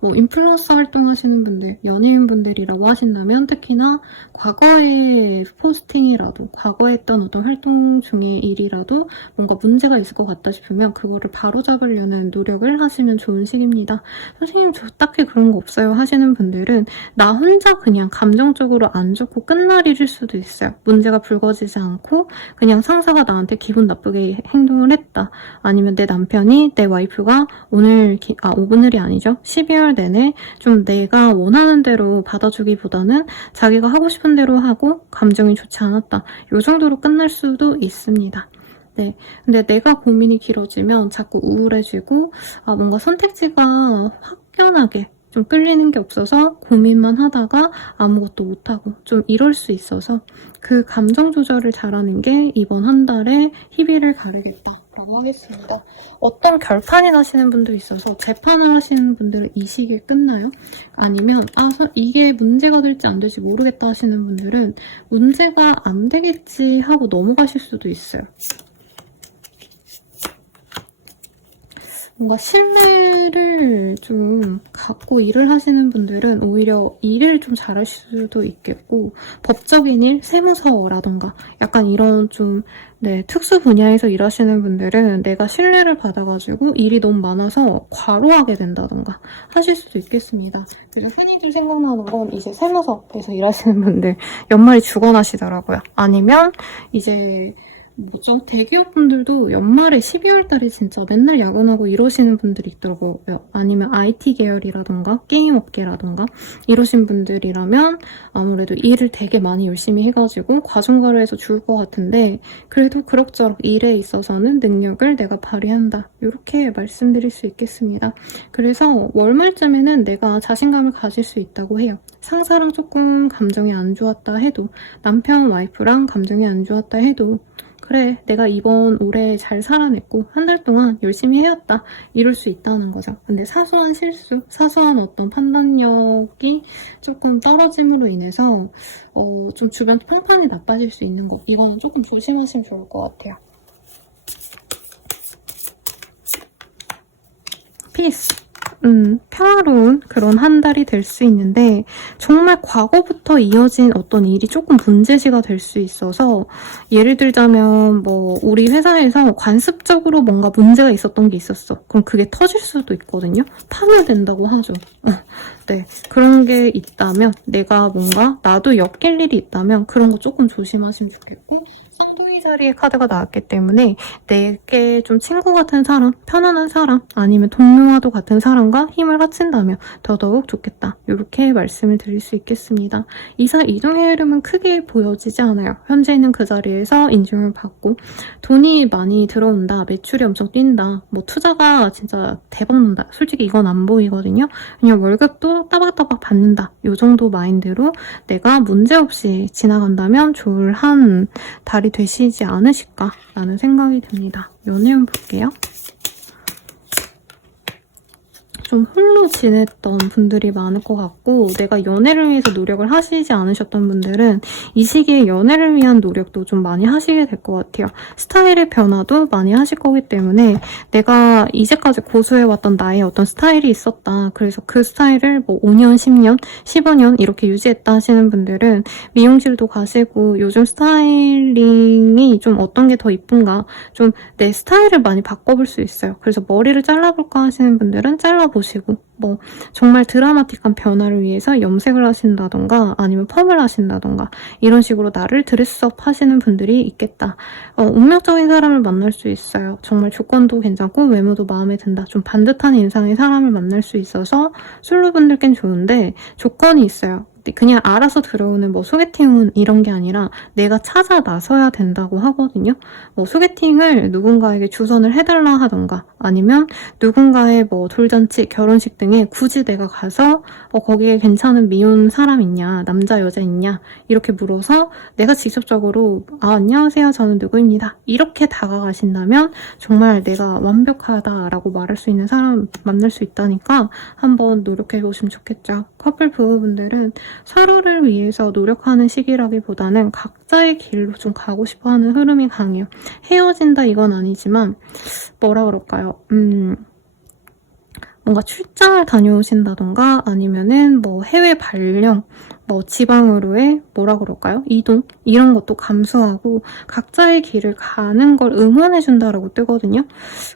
인플루언서 활동하시는 분들, 연예인분들이라고 하신다면 특히나 과거의 포스팅이라도, 과거에 했던 어떤 활동 중의 일이라도 뭔가 문제가 있을 것 같다 싶으면 그거를 바로잡으려는 노력을 하시면 좋은 시기입니다. 선생님 저 딱히 그런 거 없어요 하시는 분들은 나 혼자 그냥 감정적으로 안 좋고 끝날 일일 수도 있어요. 문제가 불거지지 않고 그냥 상사가 나한테 기분 나쁘게 행동을 했다, 아니면 내 남편이 내 와이프가 오늘이 아니죠. 12월 내내 좀 내가 원하는 대로 받아주기보다는 자기가 하고 싶은 대로 하고 감정이 좋지 않았다. 이 정도로 끝날 수도 있습니다. 네, 근데 내가 고민이 길어지면 자꾸 우울해지고 뭔가 선택지가 확연하게 좀 끌리는 게 없어서 고민만 하다가 아무것도 못하고 좀 이럴 수 있어서 그 감정 조절을 잘하는 게 이번 한 달에 희비를 가르겠다 라고 하겠습니다. 어떤 결판이 나시는 분도 있어서 재판을 하시는 분들은 이 시기에 끝나요. 아니면 이게 문제가 될지 안 될지 모르겠다 하시는 분들은 문제가 안 되겠지 하고 넘어가실 수도 있어요. 뭔가 신뢰를 좀 갖고 일을 하시는 분들은 오히려 일을 좀 잘하실 수도 있겠고, 법적인 일, 세무서라던가 약간 이런 좀 특수 분야에서 일하시는 분들은 내가 신뢰를 받아가지고 일이 너무 많아서 과로하게 된다던가 하실 수도 있겠습니다. 그래서 흔히들 생각나는 건 이제 세무서에서 일하시는 분들 연말이 죽어나시더라고요. 아니면 이제 대기업분들도 연말에 12월 달에 진짜 맨날 야근하고 이러시는 분들이 있더라고요. 아니면 IT 계열이라던가 게임 업계라던가 이러신 분들이라면 아무래도 일을 되게 많이 열심히 해가지고 과중과를 죽을 것 같은데, 그래도 그럭저럭 일에 있어서는 능력을 내가 발휘한다, 이렇게 말씀드릴 수 있겠습니다. 그래서 월말쯤에는 내가 자신감을 가질 수 있다고 해요. 상사랑 조금 감정이 안 좋았다 해도, 남편 와이프랑 감정이 안 좋았다 해도, 그래, 내가 이번 올해 잘 살아냈고 한 달 동안 열심히 해왔다, 이럴 수 있다는 거죠. 근데 사소한 실수, 사소한 어떤 판단력이 조금 떨어짐으로 인해서 좀 주변 평판이 나빠질 수 있는 거, 이거는 조금 조심하시면 좋을 것 같아요. 피스. 평화로운 그런 한 달이 될 수 있는데, 정말 과거부터 이어진 어떤 일이 조금 문제시가 될 수 있어서, 예를 들자면 우리 회사에서 관습적으로 뭔가 문제가 있었던 게 있었어. 그럼 그게 터질 수도 있거든요. 파멸된다고 하죠. 네, 그런 게 있다면, 내가 뭔가 나도 엮일 일이 있다면 그런 거 조금 조심하시면 좋겠고, 쌍도 수의 자리의 카드가 나왔기 때문에 내게 좀 친구 같은 사람, 편안한 사람, 아니면 동료와도 같은 사람과 힘을 합친다면 더더욱 좋겠다. 이렇게 말씀을 드릴 수 있겠습니다. 이사 이동의 흐름은 크게 보여지지 않아요. 현재는 그 자리에서 인증을 받고 돈이 많이 들어온다, 매출이 엄청 뛴다, 뭐 투자가 진짜 대박 난다. 솔직히 이건 안 보이거든요. 그냥 월급도 따박따박 받는다. 이 정도 마인드로 내가 문제없이 지나간다면 좋을 한 달이 되시지 않으실까라는 생각이 듭니다. 요 내용 볼게요. 좀 홀로 지냈던 분들이 많을 것 같고 내가 연애를 위해서 노력을 하시지 않으셨던 분들은 이 시기에 연애를 위한 노력도 좀 많이 하시게 될 것 같아요. 스타일의 변화도 많이 하실 거기 때문에 내가 이제까지 고수해왔던 나의 어떤 스타일이 있었다. 그래서 그 스타일을 뭐 5년, 10년, 15년 이렇게 유지했다 하시는 분들은 미용실도 가시고 요즘 스타일링이 좀 어떤 게 더 이쁜가 좀 내 스타일을 많이 바꿔볼 수 있어요. 그래서 머리를 잘라볼까 하시는 분들은 잘라보시고 뭐 정말 드라마틱한 변화를 위해서 염색을 하신다던가 아니면 펌을 하신다던가 이런 식으로 나를 드레스업 하시는 분들이 있겠다. 운명적인 사람을 만날 수 있어요. 정말 조건도 괜찮고 외모도 마음에 든다. 좀 반듯한 인상의 사람을 만날 수 있어서 솔로분들께는 좋은데 조건이 있어요. 그냥 알아서 들어오는 뭐 소개팅은 이런 게 아니라 내가 찾아 나서야 된다고 하거든요. 뭐 소개팅을 누군가에게 주선을 해달라 하던가 아니면 누군가의 뭐 돌잔치, 결혼식 등에 굳이 내가 가서 거기에 괜찮은 미혼 사람 있냐, 남자, 여자 있냐 이렇게 물어서 내가 직접적으로 안녕하세요, 저는 누구입니다. 이렇게 다가가신다면 정말 내가 완벽하다라고 말할 수 있는 사람 만날 수 있다니까 한번 노력해보시면 좋겠죠. 커플 부부분들은 서로를 위해서 노력하는 시기라기보다는 각자의 길로 좀 가고 싶어하는 흐름이 강해요. 헤어진다 이건 아니지만 뭐라 그럴까요? 뭔가 출장을 다녀오신다던가 아니면은 뭐 해외 발령, 뭐 지방으로의 뭐라 그럴까요? 이동? 이런 것도 감수하고 각자의 길을 가는 걸 응원해준다라고 뜨거든요.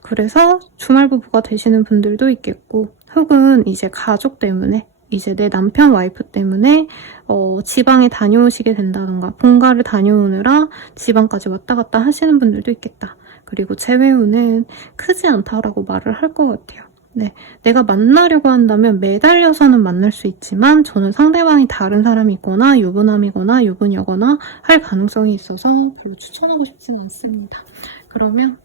그래서 주말 부부가 되시는 분들도 있겠고 혹은 이제 가족 때문에 이제 내 남편 와이프 때문에 지방에 다녀오시게 된다던가 본가를 다녀오느라 지방까지 왔다 갔다 하시는 분들도 있겠다. 그리고 재회운은 크지 않다라고 말을 할 것 같아요. 네, 내가 만나려고 한다면 매달려서는 만날 수 있지만 저는 상대방이 다른 사람이 있거나 유부남이거나 유부녀거나 할 가능성이 있어서 별로 추천하고 싶지는 않습니다. 그러면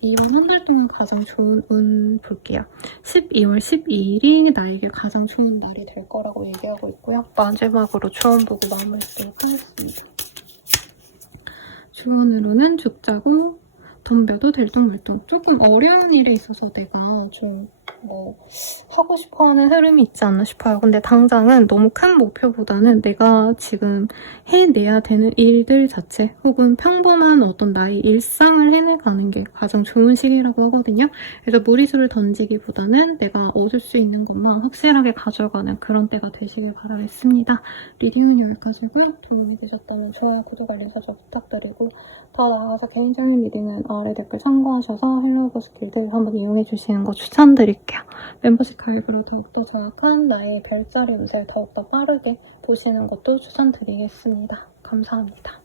이번 한 달 동안 가장 좋은 운 볼게요. 12월 12일이 나에게 가장 좋은 날이 될 거라고 얘기하고 있고요. 마지막으로 조언 보고 마무리하도록 하겠습니다. 조언으로는 죽자고 덤벼도 들뚱말뚱. 조금 어려운 일에 있어서 내가 좀 하고 싶어하는 흐름이 있지 않나 싶어요. 근데 당장은 너무 큰 목표보다는 내가 지금 해내야 되는 일들 자체 혹은 평범한 어떤 나의 일상을 해내가는 게 가장 좋은 시기라고 하거든요. 그래서 무리수를 던지기보다는 내가 얻을 수 있는 것만 확실하게 가져가는 그런 때가 되시길 바라겠습니다. 리딩은 여기까지고요. 도움이 되셨다면 좋아요, 구독, 알림 설정 부탁드리고 더 나아가서 개인적인 리딩은 아래 댓글 참고하셔서 헬로우버 스킬들 한번 이용해주시는 거 추천드릴게요. 멤버십 가입으로 더욱더 정확한 나의 별자리 운세를 더욱더 빠르게 보시는 것도 추천드리겠습니다. 감사합니다.